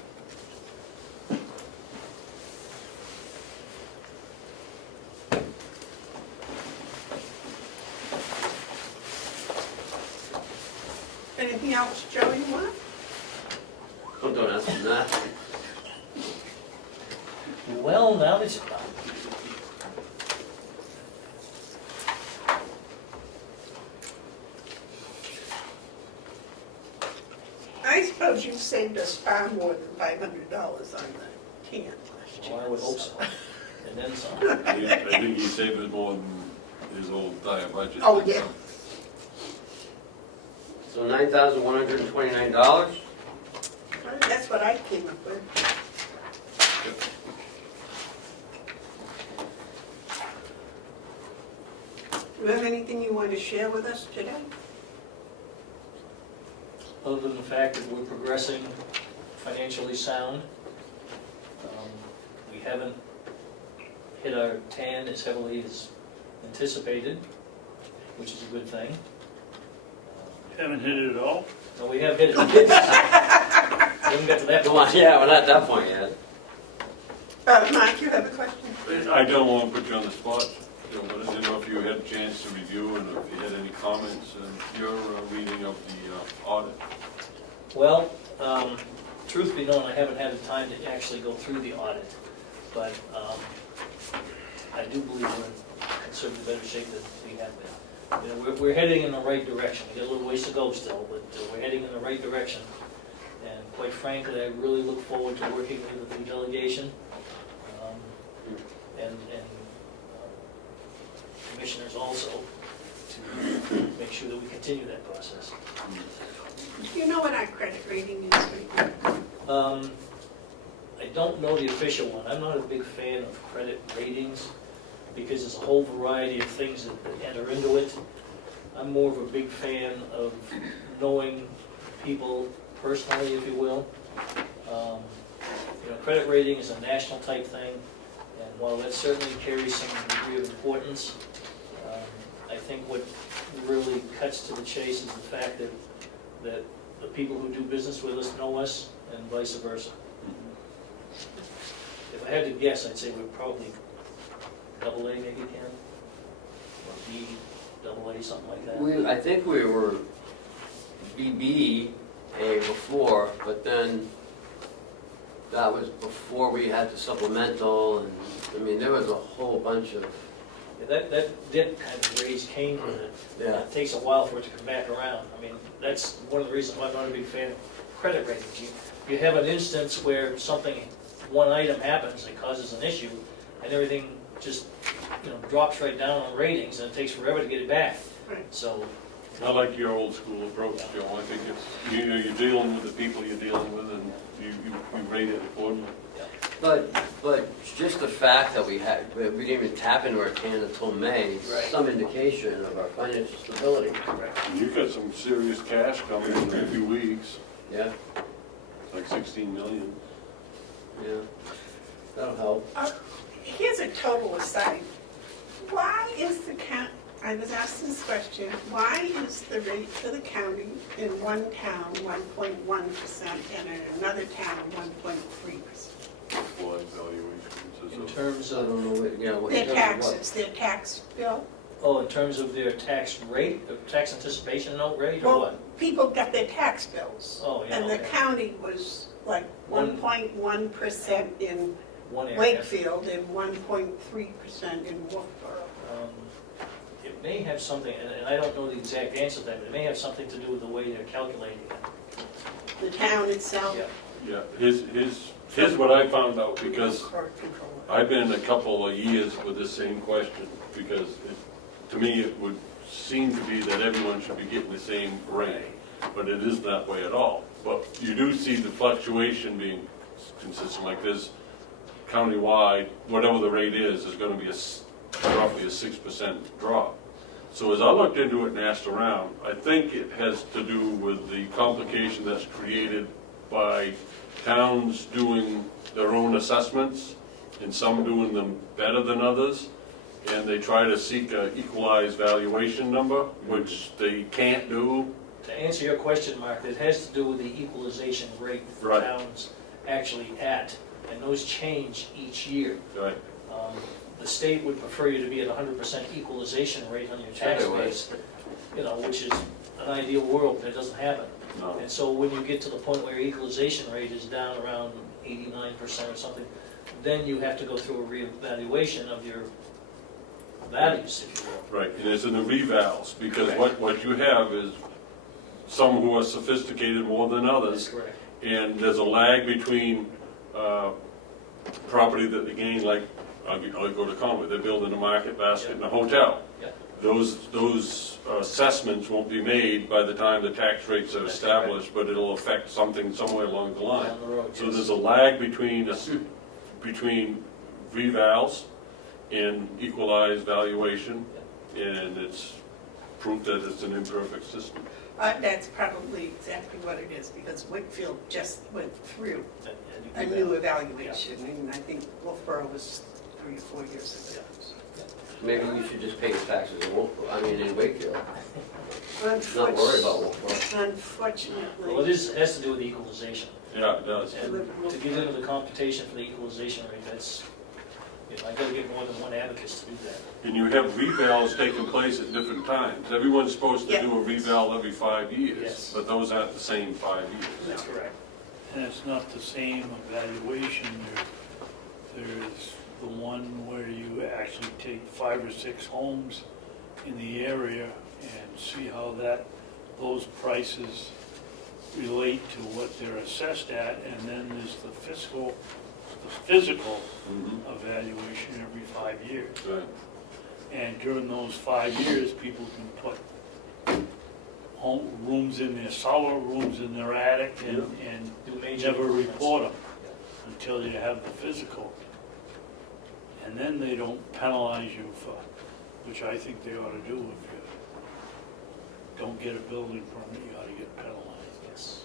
Anything else, Joe, you want? Oh, don't ask me that. Well, now that you I suppose you've saved us far more than $500 on the can last year. well, I would hope so. And then some. I think he saved us more than his whole entire budget. Oh, yeah. So $9,129? Well, that's what I came up with. Do you have anything you want to share with us today? Other than the fact that we're progressing financially sound. We haven't hit our tan as heavily as anticipated, which is a good thing. Haven't hit it at all? No, we have hit it. We haven't got to that Come on, point. yeah, we're not at that point yet. Mike, you have a question? I don't want to put you on the spot, Joe, but I didn't know if you had a chance to review and if you had any comments in your reading of the audit. Well, truth be known, I haven't had the time to actually go through the audit, but I do believe we're in considerably better shape than we have been. You know, we're heading in the right direction. We got a little ways to go still, but we're heading in the right direction. And quite frankly, I really look forward to working with the new delegation and commissioners also to make sure that we continue that process. Do you know what our credit rating is right now? I don't know the official one. I'm not a big fan of credit ratings because there's a whole variety of things that enter into it. I'm more of a big fan of knowing people personally, if you will. You know, credit rating is a national type thing, and while that certainly carries some degree of importance, I think what really cuts to the chase is the fact that the people who do business with us know us, and vice versa. If I had to guess, I'd say we're probably AA maybe, Ken? Or B, AA, something like that. I think we were BBA before, but then that was before we had the supplemental, and, I mean, there was a whole bunch of, That dip kind of raise came with it. yeah. It takes a while for it to come back around. I mean, that's one of the reasons why I'm not a big fan of credit ratings. You have an instance where something, one item happens that causes an issue, and everything just, drops right down on ratings, and it takes forever to get it back. Right. So I like your old school approach, Joe. I think it's, you know, you're dealing with the people you're dealing with, and you rate it accordingly. But just the fact that we didn't even tap into our can until May, Right. some indication of our financial stability. You've got some serious cash coming in a few weeks, Yeah, like 16 million. yeah, that'll help. Here's a total aside. Why is the I was asked this question, why is the rate for the county in one town 1.1% and in another town 1.3%? Equalized valuations. In terms So I of, don't know what, you know, what. Their in terms of what. taxes, their tax bill. in terms of their tax rate, tax anticipation note rate, or Well, what? people got their tax bills. Oh, yeah, And the okay. county was like 1.1% in One area. Wakefield and 1.3% in Wolfboro. It may have something, and I don't know the exact answer to that, but it may have something to do with the way they're calculating it. The town itself. Yeah. Yeah, here's what I found out, because Court control. I've been in a couple of years with this same question, because to me, it would seem to be that everyone should be getting the same rate, but it isn't that way at all. But you do see the fluctuation being consistent, like this countywide, whatever the rate is gonna be roughly a 6% drop. So as I looked into it and asked around, I think it has to do with the complication that's created by towns doing their own assessments, and some doing them better than others, and they try to seek an equalized valuation number, which they can't do. To answer your question, Mark, it has to do with the equalization rate that the Right. town's actually at, and those change each year. Right. The state would prefer you to be at 100% equalization rate on your tax Sure they would. base, which is an ideal world, but it doesn't happen. No. And so when you get to the point where your equalization rate is down around 89% or something, then you have to go through a reevaluation of your values, if you will. Right, and it's in the revals, because what you have is some who are sophisticated more than That's others, correct. and there's a lag between property that they gain, like, I'll go to Comeau, they're building a market basket and a hotel. Yeah. Those assessments won't be made by the time the tax rates are That's established, but it'll affect something somewhere along the line. Down the road, So yes. there's a lag between revals and equalized valuation, and it's proof that it's an imperfect system. That's probably exactly what it is, because Wakefield just went through a And new evaluation, and I think Wolfboro was 3 or 4 years ago. Maybe you should just pay your taxes in Wakefield, not Unfortunately, worry about Wolfboro. Well, unfortunately, it has to do with the equalization. Yeah, it does. And to get into the computation for the equalization rate, that's, I gotta get more than one abacus to do that. And you have revals taking place at different times. Everyone's supposed to Yeah. do a reval every 5 years, Yes. but those aren't the same 5 years. That's correct. And it's not the same evaluation. There's the one where you actually take 5 or 6 homes in the area and see how those prices relate to what they're assessed at, and then there's the physical Mhm. evaluation every 5 years. Right. And during those 5 years, people can put rooms in their cellar, rooms in their attic, and Do major never improvements. report them until you have the physical. And then they don't penalize you for, which I think they ought to do. If you don't get a building permit, you ought to get penalized. Yes.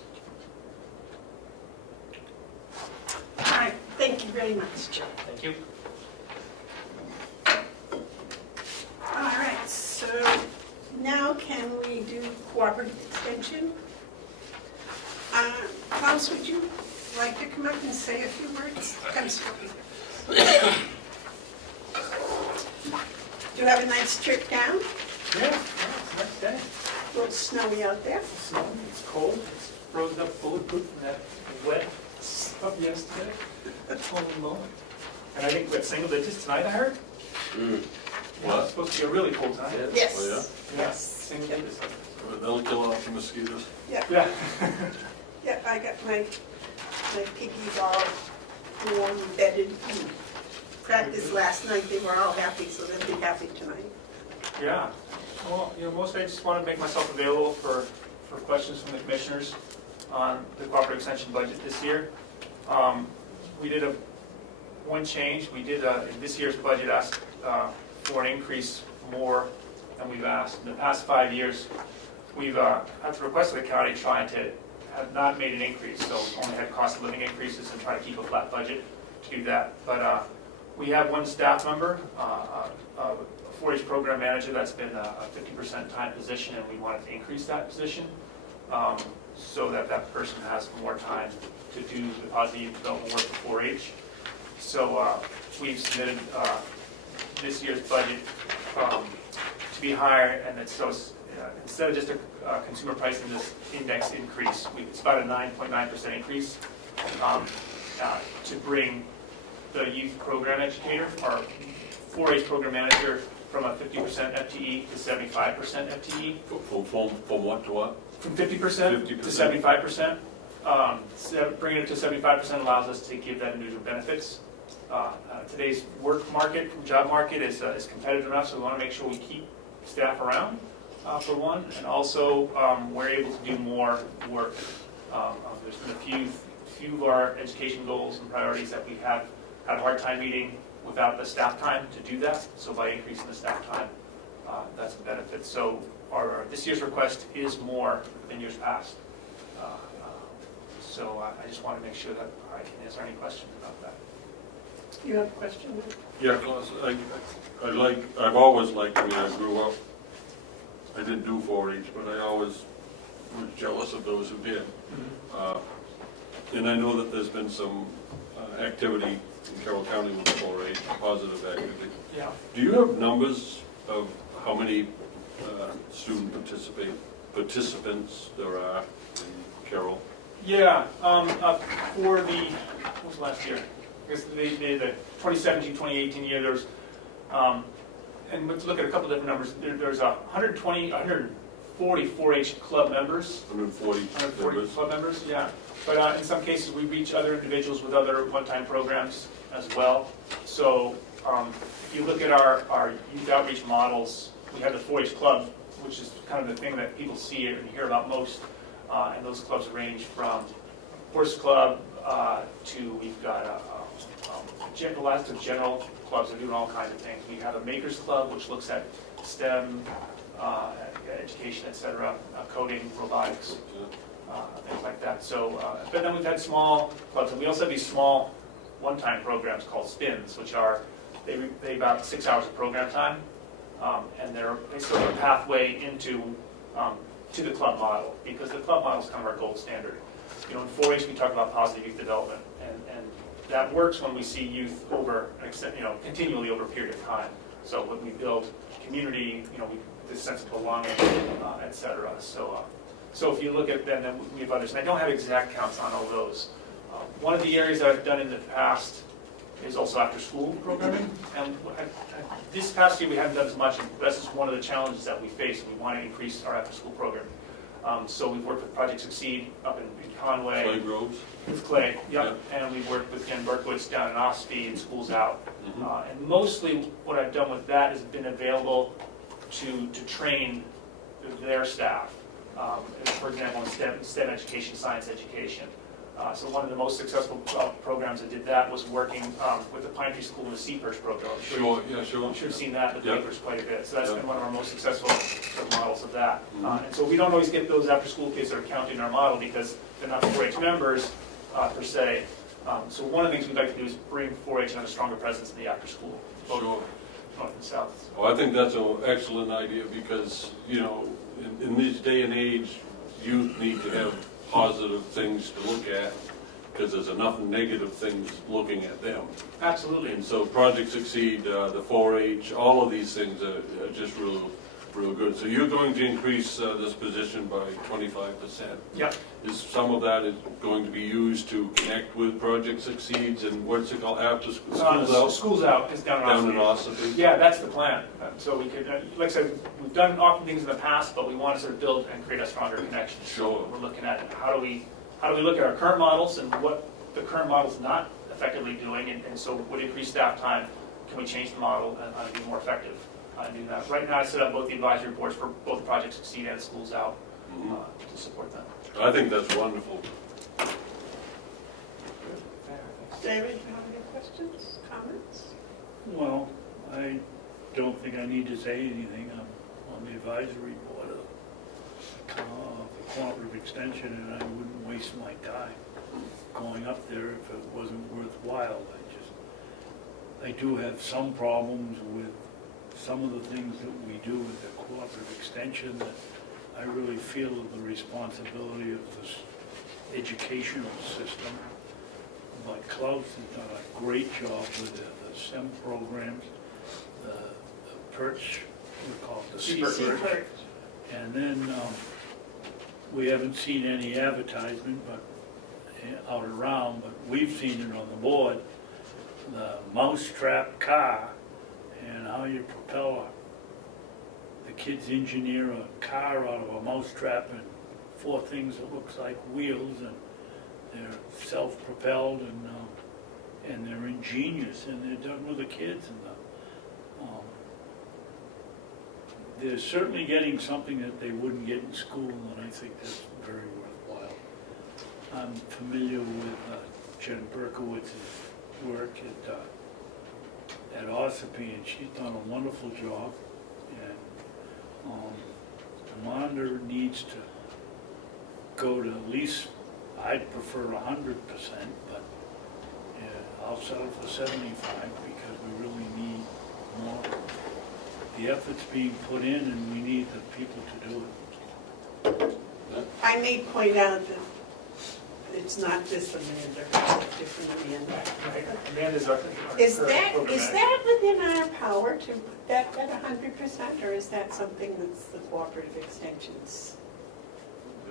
all right, thank you very much, Joe. Thank you. All right, so now can we do cooperative extension? Klaus, would you like to come up and say a few words? Come speak. Do you have a nice trip down? Yeah, it's a nice day. A little snowy out there. It's snowing, it's cold, it's frozen up bulletproof from that wet stuff yesterday. Holy moly. And I think we have single digits tonight, I heard? Mm. Yeah, it's supposed to be a really cold night. Yes. Oh, yeah? Yeah, Yes. single digits. They'll kill off the mosquitoes. Yeah. Yeah, I got my piggies all warm bedded. Practiced last night, they were all happy, so they'll be happy tonight. Yeah. Well, mostly I just want to make myself available for questions from the commissioners on the cooperative extension budget this year. We did one change. We did, in this year's budget, ask for an increase more than we've asked. In the past 5 years, we've, at the request of the county, have not made an increase, so only had cost of living increases and try to keep a flat budget to do that. But we have one staff member, a 4-H program manager, that's been a 50% time position, and we wanted to increase that position so that that person has more time to do the positive youth development work for 4-H. So we've submitted this year's budget to be higher, and it's so instead of just a consumer price index increase, it's about a 9.9% increase to bring the youth program educator, our 4-H program manager, from a 50% FTE to 75% FTE. From what to what? From 50% to 75%. Bringing it to 75% allows us to give that individual benefits. Today's work market, job market is competitive enough, so we want to make sure we keep staff around for one, and also we're able to do more work. There's been a few of our education goals and priorities that we have had a hard time meeting without the staff time to do that. So by increasing the staff time, that's a benefit. So this year's request is more than years past. So I just want to make sure that I can answer any questions about that. You have a question? Yeah, Klaus, I've always liked, when I grew up, I didn't do 4-H, but I always was jealous of those who did. And I know that there's been some activity in Carroll County with 4-H, positive activity. Yeah. Do you have numbers of how many student participants there are in Carroll? Yeah, for the, what was last year? I guess the 2017-2018 year, there's, and let's look at a couple different numbers. There's 140 4-H club members. 140 club members, yeah. But in some cases, we reach other individuals with other one-time programs as well. So if you look at our youth outreach models, we have the 4-H club, which is kind of the thing that people see and hear about most. And those clubs range from horse club to, we've got lots of general clubs that are doing all kinds of things. We have a makers club, which looks at STEM, education, etc., coding, robotics, things like that. So, but then we've had small clubs, and we also have these small one-time programs called spins, which are, they about 6 hours of program time, and they sort of a pathway into to the club model, because the club model is kind of our gold standard. In 4-H we talk about positive youth development, and that works when we see youth continually over a period of time. So when we build community, this sense of belonging, etc. So if you look at then we have others, and I don't have exact counts on all those. One of the areas that I've done in the past is also after-school programming, and this past year we haven't done as much, and that's just one of the challenges that we face. We want to increase our after-school program. So we've worked with Project Succeed up in Conway. Clay Groves? With Clay, yep. And we've worked with Ken Berkowitz down in Ossipee and Schools Out. And mostly what I've done with that has been available to train their staff. For example, in STEM education, science education. So one of the most successful programs that did that was working with the Pine Tree School and the CPERS program. I'm sure you've seen that in the papers quite a bit. So that's been one of our most successful models of that. And so we don't always get those after-school kids that are counted in our model because they're not 4-H members per se. So one of the things we'd like to do is bring 4-H and have a stronger presence in the after-school, both north and south. Well, I think that's an excellent idea because, in this day and age, youth need to have positive things to look at because there's enough negative things looking at them. Absolutely. And so Project Succeed, the 4-H, all of these things are just real good. So you're going to increase this position by 25%. Yep. Is some of that is going to be used to connect with Project Succeeds and what's it called, after Schools Out? Schools Out is down in Ossipee. Yeah, that's the plan. So we could, like I said, we've done often things in the past, but we want to sort of build and create a stronger connection. Sure. So we're looking at how do we look at our current models and what the current model's not effectively doing, and so would increase staff time. Can we change the model and be more effective? do that. Right now, I set up both the advisory boards for both Project Succeed and Schools Out to support them. I think that's wonderful. David, you have any questions, comments? Well, I don't think I need to say anything. I'm on the advisory board of the Cooperative Extension, and I wouldn't waste my time going up there if it wasn't worthwhile. I do have some problems with some of the things that we do with the Cooperative Extension that I really feel are the responsibility of this educational system. But Klaus has done a great job with the STEM programs, the perch, we call it the sea perch. And then we haven't seen any advertisement but out around, but we've seen it on the board, the mousetrap car and how you propel the kids engineer a car out of a mousetrap and 4 things that looks like wheels, and they're self-propelled and they're ingenious and they're done with the kids, and they're certainly getting something that they wouldn't get in school, and I think that's very worthwhile. I'm familiar with Jen Berkowitz's work at Ossipee, and she's done a wonderful job. And Commander needs to go to at least, I'd prefer 100%, but I'll settle for 75 because we really need more. The effort's being put in, and we need the people to do it. I may point out that it's not this Amanda, it's a different Amanda. Amanda's our Is current that program within our power to put that at 100%, or is that something that's the Cooperative Extension's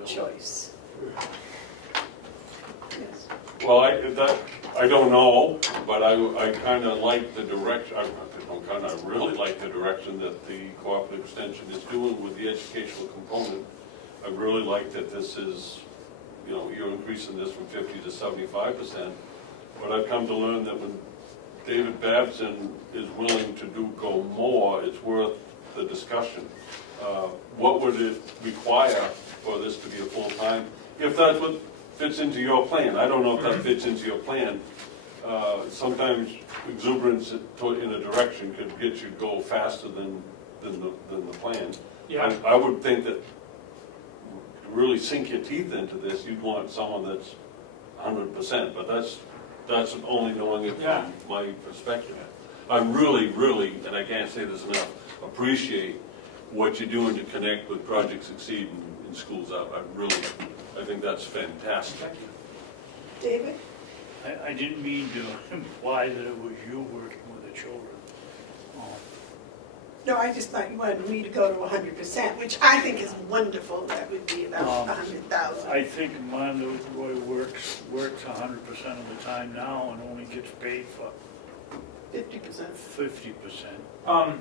choice? Yes. Well, I don't know, but I kind of like the direction, I really like the direction that the Cooperative Extension is doing with the educational component. I really like that this is, you're increasing this from 50 to 75%. But I've come to learn that when David Babson is willing to go more, it's worth the discussion. What would it require for this to be a full-time? If that's what fits into your plan. I don't know if that fits into your plan. Sometimes exuberance in a direction could get you to go faster than the plan. Yeah. I would think that to really sink your teeth into this, you'd want someone that's 100%, but that's only knowing it from my perspective. I'm really, and I can't say this enough, appreciate what you're doing to connect with Project Succeed in Schools Out. I think that's fantastic. Thank you. David? I didn't mean to imply that it was you working with the children. No, I just thought you wanted me to go to 100%, which I think is wonderful. That would be about 100,000. I think Amanda Roy works 100% of the time now and only gets paid for 50%. 50%.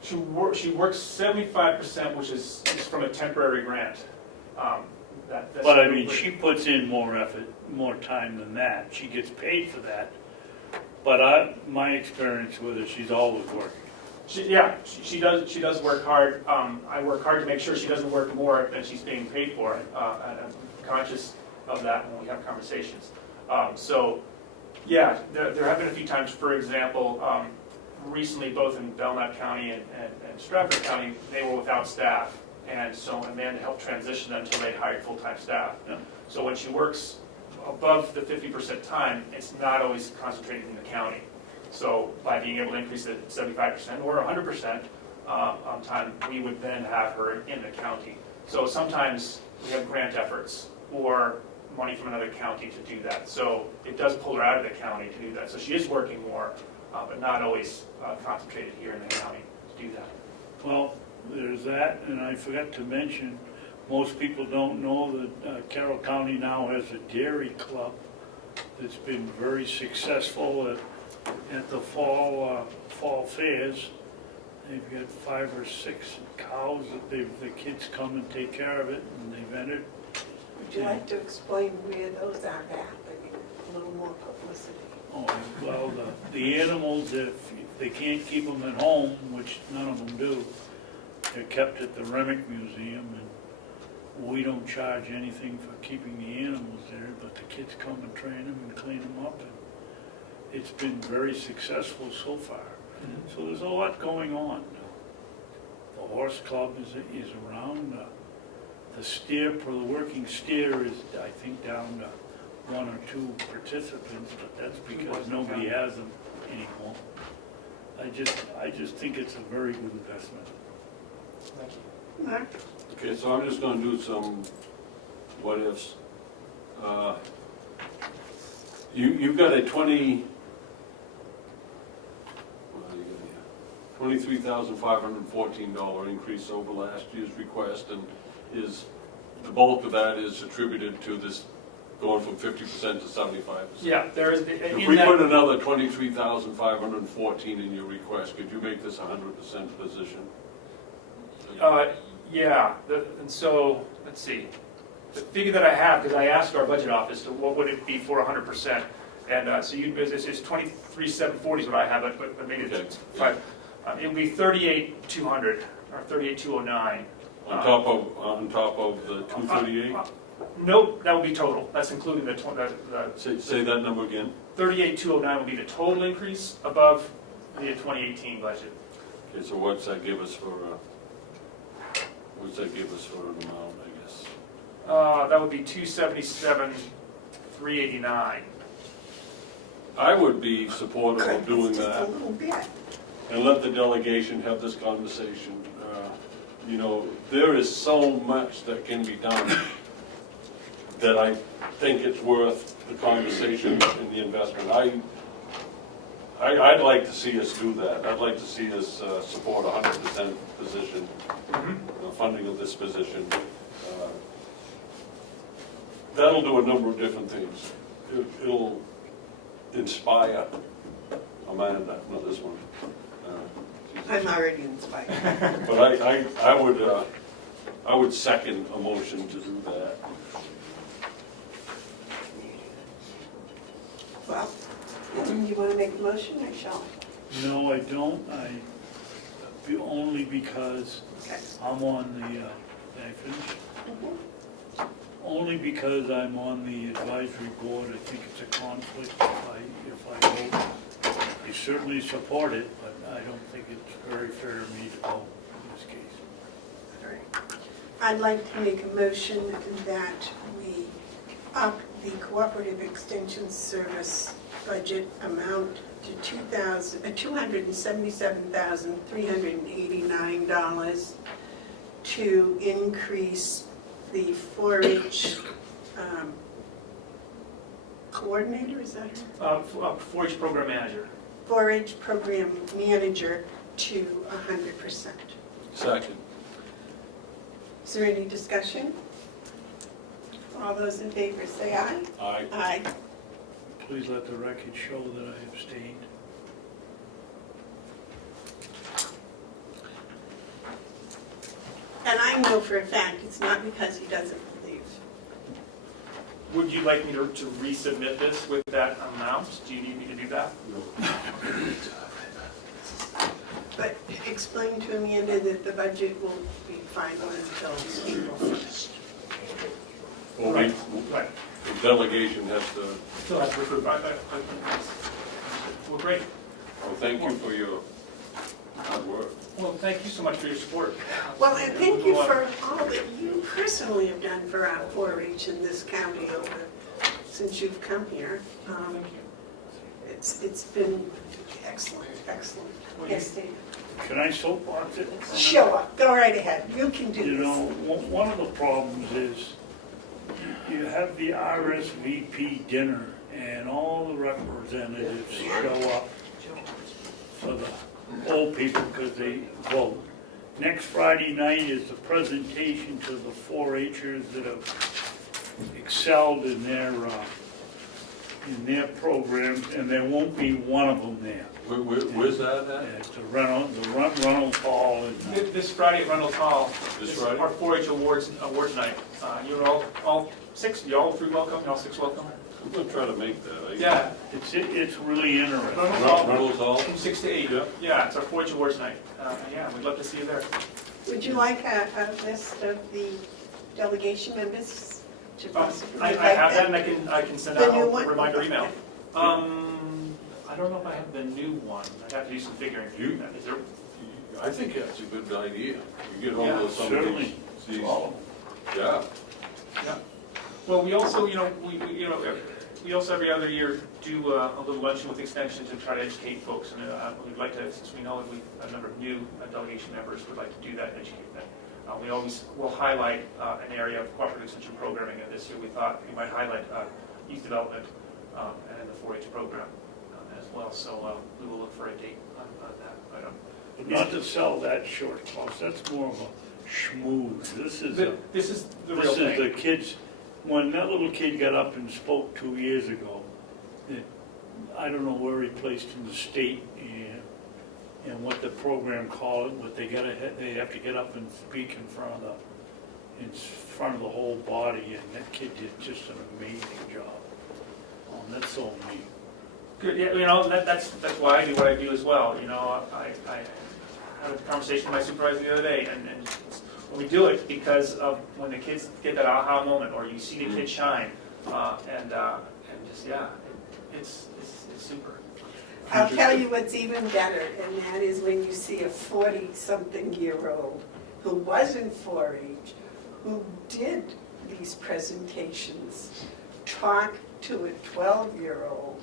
She works 75%, which is from a temporary grant. That's But I mean, she puts in more effort, more time than that. She gets paid for that. But my experience with her, she's always working. She does work hard. I work hard to make sure she doesn't work more than she's being paid for, and I'm conscious of that when we have conversations. There have been a few times, for example, recently both in Belknap County and Stratford County, they were without staff, and so Amanda helped transition them until they hired full-time staff. Yeah. So when she works above the 50% time, it's not always concentrated in the county. So by being able to increase it to 75% or 100% on time, we would then have her in the county. So sometimes we have grant efforts or money from another county to do that. So it does pull her out of the county to do that. So she is working more, but not always concentrated here in the county to do that. Well, there's that, and I forgot to mention, most people don't know that Carroll County now has a dairy club that's been very successful at the fall fairs. They've got 5 or 6 cows that the kids come and take care of it, and they've entered. Would you like to explain where those are at? A little more publicity. Oh, well, the animals, if they can't keep them at home, which none of them do, they're kept at the Remick Museum, and we don't charge anything for keeping the animals there, but the kids come and train them and clean them up, and it's been very successful so far. So there's a lot going on. The horse club is around. The steer, for the working steer is, I think, down to 1 or 2 participants, but that's because nobody has them anymore. I just think it's a very good investment. Thank you. Mark? Okay, so I'm just gonna do some what ifs. You've got a $23,514 increase over last year's request, and the bulk of that is attributed to this going from 50% to 75%. Yeah, there is, If in we put that, another 23,514 in your request, could you make this a 100% position? yeah, and so, let's see. The figure that I have, because I asked our budget office, so what would it be for 100%? And so it's 23,740 is what I have, but maybe Okay. it's 5. It would be 38,200 or 38,209. On top of the 238? Nope, that would be total. That's including the Say that number again. 38,209 would be the total increase above the 2018 budget. Okay, so what's that give us for an amount, I guess? That would be 277,389. I would be supportive of doing Just a that, little bit. and let the delegation have this conversation. You know, there is so much that can be done that I think it's worth the conversation and the investment. I'd like to see us do that. I'd like to see us support 100% position, funding of this position. That'll do a number of different things. It'll inspire Amanda, not this one. I'm already inspired. But I would second a motion to do that. Well, you want to make a motion? I shall. No, I don't. Only because Okay. I'm on the, may I finish? Only because I'm on the advisory board, I think it's a conflict if I vote. I certainly support it, but I don't think it's very fair of me to vote in this case. All right. I'd like to make a motion that we up the Cooperative Extension Service budget amount to $277,389 to increase the 4-H coordinator, is that her? 4-H program manager. 4-H program manager to 100%. Second. Is there any discussion? All those in favor say aye. Aye. Aye. Please let the record show that I abstained. And I know for a fact it's not because he doesn't believe. Would you like me to resubmit this with that amount? Do you need me to do that? But explain to Amanda that the budget will be final until April 1st. Well, Right. the delegation has to, Still have to recruit. Well, great. well, thank you for your hard work. Well, thank you so much for your support. Well, and thank you for all that you personally have done for our 4-H in this county since you've come here. It's been excellent, excellent. Yes, Dave. Can I soapbox it? Show up, go right ahead, you can do You this. know, one of the problems is you have the RSVP dinner and all the representatives show up for the old people because they vote. Next Friday night is the presentation to the 4-Hers that have excelled in their programs, and there won't be one of them there. Where's that at? It's the Reynolds Hall. This Friday at Reynolds Hall This is Friday? our 4-H awards night. You're all 6, you all 3 welcome, you all 6 welcome? I'm gonna try to make that. Yeah, It's really interesting. Reynolds Hall? from 6 to 8. Yeah. Yeah, it's our 4-H awards night. Yeah, we'd love to see you there. Would you like a list of the delegation members to possibly? I have that, and I can send The out new a one? reminder email. I don't know if I have the new one. I'd have to do some figuring. You- Is there? I think that's a good idea. You get hold Yeah, of some of certainly. these, Oh, yeah. Well, we also, we also every other year do a little luncheon with extension to try to educate folks. And we'd like to, since we know that we a number of new delegation members would like to do that and educate them. We always will highlight an area of cooperative extension programming, and this year we thought we might highlight youth development and the 4-H program as well. So we will look for a date on that. but not to sell that short course, that's more of a schmooze. This is the real thing. kids, when that little kid got up and spoke 2 years ago, I don't know where he placed in the state and what the program called it, but they have to get up and speak in front of the whole body, and that kid did just an amazing job. That's so neat. Good, yeah, that's why I do what I do as well. I had a conversation with my supervisor the other day, and we do it because of when the kids get that aha moment, or you see the kid shine, and just it's super. I'll tell you what's even better, and that is when you see a 40-something-year-old who wasn't 4-H, who did these presentations, talk to a 12-year-old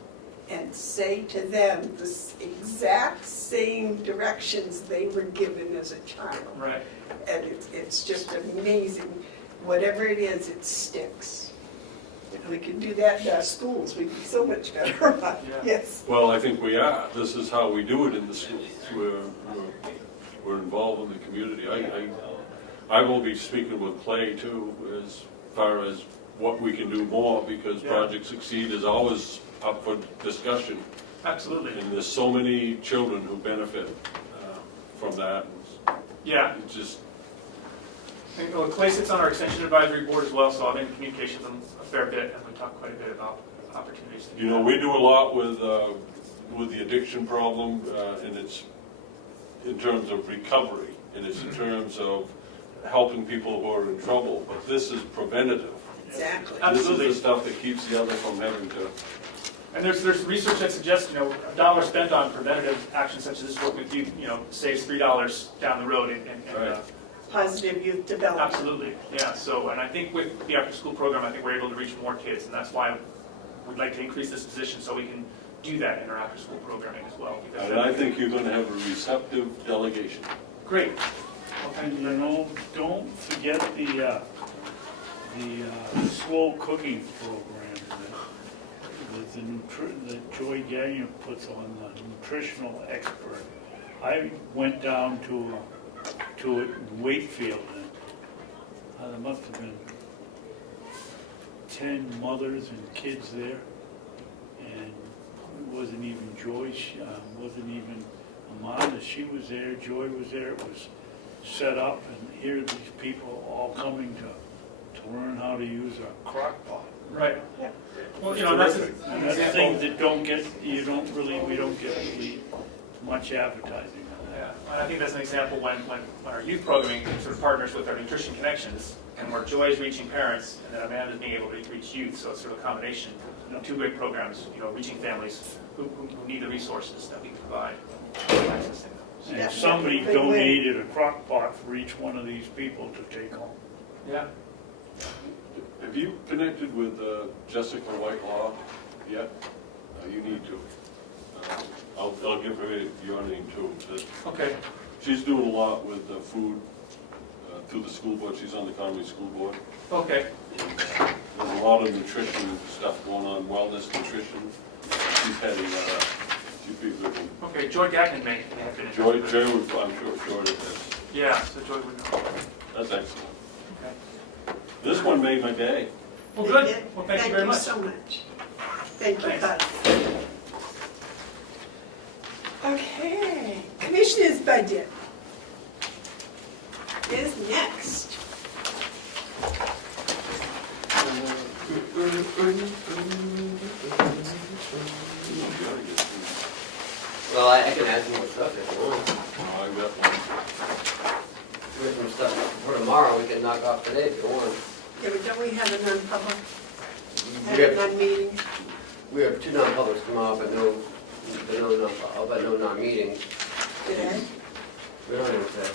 and say to them the exact same directions they were given as a child. Right. And it's just amazing. Whatever it is, it sticks. If we could do that in our schools, we'd be so much better off. Yeah. Yes. Well, I think we are. This is how we do it in the schools. We're involved in the community. I will be speaking with Clay too, as far as what we can do more, because Yeah. Project Succeed is always up for discussion. Absolutely. And there's so many children who benefit from that. Yeah. It's just, And, well, Clay sits on our extension advisory board as well, so I'm in communication with him a fair bit, and we talk quite a bit about opportunities. to do you know, that. we do a lot with the addiction problem, and it's in terms of recovery, and it's in terms of helping people who are in trouble, but this is preventative. Exactly. Absolutely. This is the stuff that keeps the other from having to. And there's research that suggests, a dollar spent on preventative actions such as this work with youth, saves $3 down the road. And Right. Positive youth development. Absolutely, yeah. So, and I think with the after-school program, I think we're able to reach more kids, and that's why we'd like to increase this position so we can do that in our after-school programming as well. because And I think you're gonna have a receptive delegation. Great. Well, thank And you very much. don't forget the slow cooking program that Joy Gagnon puts on, the nutritional expert. I went down to it in Wakefield, and there must have been 10 mothers and kids there, and it wasn't even Joy, wasn't even Amanda, she was there, Joy was there, it was set up, and here are these people all coming to learn how to use a crock pot. Right. Yeah. Well, It's that's terrific. an And that's example. things that we don't get really much advertising on that. Yeah, and I think that's an example when our youth programming sort of partners with our Nutrition Connections, and where Joy is reaching parents, and then Amanda's being able to reach youth, so it's sort of a combination of two great programs, reaching families who need the resources that we can provide, accessing them. And Yeah. somebody Win-win. donated a crock pot for each one of these people to take home. Yeah. Have you connected with Jessica Whitelaw yet? You need to. I'll give her your name too. Okay. She's doing a lot with food through the school board. She's on the County School Board. Okay. There's a lot of nutrition stuff going on, wellness, nutrition. She's heading that up. She'd be a good one. Okay, Joy Gagnon may have been. Joy, I'm sure it is. Yeah, so Joy would know. That's excellent. Okay. This one made my day. Well, good. Well, thank you very much. Thank you so much. Thank you, Thanks. Buzz. Okay, Commissioner's budget is next. Well, I can add some more stuff if you want. I got one. We have some stuff for tomorrow, we can knock off today if you want. Yeah, but don't we have a non-public, We have, non-meeting? we have two non-publics tomorrow, but no non-meetings. Today? We don't even say.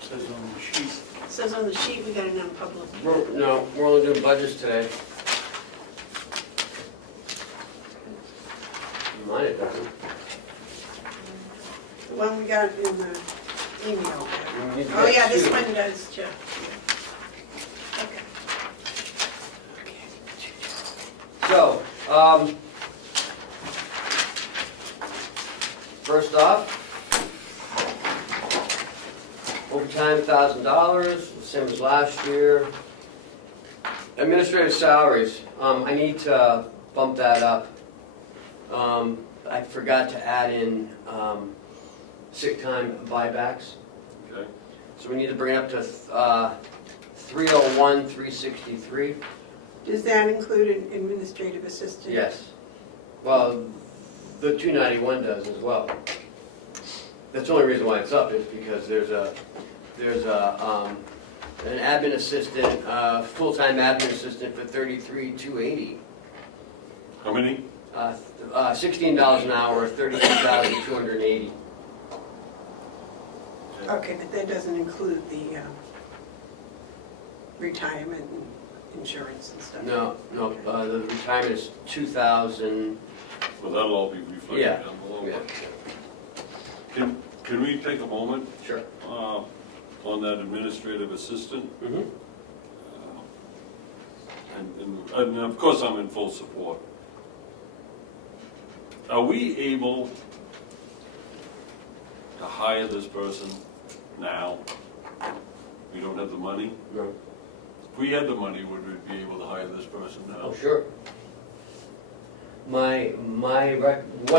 Says on the sheet. It says on the sheet we got a non-public. No, we're only doing budgets today. Mine it doesn't. The one we got in the email. We need to Oh, get yeah, this two. one does, Jeff. Okay. So, first off, overtime $1,000, same as last year. Administrative salaries, I need to bump that up. I forgot to add in sick time buybacks, Okay. so we need to bring it up to 301, 363. Does that include an administrative assistant? Yes. Well, the 291 does as well. That's the only reason why it's up is because there's an admin assistant, full-time admin assistant for 33,280. How many? $16 an hour, 32,280. Okay, but that doesn't include the retirement and insurance and stuff? No, the retirement is 2,000. Well, that'll all be reflected Yeah. down below. Yeah. Can we take a moment Sure. on that administrative assistant? Mm-hmm. And of course, I'm in full support. Are we able to hire this person now? We don't have the money? No. If we had the money, would we be able to hire this person now? Oh, sure. What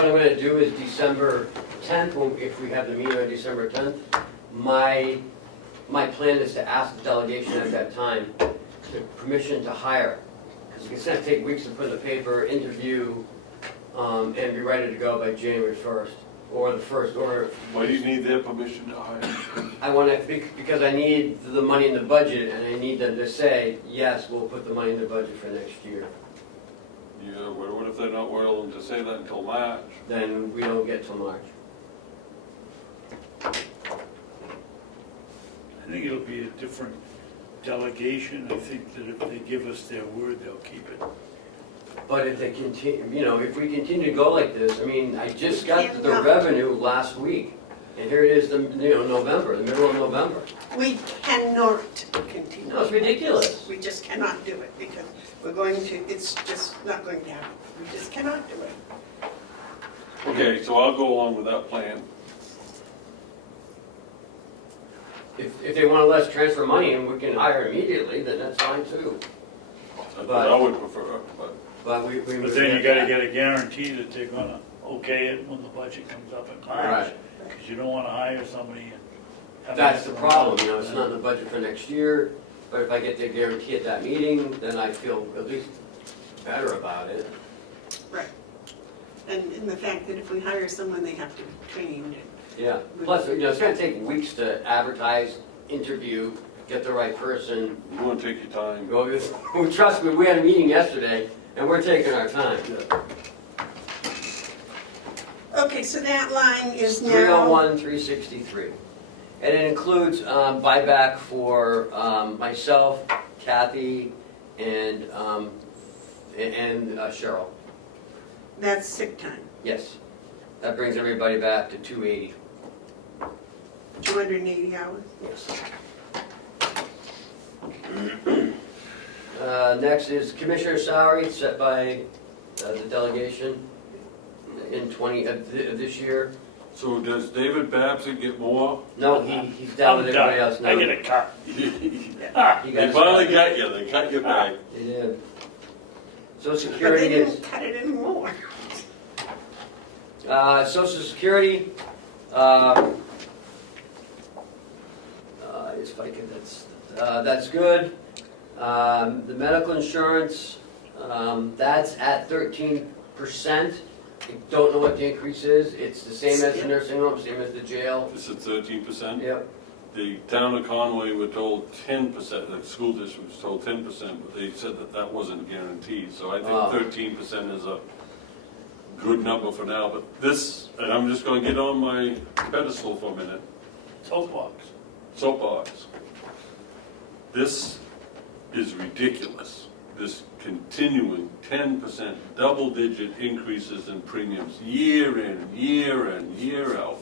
I'm gonna do is December 10th, if we have the meeting on December 10th, my plan is to ask the delegation at that time the permission to hire. Because it's gonna take weeks to put in the paper, interview, and be ready to go by January 1st, or the 1st, or Why do you need their permission to hire? I want to, because I need the money in the budget, and I need them to say, yes, we'll put the money in the budget for next year. Yeah, what if they're not willing to say that until March? Then we don't get till March. I think it'll be a different delegation. I think that if they give us their word, they'll keep it. But if they continue, if we continue to go like this, I mean, I just got the revenue last week, and here it is, November, the middle of November. We cannot continue. No, it's ridiculous. We just cannot do it because it's just not going to happen. We just cannot do it. Okay, so I'll go along with that plan. If they want to let us transfer money and we can hire immediately, then that's fine too. That's what I would prefer, but. But we. But then you gotta get a guarantee that they're gonna okay it when the budget comes up in March. Right. Because you don't wanna hire somebody and have That's them the go problem, out. it's not in the budget for next year, but if I get the guarantee at that meeting, then I feel at least better about it. Right. And the fact that if we hire someone, they have to be trained. Yeah, plus, it's gonna take weeks to advertise, interview, get the right person. You wanna take your time. Well, trust me, we had a meeting yesterday, and we're taking our time. Okay, so that line is now. 301, 363. And it includes buyback for myself, Kathy, and Cheryl. That's sick time, Yes. That brings everybody back to 280. 280 hours. Yes. Next is commissioner salary set by the delegation in this year. So does David Babson get more? No, he's down with everybody else now. I get a cut. He They got finally got you, they cut you back. They did. Social But they Security is, didn't cut it anymore. Social Security, if I can, that's good. The medical insurance, that's at 13%. don't know what the increase is. It's the same as the nursing home, same as the jail. It's at 13%. Yep. The town of Conway were told 10%, the school district was told 10%, but they said that that wasn't guaranteed. So I Ah. think 13% is a good number for now. But this, and I'm just gonna get on my pedestal for a minute, soapbox. This is ridiculous. This continuing 10% double-digit increases in premiums year in, year out.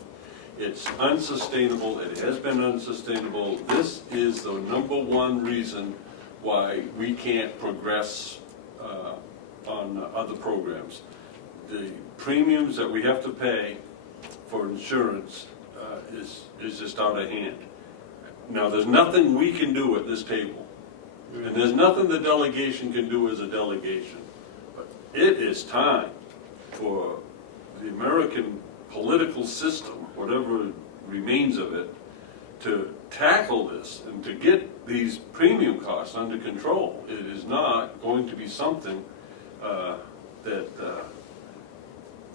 It's unsustainable. It has been unsustainable. This is the number one reason why we can't progress on other programs. The premiums that we have to pay for insurance is just out of hand. Now, there's nothing we can do at this table, and there's nothing the delegation can do as a delegation. But it is time for the American political system, whatever remains of it, to tackle this and to get these premium costs under control. It is not going to be something that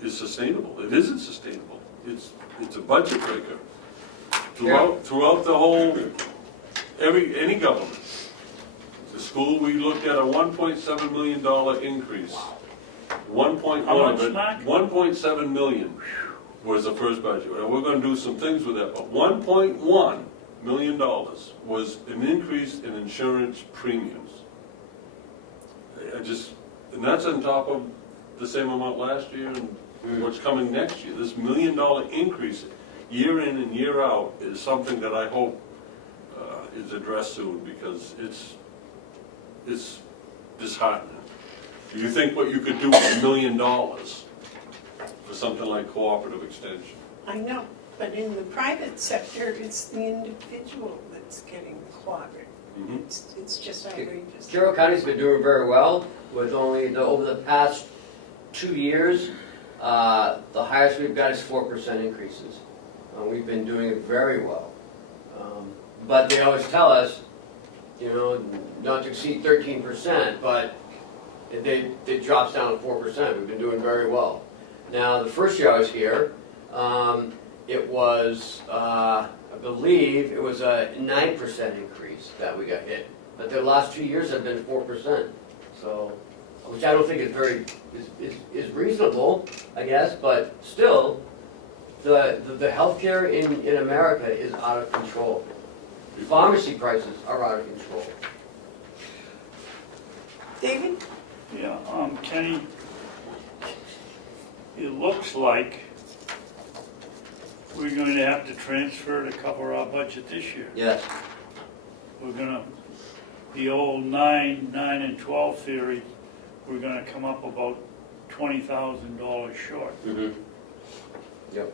is sustainable. It isn't sustainable. It's a budget breaker throughout the whole, any government. The school, we looked at a $1.7 million increase. 1.1 How of much, it, Mark? 1.7 million was the first budget. And we're gonna do some things with that, but $1.1 million was an increase in insurance premiums. And that's on top of the same amount last year and what's coming next year. This $1 million increase year in and year out is something that I hope is addressed soon, because it's disheartening. Do you think what you could do with $1 million for something like cooperative extension? I know, but in the private sector, it's the individual that's getting clobbered. Mhm. It's just outrageous. Carroll County's been doing very well with only, over the past 2 years, the highest we've got is 4% increases. We've been doing it very well. But they always tell us, not to exceed 13%, but it drops down to 4%. We've been doing very well. Now, the first year I was here, it was, I believe, it was a 9% increase that we got hit. But the last 2 years have been 4%. So, which I don't think is reasonable, I guess, but still, the healthcare in America is out of control. Pharmacy prices are out of control. David? Yeah, Kenny, it looks like we're going to have to transfer to cover our budget this year. Yes. We're gonna, the old 9, 9, and 12 theory, we're gonna come up about $20,000 short. Mm-hmm. Yep.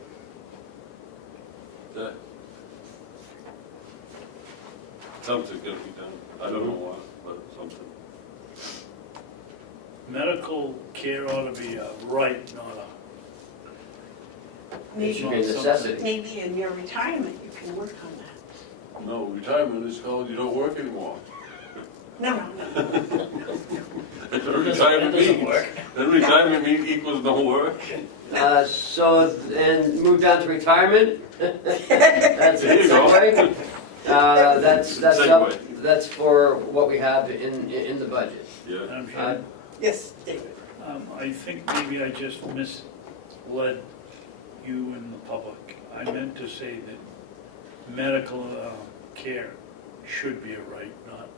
Something's gonna be done. I don't know what, but something. Medical care ought to be a right, not It should be a Maybe- necessity. Maybe in your retirement, you can work on that. No, retirement is called you don't work anymore. No. That's what retirement means. Then retirement equals no work. And move down to retirement. That's There you go. segue. That's Segue. that's for what we have in the budget. Yeah. Madam Chairman, Yes, David. I think maybe I just misled you and the public. I meant to say that medical care should be a right, not,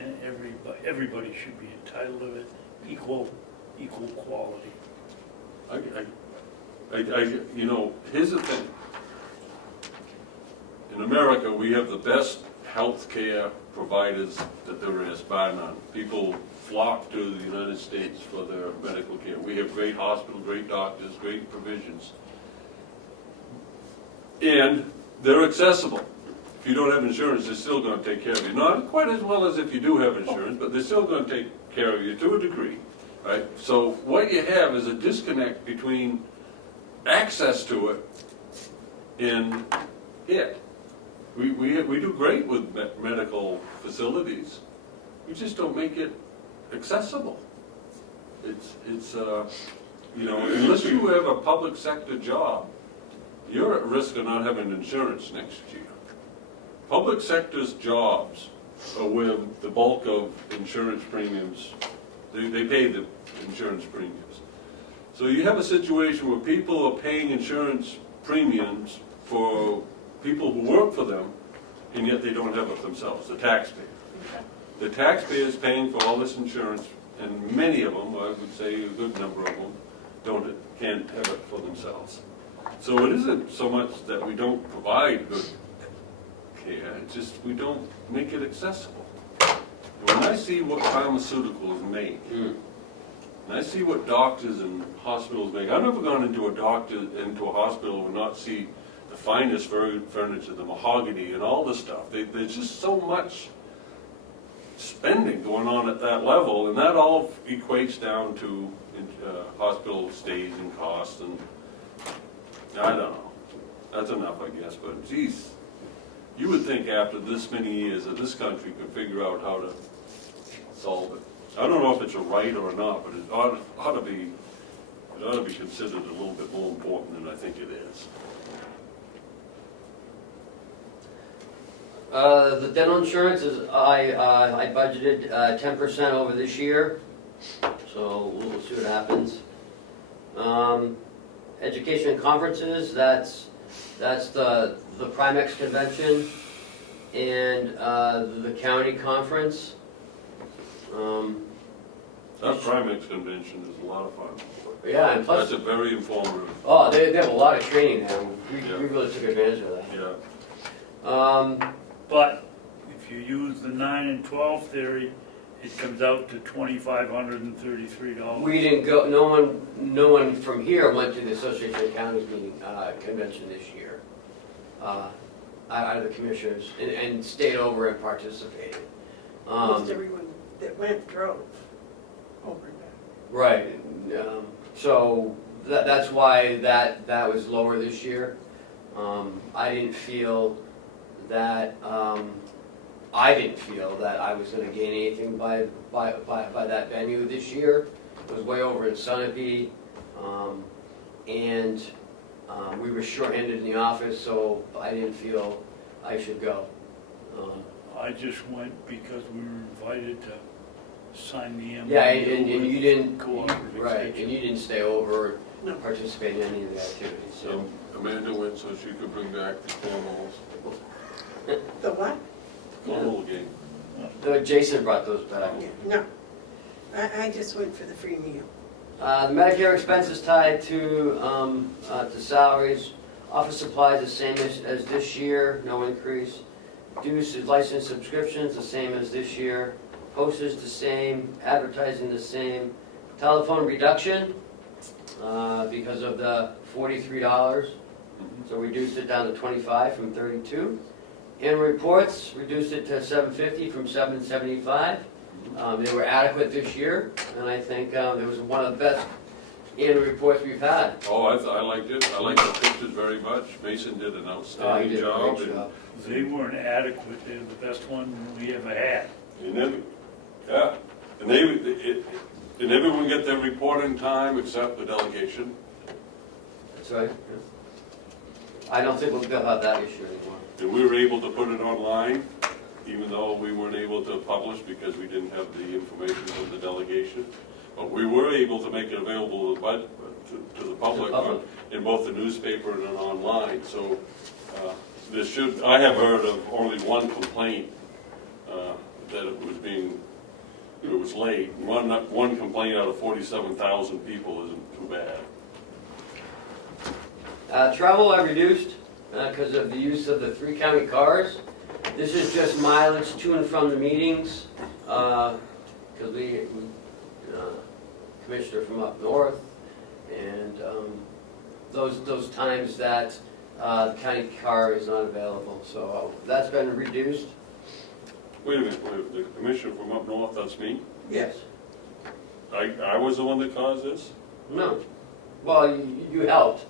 and everybody should be entitled to it, equal quality. Here's the thing. In America, we have the best health care providers that there is, bar none. People flock to the United States for their medical care. We have great hospitals, great doctors, great provisions. And they're accessible. If you don't have insurance, they're still going to take care of you. Not quite as well as if you do have insurance, but they're still going to take care of you to a degree, right? So what you have is a disconnect between access to it and it. We do great with medical facilities. We just don't make it accessible. You know, unless you have a public sector job, you're at risk of not having insurance next year. Public sector's jobs are where the bulk of insurance premiums, they pay the insurance premiums. So you have a situation where people are paying insurance premiums for people who work for them, and yet they don't have it themselves, the taxpayer. The taxpayer is paying for all this insurance, and many of them, I would say a good number of them, can't have it for themselves. So it isn't so much that we don't provide good care, it's just we don't make it accessible. When I see what pharmaceuticals make, and I see what doctors and hospitals make, I've never gone into a hospital and not see the finest furniture, the mahogany and all this stuff. There's just so much spending going on at that level, and that all equates down to hospital stays and costs, and I don't know. That's enough, I guess, but geez, you would think after this many years that this country could figure out how to solve it. I don't know if it's a right or not, but it ought to be considered a little bit more important than I think it is. The dental insurance is, I budgeted 10% over this year, so we'll see what happens. Education and conferences, that's the Primex convention and the county conference. That Primex convention is a lot of fun. Yeah, and plus, That's a very informative, oh, they have a lot of training now. Yeah. We really took advantage of that. yeah. But if you use the 9 and 12 theory, it comes out to $2,533. We didn't go, no one from here went to the Association of Counties meeting, convention this year, out of the commissioners, and stayed over and participated. Most everyone that went drove over that. Right, so that's why that was lower this year. I didn't feel that I was gonna gain anything by that venue this year. It was way over in Ossipee, and we were short-handed in the office, so I didn't feel I should go. I just went because we were invited to sign the MOU. Yeah, and you didn't, Cooperative right, extension. and you didn't stay over No. or participate in any of the activities, so. So Amanda went so she could bring back the cornholes, The what? cornhole game. Jason brought those back. Yeah, no. I just went for the free meal. The Medicare expenses tied to salaries. Office supplies the same as this year, no increase. Dues to license subscriptions, the same as this year. Postage, the same. Advertising, the same. Telephone reduction, because of the $43. So reduced it down to 25 from 32. Annual reports, reduced it to 750 from 775. They were adequate this year, and I think it was one of the best annual reports we've had. Oh, I liked it. I liked the pictures very much. Mason did an Oh, he outstanding did a job. great job. They weren't adequate, they're the best one we ever had. And then, yeah, and and everyone get their reporting time except the delegation. That's right. Yeah. I don't think they'll have that issue anymore. And we were able to put it online, even though we weren't able to publish because we didn't have the information from the delegation. But we were able to make it available to the public in both the newspaper and online. So I have heard of only one complaint that it was late. One complaint out of 47,000 people isn't too bad. Travel I reduced because of the use of the 3 county cars. This is just mileage to and from the meetings, because we commissioner from up north, and those times that the county car is not available. So that's been reduced. Wait a minute, the commissioner from up north, that's me? Yes. I was the one that caused this? No. Well, you helped.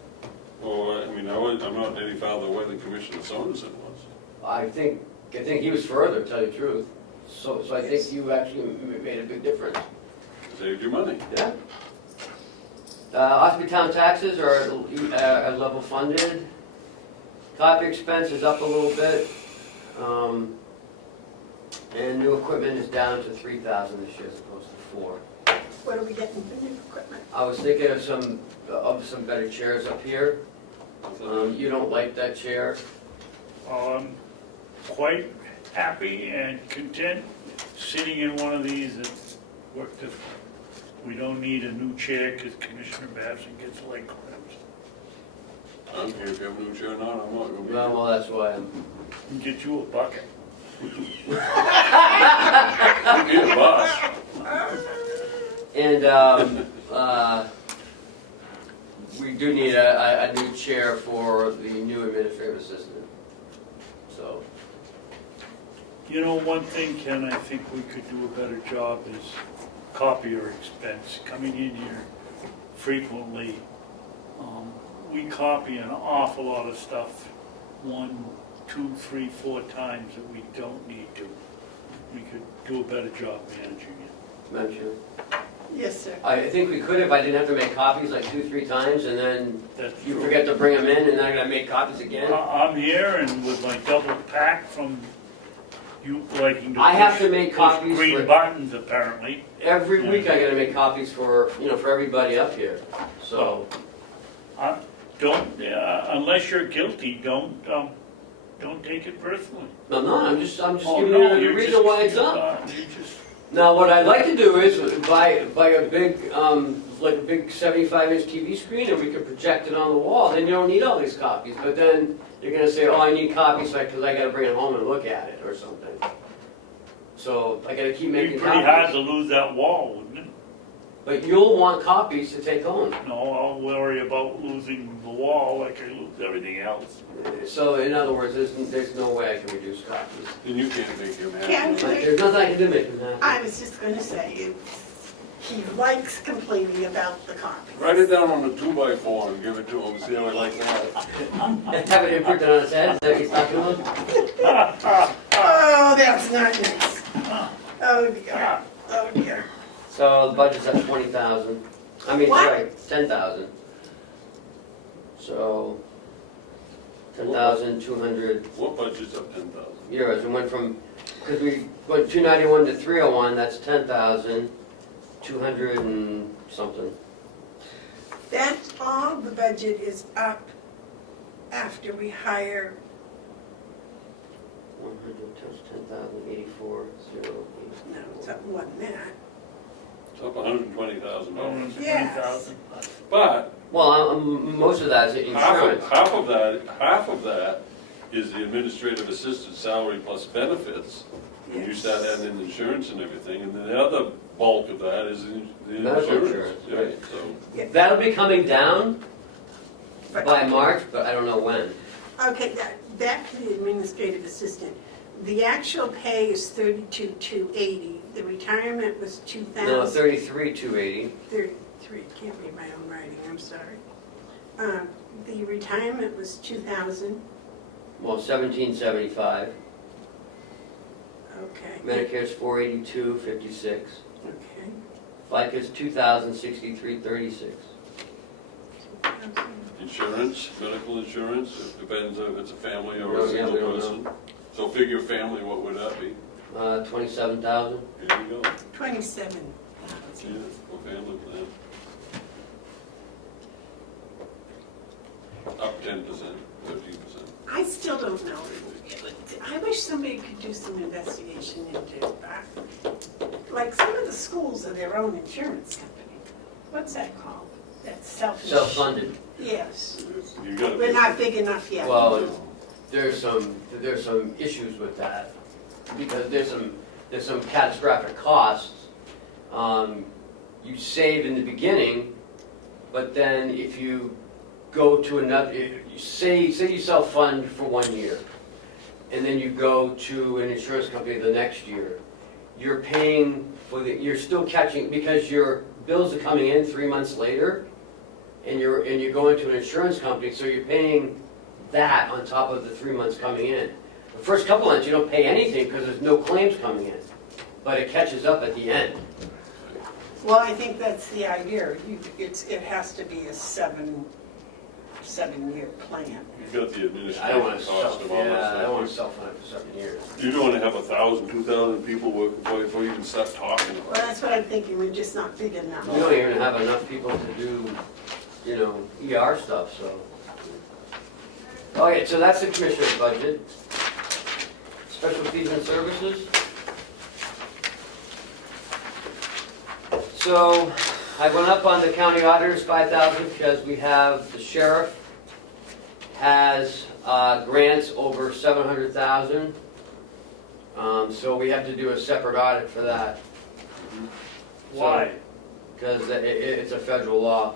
Well, I mean, I'm not any farther away than Commissioner Saunderson was. I think he was further, to tell you the truth. So I think you actually made a big difference. Saved you money. Yeah. Ossipee town taxes are level funded. Copy expense is up a little bit. And new equipment is down to 3,000 this year as opposed to 4. What are we getting for new equipment? I was thinking of some better chairs up here. You don't like that chair? Quite happy and content sitting in one of these that work this. We don't need a new chair because Commissioner Babson gets leg cramps. I'm here, if you have a new chair or not, I'm not gonna be Well, here. well, that's why I'm. And get you a bucket. Be a boss. And we do need a new chair for the new administrative assistant. So, You know, one thing, Ken, I think we could do a better job is copier expense. Coming in here frequently, we copy an awful lot of stuff 1, 2, 3, 4 times that we don't need to. We could do a better job managing it. mention. Yes, sir. I think we could if I didn't have to make copies like 2-3 times and then That's you true. forget to bring them in and then I gotta make copies again. I'm here and with my double pack from you liking to I have push- to make push copies green for- buttons apparently. Every Yeah. week I gotta make copies for, for everybody up here, so. Don't, unless you're guilty, don't take it personally. No, I'm just Oh, giving no, you the you're reason just- why it's up. You just, Now, what I'd like to do is buy a big, like a big 75-inch TV screen and we could project it on the wall, then you don't need all these copies. But then you're gonna say, oh, I need copies because I gotta bring it home and look at it or something. So I gotta keep it'd making be pretty hard copies. to lose that wall, wouldn't it? But you'll want copies to take home. No, I'll worry about losing the wall like I lose everything else. So in other words, there's no way I can reduce copies. And you can't make him happy. Can But we? there's nothing I can do to make them happy. I was just gonna say, he likes complaining about the copies. Write it down on a 2x4 and give it to him, see how he likes that. Have it imprinted on his head, is that what he's talking about? Oh, that's not nice. Oh, dear. Oh, dear. So the budget's at 20,000. I mean, What? sorry, 10,000. So 10,200 What budget's up 10,000? euros. And went from, because we went 291 to 301, that's 10,200 and something. That's all the budget is up after we hire, 100 times 10,000, 84, 0. no, it's up more than that. It's up $120,000. Yes. $120,000. But Well, most of that is insurance. half of that is the administrative assistant salary plus benefits. When you start adding in insurance and everything, and then the other bulk of that is the Medical insurance. insurance, right. So, That'll be coming down But- by March, but I don't know when. Okay, back to the administrative assistant. The actual pay is 32,280. The retirement was 2,000. No, 33,280. 33, can't read my own writing, I'm sorry. The retirement was 2,000, Well, 1775. okay. Medicare's 482.56. Okay. FICA's 2,063.36. insurance, medical insurance, it depends if it's a family or No, a yeah, single we don't person. So figure family, what would that be? 27,000. Here you go. 27. Yeah, for family plan. Up 10%, 13%. I still don't know. I wish somebody could do some investigation into, like some of the schools are their own insurance company. What's that called? That's selfish. Self-funded. Yes. You gotta We're be- not big enough yet. Well, there's some issues with that because there's some catastrophic costs. You save in the beginning, but then if you go to another, say you self-fund for 1 year, and then you go to an insurance company the next year, you're paying you're still catching, because your bills are coming in 3 months later, and you're going to an insurance company, so you're paying that on top of the 3 months coming in. The first couple months, you don't pay anything because there's no claims coming in, but it catches up at the end. Well, I think that's the idea. It has to be a seven-year plan. You've got the I don't administrative want to cost of all this I don't want to stuff. self-fund it for 7 years. You don't wanna have 1,000, 2,000 people working for you before you can start talking Well, about it. that's what I'm thinking, we're just not big enough. We don't even have enough people to do, ER stuff, so. Okay, so that's the commissioner's budget. Special fees and services. So I went up on the county auditors, 5,000, because we have, the sheriff has grants over 700,000. So we have to do a separate audit for that. Why? Because it's a federal law.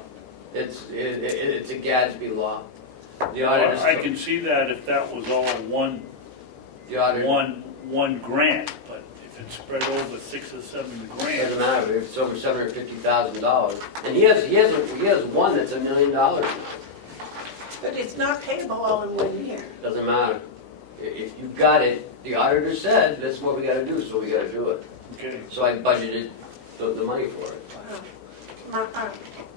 It's a Gadsby law. The auditors, I can see that if that was all the auditor, one grant, but if it's spread over 6 or 7 doesn't grants, matter, if it's over $750,000. And he has one that's $1 million. But it's not payable all in 1 year. Doesn't matter. If you've got it, the auditor said, that's what we gotta do, so we gotta do it. okay. So I budgeted the money for it. Wow.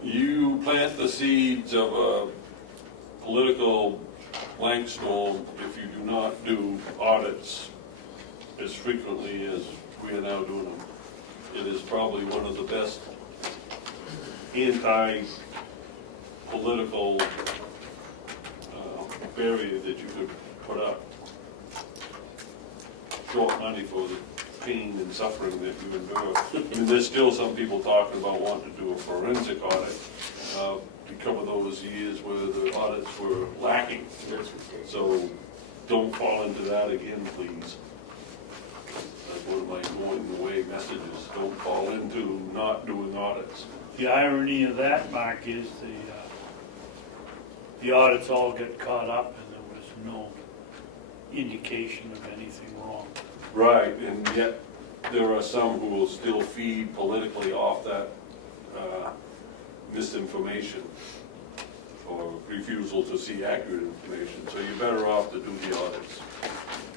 You plant the seeds of a political blank storm if you do not do audits as frequently as we are now doing them. It is probably one of the best anti-political barrier that you could put up. Short money for the pain and suffering that you endure. I mean, there's still some people talking about wanting to do a forensic audit to cover those years where the audits were lacking. So don't fall into that again, please. That's one of my going away messages. Don't fall into not doing audits. The irony of that, Mark, is the audits all get caught up and there was no indication of anything wrong. Right, and yet there are some who will still feed politically off that misinformation or refusal to see accurate information. So you're better off to do the audits.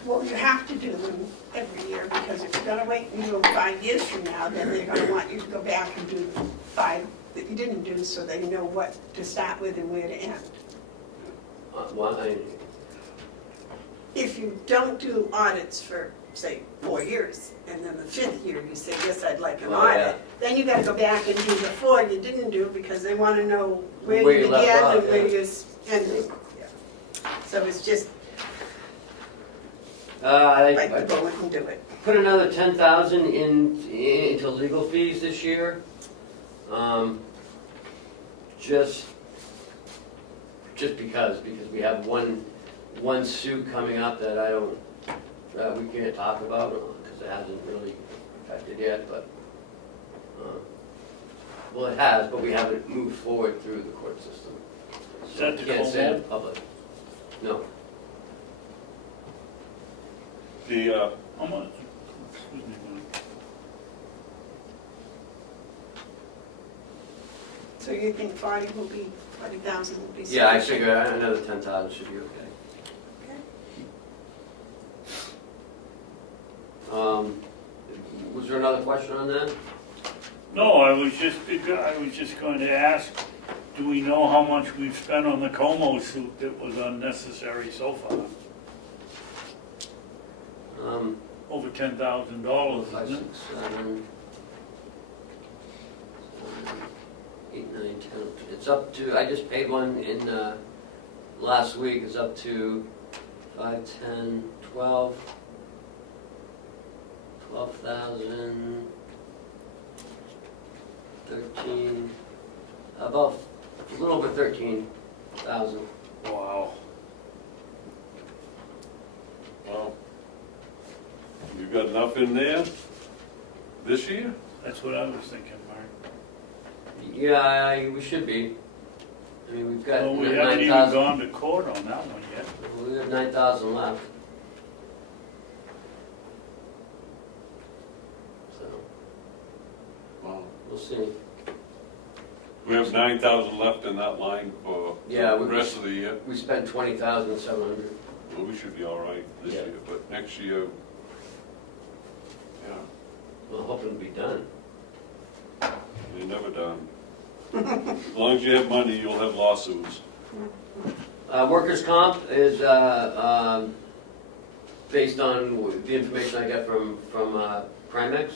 Well, you have to do them every year, because if you're gonna wait and do them 5 years from now, then they're gonna want you to go back and do the 5 that you didn't do, so they know what to start with and where to end. If you don't do audits for, say, 4 years, and then the 5th year you say, yes, I'd like an audit, then you gotta go back and do the 4 you didn't do, because they wanna know where you left began off, and where yeah. you ended. So it's just, I like, go and do it. put another 10,000 into legal fees this year. Just because we have one suit coming up that we can't talk about, because it hasn't really affected yet, but, well, it has, but we haven't moved forward through the court system. Is So that I the can't say it in Comeau? public. No. How much? Excuse me, Mark. So you think 40,000 will be sufficient? Yeah, I figure another 10,000 should be okay. Was there another question on that? No, I was just going to ask, do we know how much we've spent on the Comeau suit that was unnecessary so far? Over $10,000, 5, isn't 6, it? 7, 8, 9, 10. It's up to, I just paid one in last week, it's up to 5, 10, 12, 12,000, 13, about a little over 13,000. Wow. Well, you've got enough in there this year? That's what I was thinking, Mark. Yeah, we should be. I mean, we've got Well, we haven't even 9,000. gone to court on that one yet. We have 9,000 left. So, Well, we'll see. we have 9,000 left in that line for Yeah, the rest of the year. We spent 20,700. Well, we should be all right this Yeah. year, but next year, yeah. Well, hoping to be done. As long as you have money, you'll have lawsuits. Workers' comp is based on the information I got from Primex.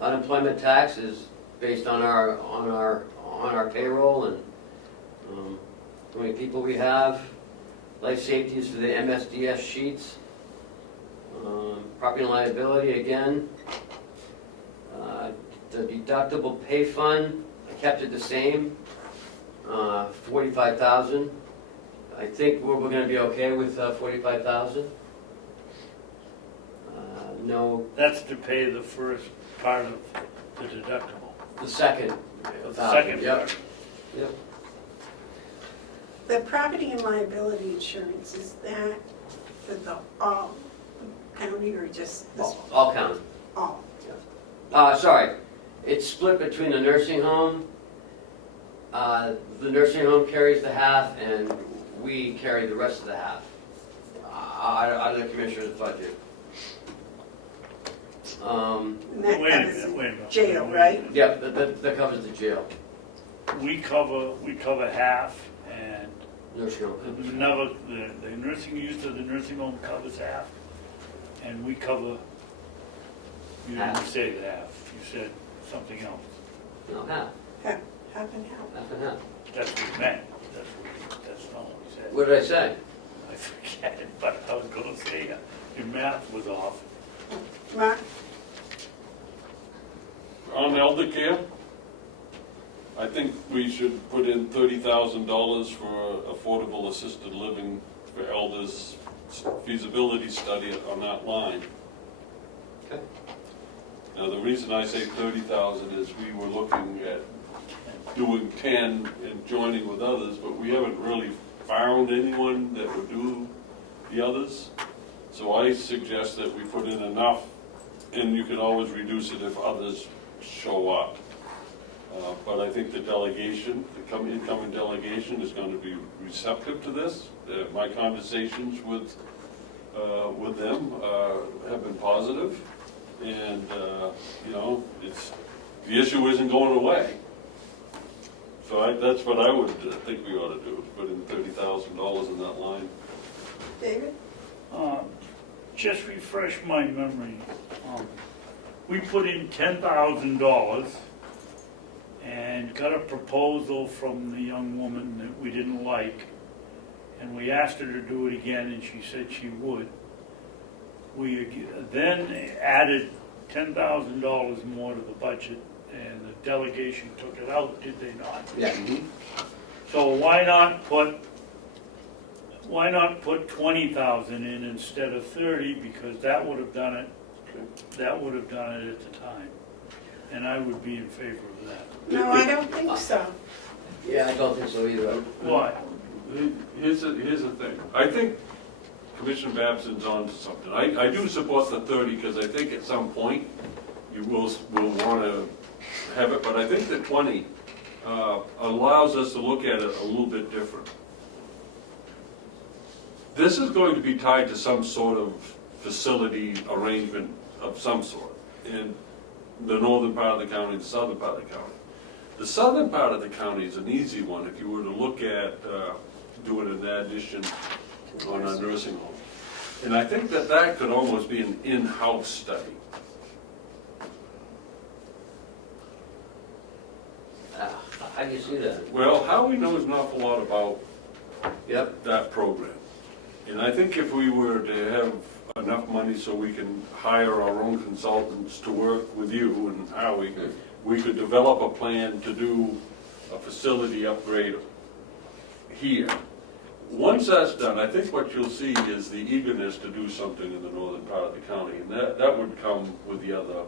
Unemployment tax is based on our payroll and how many people we have. Life safety is for the MSDS sheets. Property and liability again. The deductible pay fund, I kept it the same, 45,000. I think we're gonna be okay with 45,000. No, That's to pay the first part of the deductible. the second. The 1,000, second yep. part. Yep. The property and liability insurance, is that for the all county or just this? All county. All. Sorry, it's split between the nursing home. The nursing home carries the half and we carry the rest of the half out of the commissioner's budget. And that Wait a covers minute, wait a minute. jail, Wait a right? minute. Yep, that covers the jail, We cover half, and nursing home. the nursing use of the nursing home covers half, and we cover, you didn't Half. say half, you said something else. No, half, Half and half. half and half. That's what we meant, that's not what we said. What did I say? I forget it, but I was gonna say, your math was off. Mark? On elder care, I think we should put in $30,000 for affordable assisted living for elders, feasibility study on that line. Okay. Now, the reason I say 30,000 is we were looking at doing 10 and joining with others, but we haven't really found anyone that would do the others. So I suggest that we put in enough, and you can always reduce it if others show up. But I think the delegation, the incoming delegation is going to be receptive to this. My conversations with them have been positive, and the issue isn't going away. So that's what I would think we ought to do, put in $30,000 in that line. David? Just refresh my memory. We put in $10,000 and got a proposal from the young woman that we didn't like, and we asked her to do it again, and she said she would. We then added $10,000 more to the budget, and the delegation took it out, did they not? Yeah. So why not put 20,000 in instead of 30, because that would have done it, at the time. And I would be in favor of that. No, I don't think so. Yeah, I don't think so either. Why? Here's the thing. I think Commissioner Babson's on to something. I do support the 30 because I think at some point you will want to have it, but I think the 20 allows us to look at it a little bit different. This is going to be tied to some sort of facility arrangement of some sort in the northern part of the county, the southern part of the county. The southern part of the county is an easy one if you were to look at doing an addition on a nursing home. And I think that could almost be an in-house study. How do you see that? Well, Howie knows an awful lot about Yep. that program. And I think if we were to have enough money so we can hire our own consultants to work with you and Howie, we could develop a plan to do a facility upgrade here. Once that's done, I think what you'll see is the eagerness to do something in the northern part of the county, and that would come with the other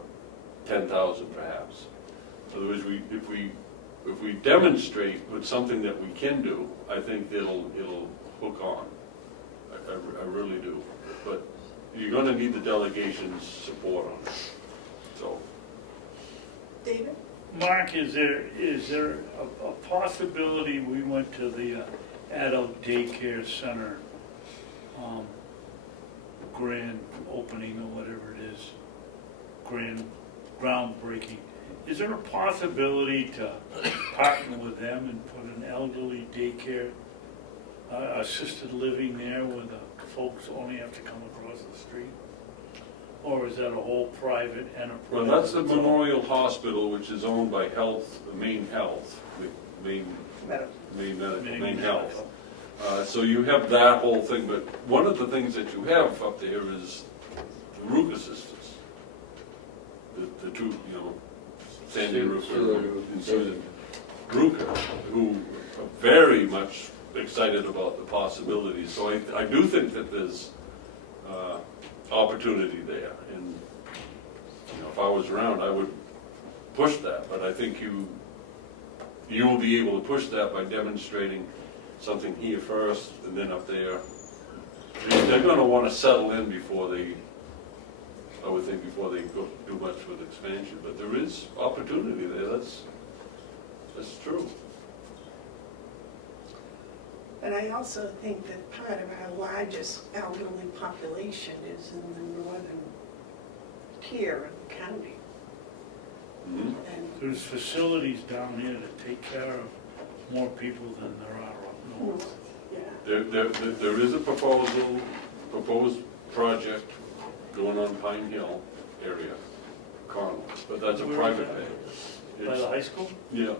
10,000 perhaps. In other words, if we demonstrate with something that we can do, I think it'll hook on. I really do. But you're going to need the delegation's support on it. So. David? Mark, is there a possibility we went to the adult daycare center grand opening or whatever it is, grand groundbreaking, Is there a possibility to partner with them and put an elderly daycare, assisted living there where the folks only have to come across the street? Or is that a whole private enterprise? Well, that's the Memorial Hospital, which is owned by Maine Health. So you have that whole thing, but one of the things that you have up there is the Ruka sisters. The two, Sandy Ruka and Susan Ruka, who are very much excited about the possibilities. So I do think that there's opportunity there, and if I was around, I would push that, but I think you will be able to push that by demonstrating something here first and then up there. They're going to want to settle in before they, I would think, before they go do much with expansion, but there is opportunity there. That's true. But I also think that part of our largest elderly population is in the northern tier of the county. Mhm. And There's facilities down here that take care of more people than there are up north. yeah, There is a proposed project going on Pine Hill area, Carroll, but that's a Where is private that? pay. By the high school? Yeah,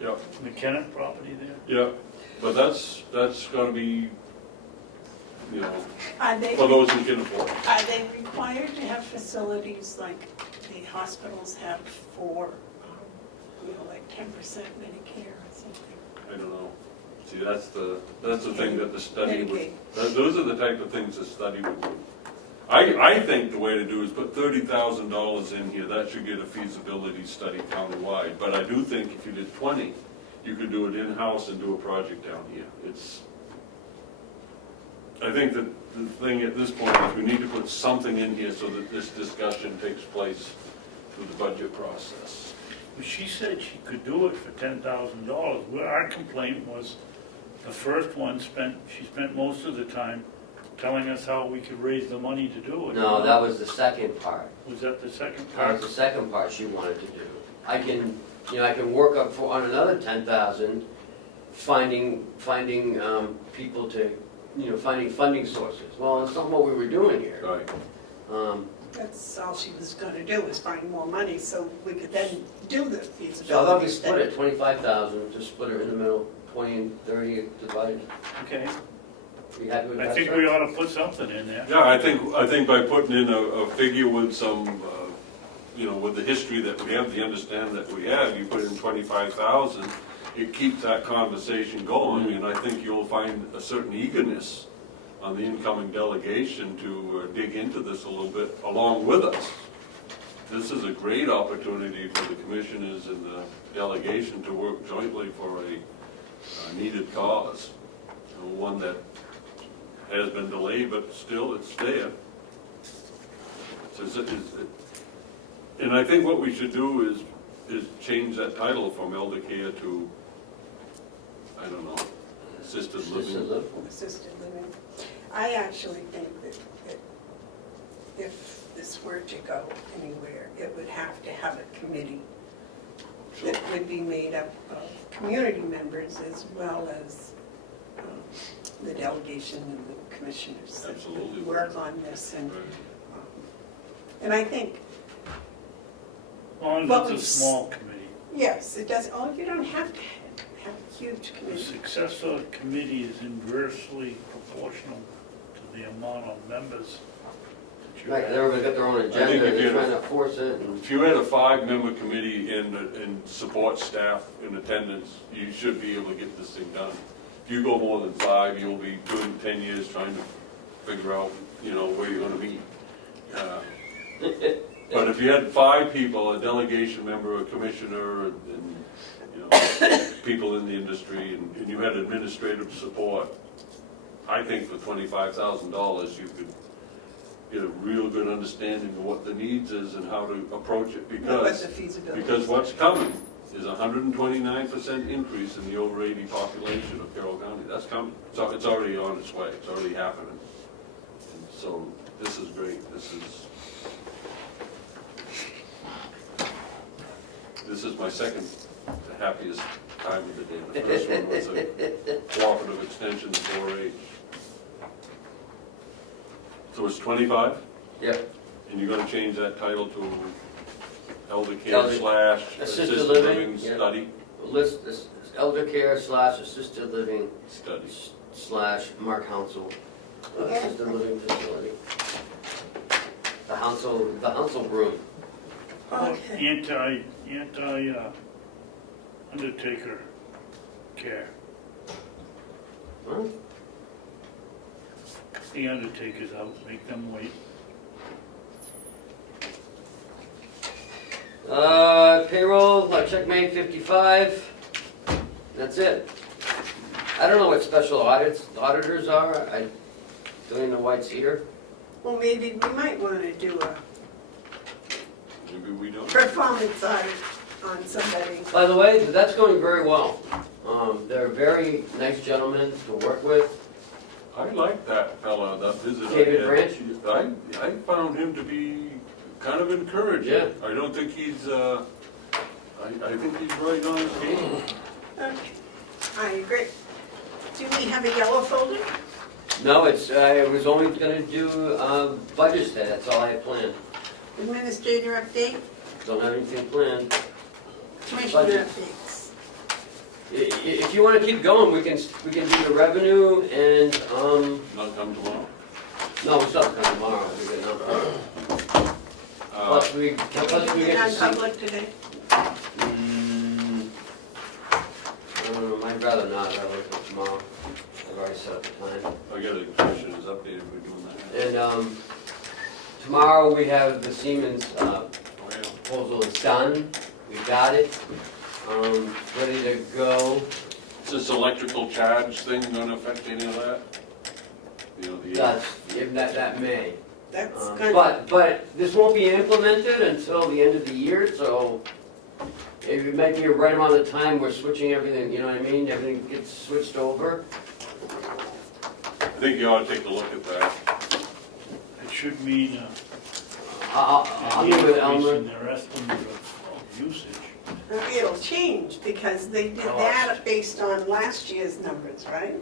yeah, McKenna property there? yeah, but that's gonna be, Are they, for those who can afford it. are they required to have facilities like the hospitals have for, like 10% Medicare or something? I don't know. See, that's the thing that the study would, Medicaid. those are the type of things the study would do. I think the way to do is put $30,000 in here, that should get a feasibility study countywide. But I do think if you did 20, you could do it in-house and do a project down here. I think that the thing at this point is we need to put something in here so that this discussion takes place through the budget process. Well, she said she could do it for $10,000. Well, our complaint was the first one she spent most of the time telling us how we could raise the money to do it. No, that was the second part. Was that the second That part? was the second part she wanted to do. I can work up on another 10,000, finding people to, finding funding sources. Well, it's not what we were doing here. Right. That's all she was gonna do, was find more money so we could then do the So I thought feasibility we split study. it, 25,000, just split it in the middle, 20 and 30 divided. Okay. You happy with I that, think sir? we ought to put something in there. Yeah, I think by putting in a figure with some, with the history that we have, the understanding that we have, you put in 25,000, it keeps that conversation going, and I think you'll find a certain eagerness on the incoming delegation to dig into this a little bit along with us. This is a great opportunity for the commissioners and the delegation to work jointly for a needed cause, one that has been delayed, but still it's there. And I think what we should do is change that title from elder care to, I don't know, assisted Assisted living. living. Assisted living. I actually think that if this were to go anywhere, it would have to have a committee that would be made up of community members as well as the delegation and the commissioners that Absolutely. would work on this. Right. And I think, As long Well, as it's a it's- small committee. yes, it does, you don't have to have a huge The committee. success of a committee is inversely proportional to the amount of members that you Right, have. everybody got their own think agenda, if they're you- trying to force it. and- If you had a 5-member committee and support staff in attendance, you should be able to get this thing done. If you go more than 5, you'll be doing 10 years trying to figure out, where you're gonna meet. But if you had 5 people, a delegation member, a commissioner, and people in the industry, and you had administrative support, I think for $25,000, you could get a real good understanding of what the needs is and how to approach it, What's the feasibility? because what's coming is 129% increase in the over 80 population of Carroll County. That's coming. So it's already on its way. It's already happening. And so this is great. This is This is my second happiest time of the day. The first one was a cooperative extension 4H. So it's 25, Yep, and you're gonna change that title to elder care Elder- slash assisted assisted living, living yeah. study? list, this elder care / assisted living Study. / Mark Hounsell, Okay. assisted living facility. The Hounsell room. Okay. Undertaker care. Huh? The undertaker's out, make them wait. Payroll, check May 55, that's it. I don't know what special auditors are, I don't even know why it's here. Well, maybe we might want to do a Maybe we don't. performance audit on somebody. By the way, that's going very well. They're very nice gentlemen to work with. I like that fella, that visitor. David Branch? I found him to be kind of encouraging. Yeah. I don't think he's, I think he's right on his game. Okay, I agree. Do we have a yellow folder? No, I was only gonna do budget stat, that's all I had planned. Administrator update, Don't have anything planned. commissioner Budget. updates. If you wanna keep going, we can do the revenue and, Not come tomorrow? no, it's not coming tomorrow, we get enough. Plus we Can we get do to see. non-public today? I'd rather not, I'd rather do it tomorrow. I've already set up the time. I got a commissioner's update if we're doing that. And tomorrow we have the Siemens Oh, yeah. proposal is done, we got it, ready to go. Is this electrical charge thing gonna affect any of that? You know, the. That's, that may. That's good. But this won't be implemented until the end of the year, so it might be right around the time we're switching everything, you know what I mean? Everything gets switched over. I think you ought to take a look at that. It should mean I'll an get with increase Elmer. in their estimate of usage. Maybe it'll change because they did that based on last year's numbers, right?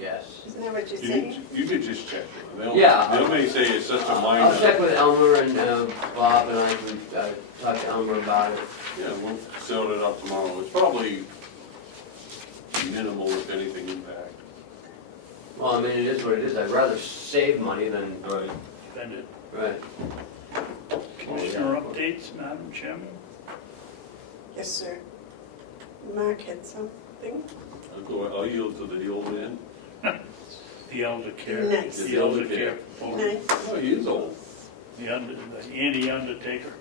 Yes. Isn't that what you're You saying? could just check it. Yeah. They may say it's just a minor. I'll check with Elmer and Bob and I can talk to Elmer about it. Yeah, we'll sort it out tomorrow. It's probably minimal, if anything, impact. Well, I mean, it is what it is. I'd rather save money than, Right. Spend it. right. Commissioner updates, Madam Chairman? Yes, sir. Mark had something? I'll yield to the old man. The elder care. Nice. The elder care proposal. Nice. Oh, he is old. The Andy Undertaker.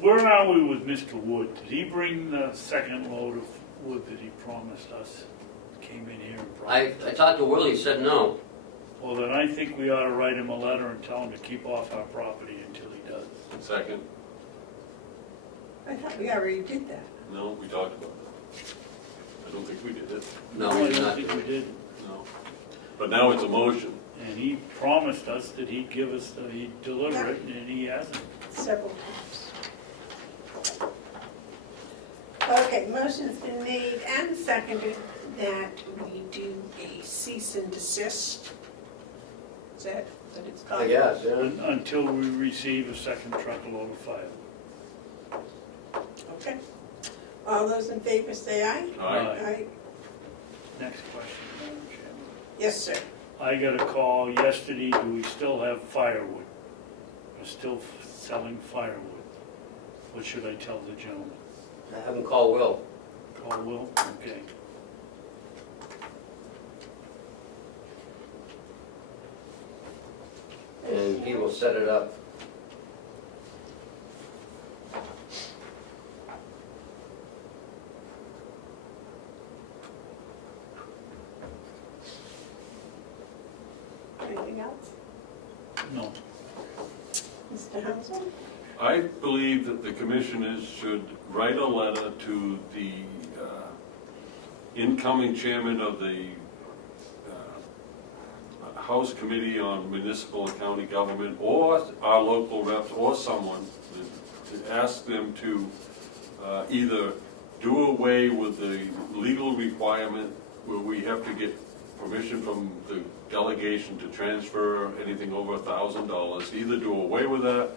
Where are we with Mr. Wood? Did he bring the second load of wood that he promised us? Came in here and I promised. talked to Willie, he said no. Well, then I think we ought to write him a letter and tell him to keep off our property until he does. Second. I thought we already did that. No, we talked about it. I don't think we did it. No, I we did don't not think do we it. did. No. But now it's a motion. And he promised us that he'd give us, he'd deliver it, and he hasn't. Several times. Okay, motion's been made and seconded that we do a cease and desist. Is that what it's called? I guess, yeah. Until we receive a second truckload of file. Okay. All those in favor say aye. Aye. Next question, Madam Chairman. Yes, sir. I got a call yesterday, do we still have firewood? We're still selling firewood. What should I tell the gentleman? Have him call Will. Call Will? Okay. And he will set it up. Anything else? No. Mr. Hounsell? I believe that the commissioners should write a letter to the incoming chairman of the House Committee on Municipal and County Government, or our local reps, or someone, ask them to either do away with the legal requirement where we have to get permission from the delegation to transfer anything over $1,000, either do away with that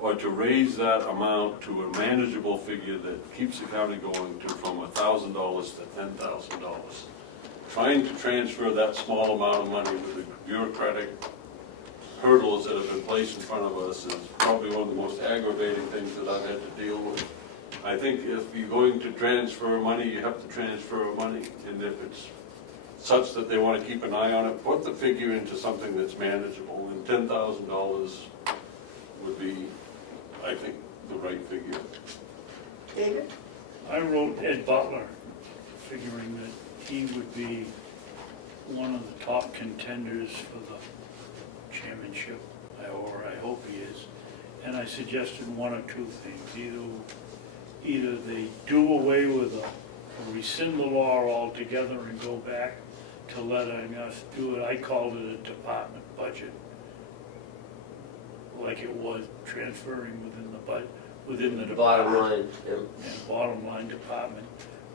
or to raise that amount to a manageable figure that keeps the county going to from $1,000 to $10,000. Trying to transfer that small amount of money with the bureaucratic hurdles that have been placed in front of us is probably one of the most aggravating things that I've had to deal with. I think if you're going to transfer money, you have to transfer money, and if it's such that they want to keep an eye on it, put the figure into something that's manageable, and $10,000 would be, I think, the right figure. David? I wrote Ed Butler, figuring that he would be one of the top contenders for the chairmanship, or I hope he is. And I suggested one or two things. Either they do away with or rescind the law altogether and go back to letting us do it. I called it a department budget, like it was transferring within the Bottom department. line, yeah. And bottom line department,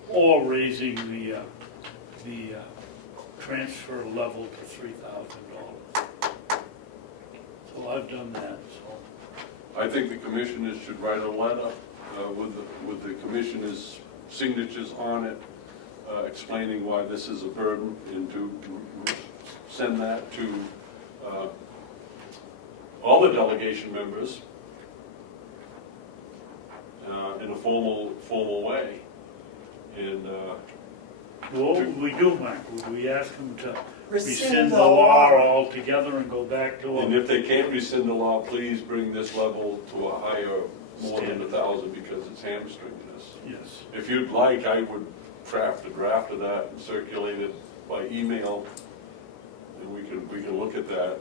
or raising the transfer level to $3,000. So I've done that, so. I think the commissioners should write a letter with the commissioners' signatures on it, explaining why this is a burden, and to send that to all the delegation members in a formal way. And What would we do, Mike? Would we ask them to Rescind rescind the the law law. altogether and go back to and a... if they can't rescind the law, please bring this level to a higher, more than 1,000, because it's hamstringing us. Yes. If you'd like, I would draft a draft of that and circulate it by email, and we can look at that.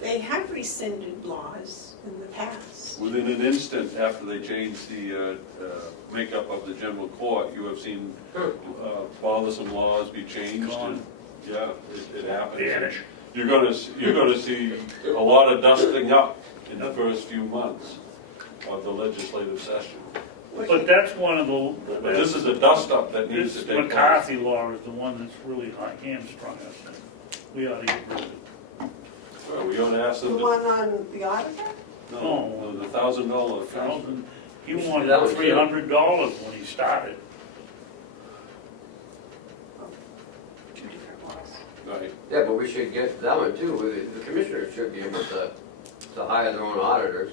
They have rescinded laws in the past. Within an instant after they changed the makeup of the general court, you have seen bothersome laws be changed. Gone. And, yeah, it happens. Vanish. You're gonna see a lot of dusting up in the first few months of the legislative session. But that's one of the... But this is a dust up that needs to This take place. McCarthy law is the one that's really hamstrung us, and we ought to get rid of it. Well, we ought to ask The them one on the auditor? no, the $1,000 fee. He We should do wanted that one, too. $300 when he started. Two different laws. Right. Yeah, but we should get that one too. The commissioners should be able to hire their own auditors.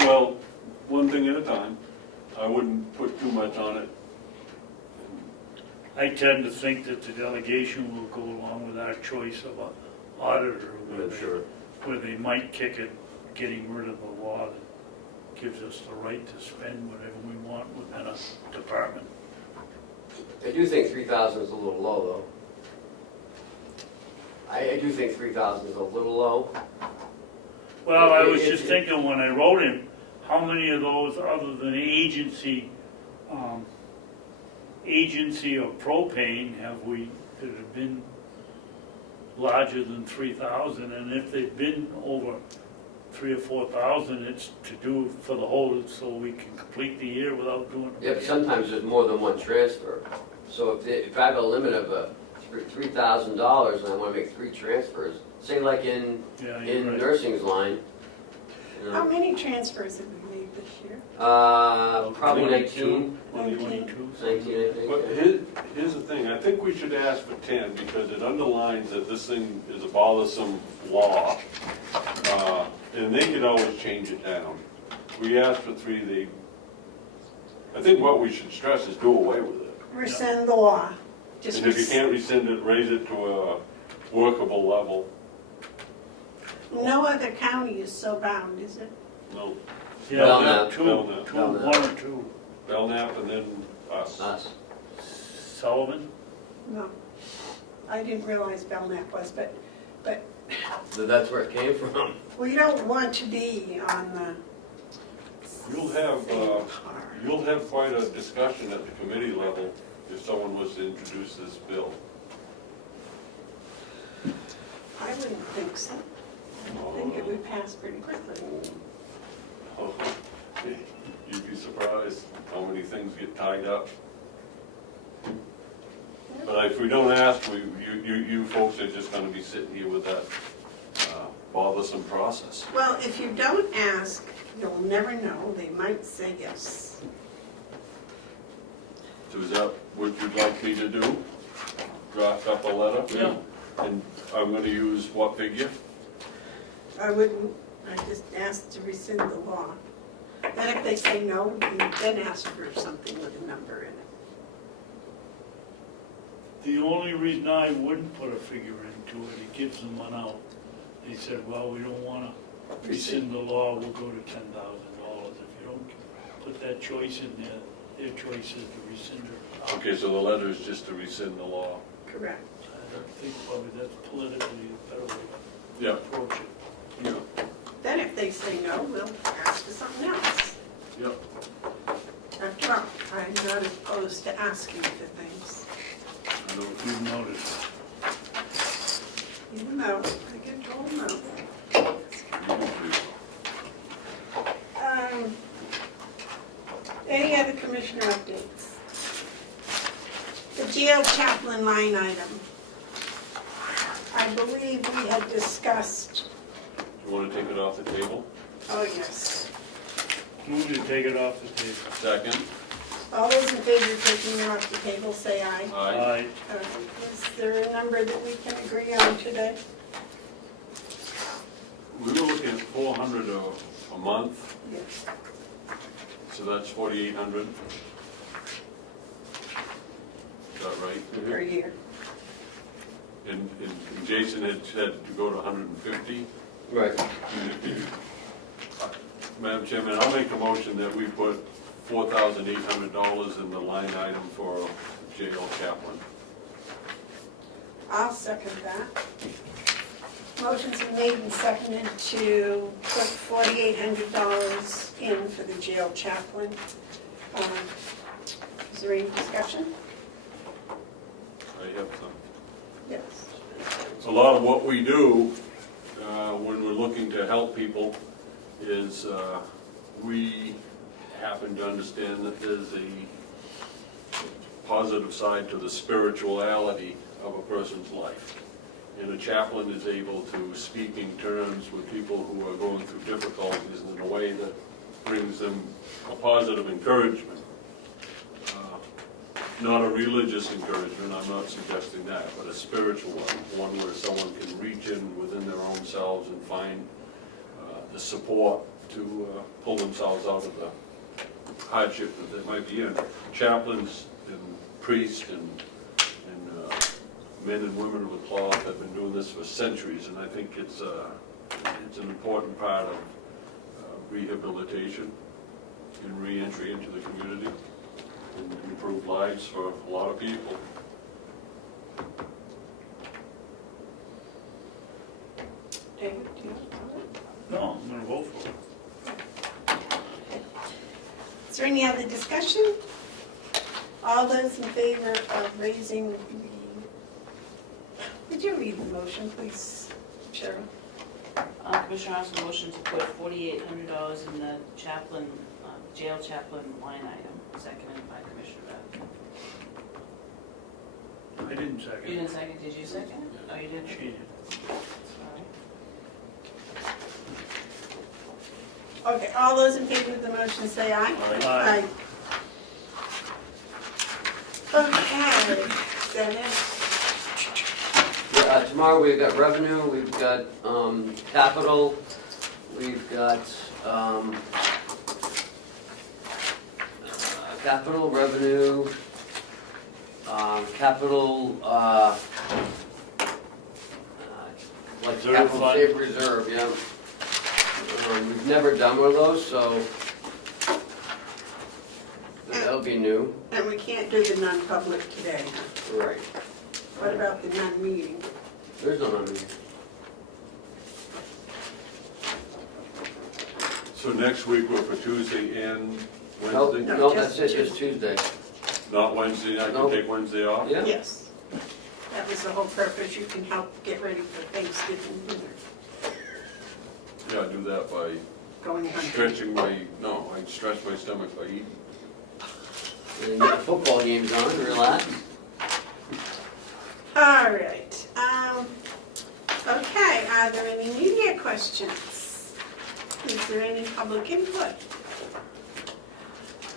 Well, one thing at a time. I wouldn't put too much on it. I tend to think that the delegation will go along with our choice of an auditor, where they might kick it, getting rid of the law that gives us the right to spend whatever we want within a department. I do think 3,000 is a little low, though. I do think 3,000 is a little low. Well, I was just thinking when I wrote him, how many of those other than agency or propane have we, that have been larger than 3,000? And if they've been over 3,000 or 4,000, it's to do for the whole, so we can complete the year without doing it. Yeah, but sometimes there's more than one transfer. So if I have a limit of $3,000 and I want to make 3 transfers, say like in Yeah, you're right. nursing's line, you How know, many transfers have we made this year? probably 22. 19, 22. 19, I think. But yeah. here's the thing, I think we should ask for 10, because it underlines that this thing is a bothersome law, and they could always change it down. We asked for 3, I think what we should stress is do away with it. Rescind the law. Just And if you can't rescind it, raise it to a workable level. No other county is so bound, is it? No, Yeah, Belknap. two, Belknap. one or two. Belknap and then us. Us. Sullivan? No. I didn't realize Belknap was, but So that's where it came from. we don't want to be on the You'll have, same par. you'll have quite a discussion at the committee level if someone was to introduce this bill. I wouldn't think so. I think it would pass pretty quickly. Oh, You'd be surprised how many things get tied up. But if we don't ask, you folks are just gonna be sitting here with that bothersome process. Well, if you don't ask, you'll never know. They might say yes. So is that what you'd like me to do? Draft up a letter? Yeah. And I'm gonna use what figure? I wouldn't, I just asked to rescind the law. Then if they say no, you then ask for something with a number in it. The only reason I wouldn't put a figure into it, it gives them one out. They said, well, we don't wanna rescind the law, we'll go to $10,000. If you don't put that choice in there, their choice is to rescind it. Okay, so the letter is just to rescind the law. Correct. I don't think probably that's politically a better way Yeah. to approach it. Yeah. Then if they say no, we'll ask for something else. Yep. After all, I'm not opposed to asking for things, I don't know if you've noticed. even though I get told no. Any other commissioner updates? The jail chaplain line item. I believe we had discussed, You wanna take it off the table? oh yes. Move to take it off the table. Second? All those in favor of taking it off the table, say aye. Aye. Is there a number that we can agree on today? We were looking at 400 a month, Yes. so that's 4,800. Is that right? Per year. And Jason had said to go to 150. Right. Madam Chairman, I'll make a motion that we put $4,800 in the line item for jail chaplain. I'll second that. Motion's been made and seconded to put $4,800 in for the jail chaplain. Is there any discussion? I have some. Yes. A lot of what we do when we're looking to help people is we happen to understand that there's a positive side to the spirituality of a person's life. And a chaplain is able to speak in terms with people who are going through difficulties in a way that brings them a positive encouragement. Not a religious encouragement, I'm not suggesting that, but a spiritual one where someone can reach in within their own selves and find the support to pull themselves out of the hardship that they might be in. Chaplains and priests and men and women of the cloth have been doing this for centuries, and I think it's an important part of rehabilitation and re-entry into the community and improve lives for a lot of people. David, do you want to comment? No, I'm gonna vote for it. Is there any other discussion? All those in favor of raising the, would you read the motion, please, Cheryl? Commissioner Hounsell motion to put $4,800 in the chaplain, jail chaplain line item, seconded by Commissioner Babson. I didn't You second. didn't second, did you second? Oh, you didn't? She did. Sorry. Okay, all those in favor of the motion say aye. Aye. Okay, Dennis. Tomorrow we've got revenue, we've got capital, we've got capital, revenue, capital, like Reserve capital fund. safe reserve, yeah. We've never done one of those, so that'll be new. And we can't do the non-public today, huh? Right. What about the non-meeting? There's no number. So next week we're for Tuesday and Nope, Wednesday? no, just that's it, just Tuesday. Not Wednesday, I can Nope. take Wednesday off? Yeah? Yes. That was the whole purpose. You can help get ready for Thanksgiving dinner. Yeah, do that by going hunting. Stretching no, I'd stretch my stomach by eating. And get the football games on, relax. All right. Okay, are there any media questions? Is there any public input?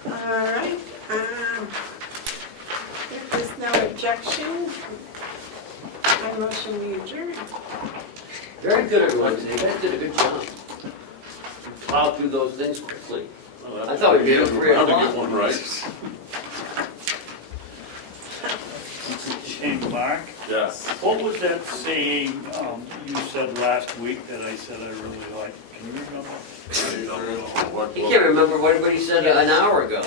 All right. If there's no objection, I motion we adjourn. Very good, everyone, you guys did a good job. Plowed through those things quickly. Well, I thought we'd be at 3 How to o'clock. get one right. Hey, Mark, Yeah. what was that saying you said last week that I said I really liked? Can you remember? I don't know what. He can't remember what he said an hour ago.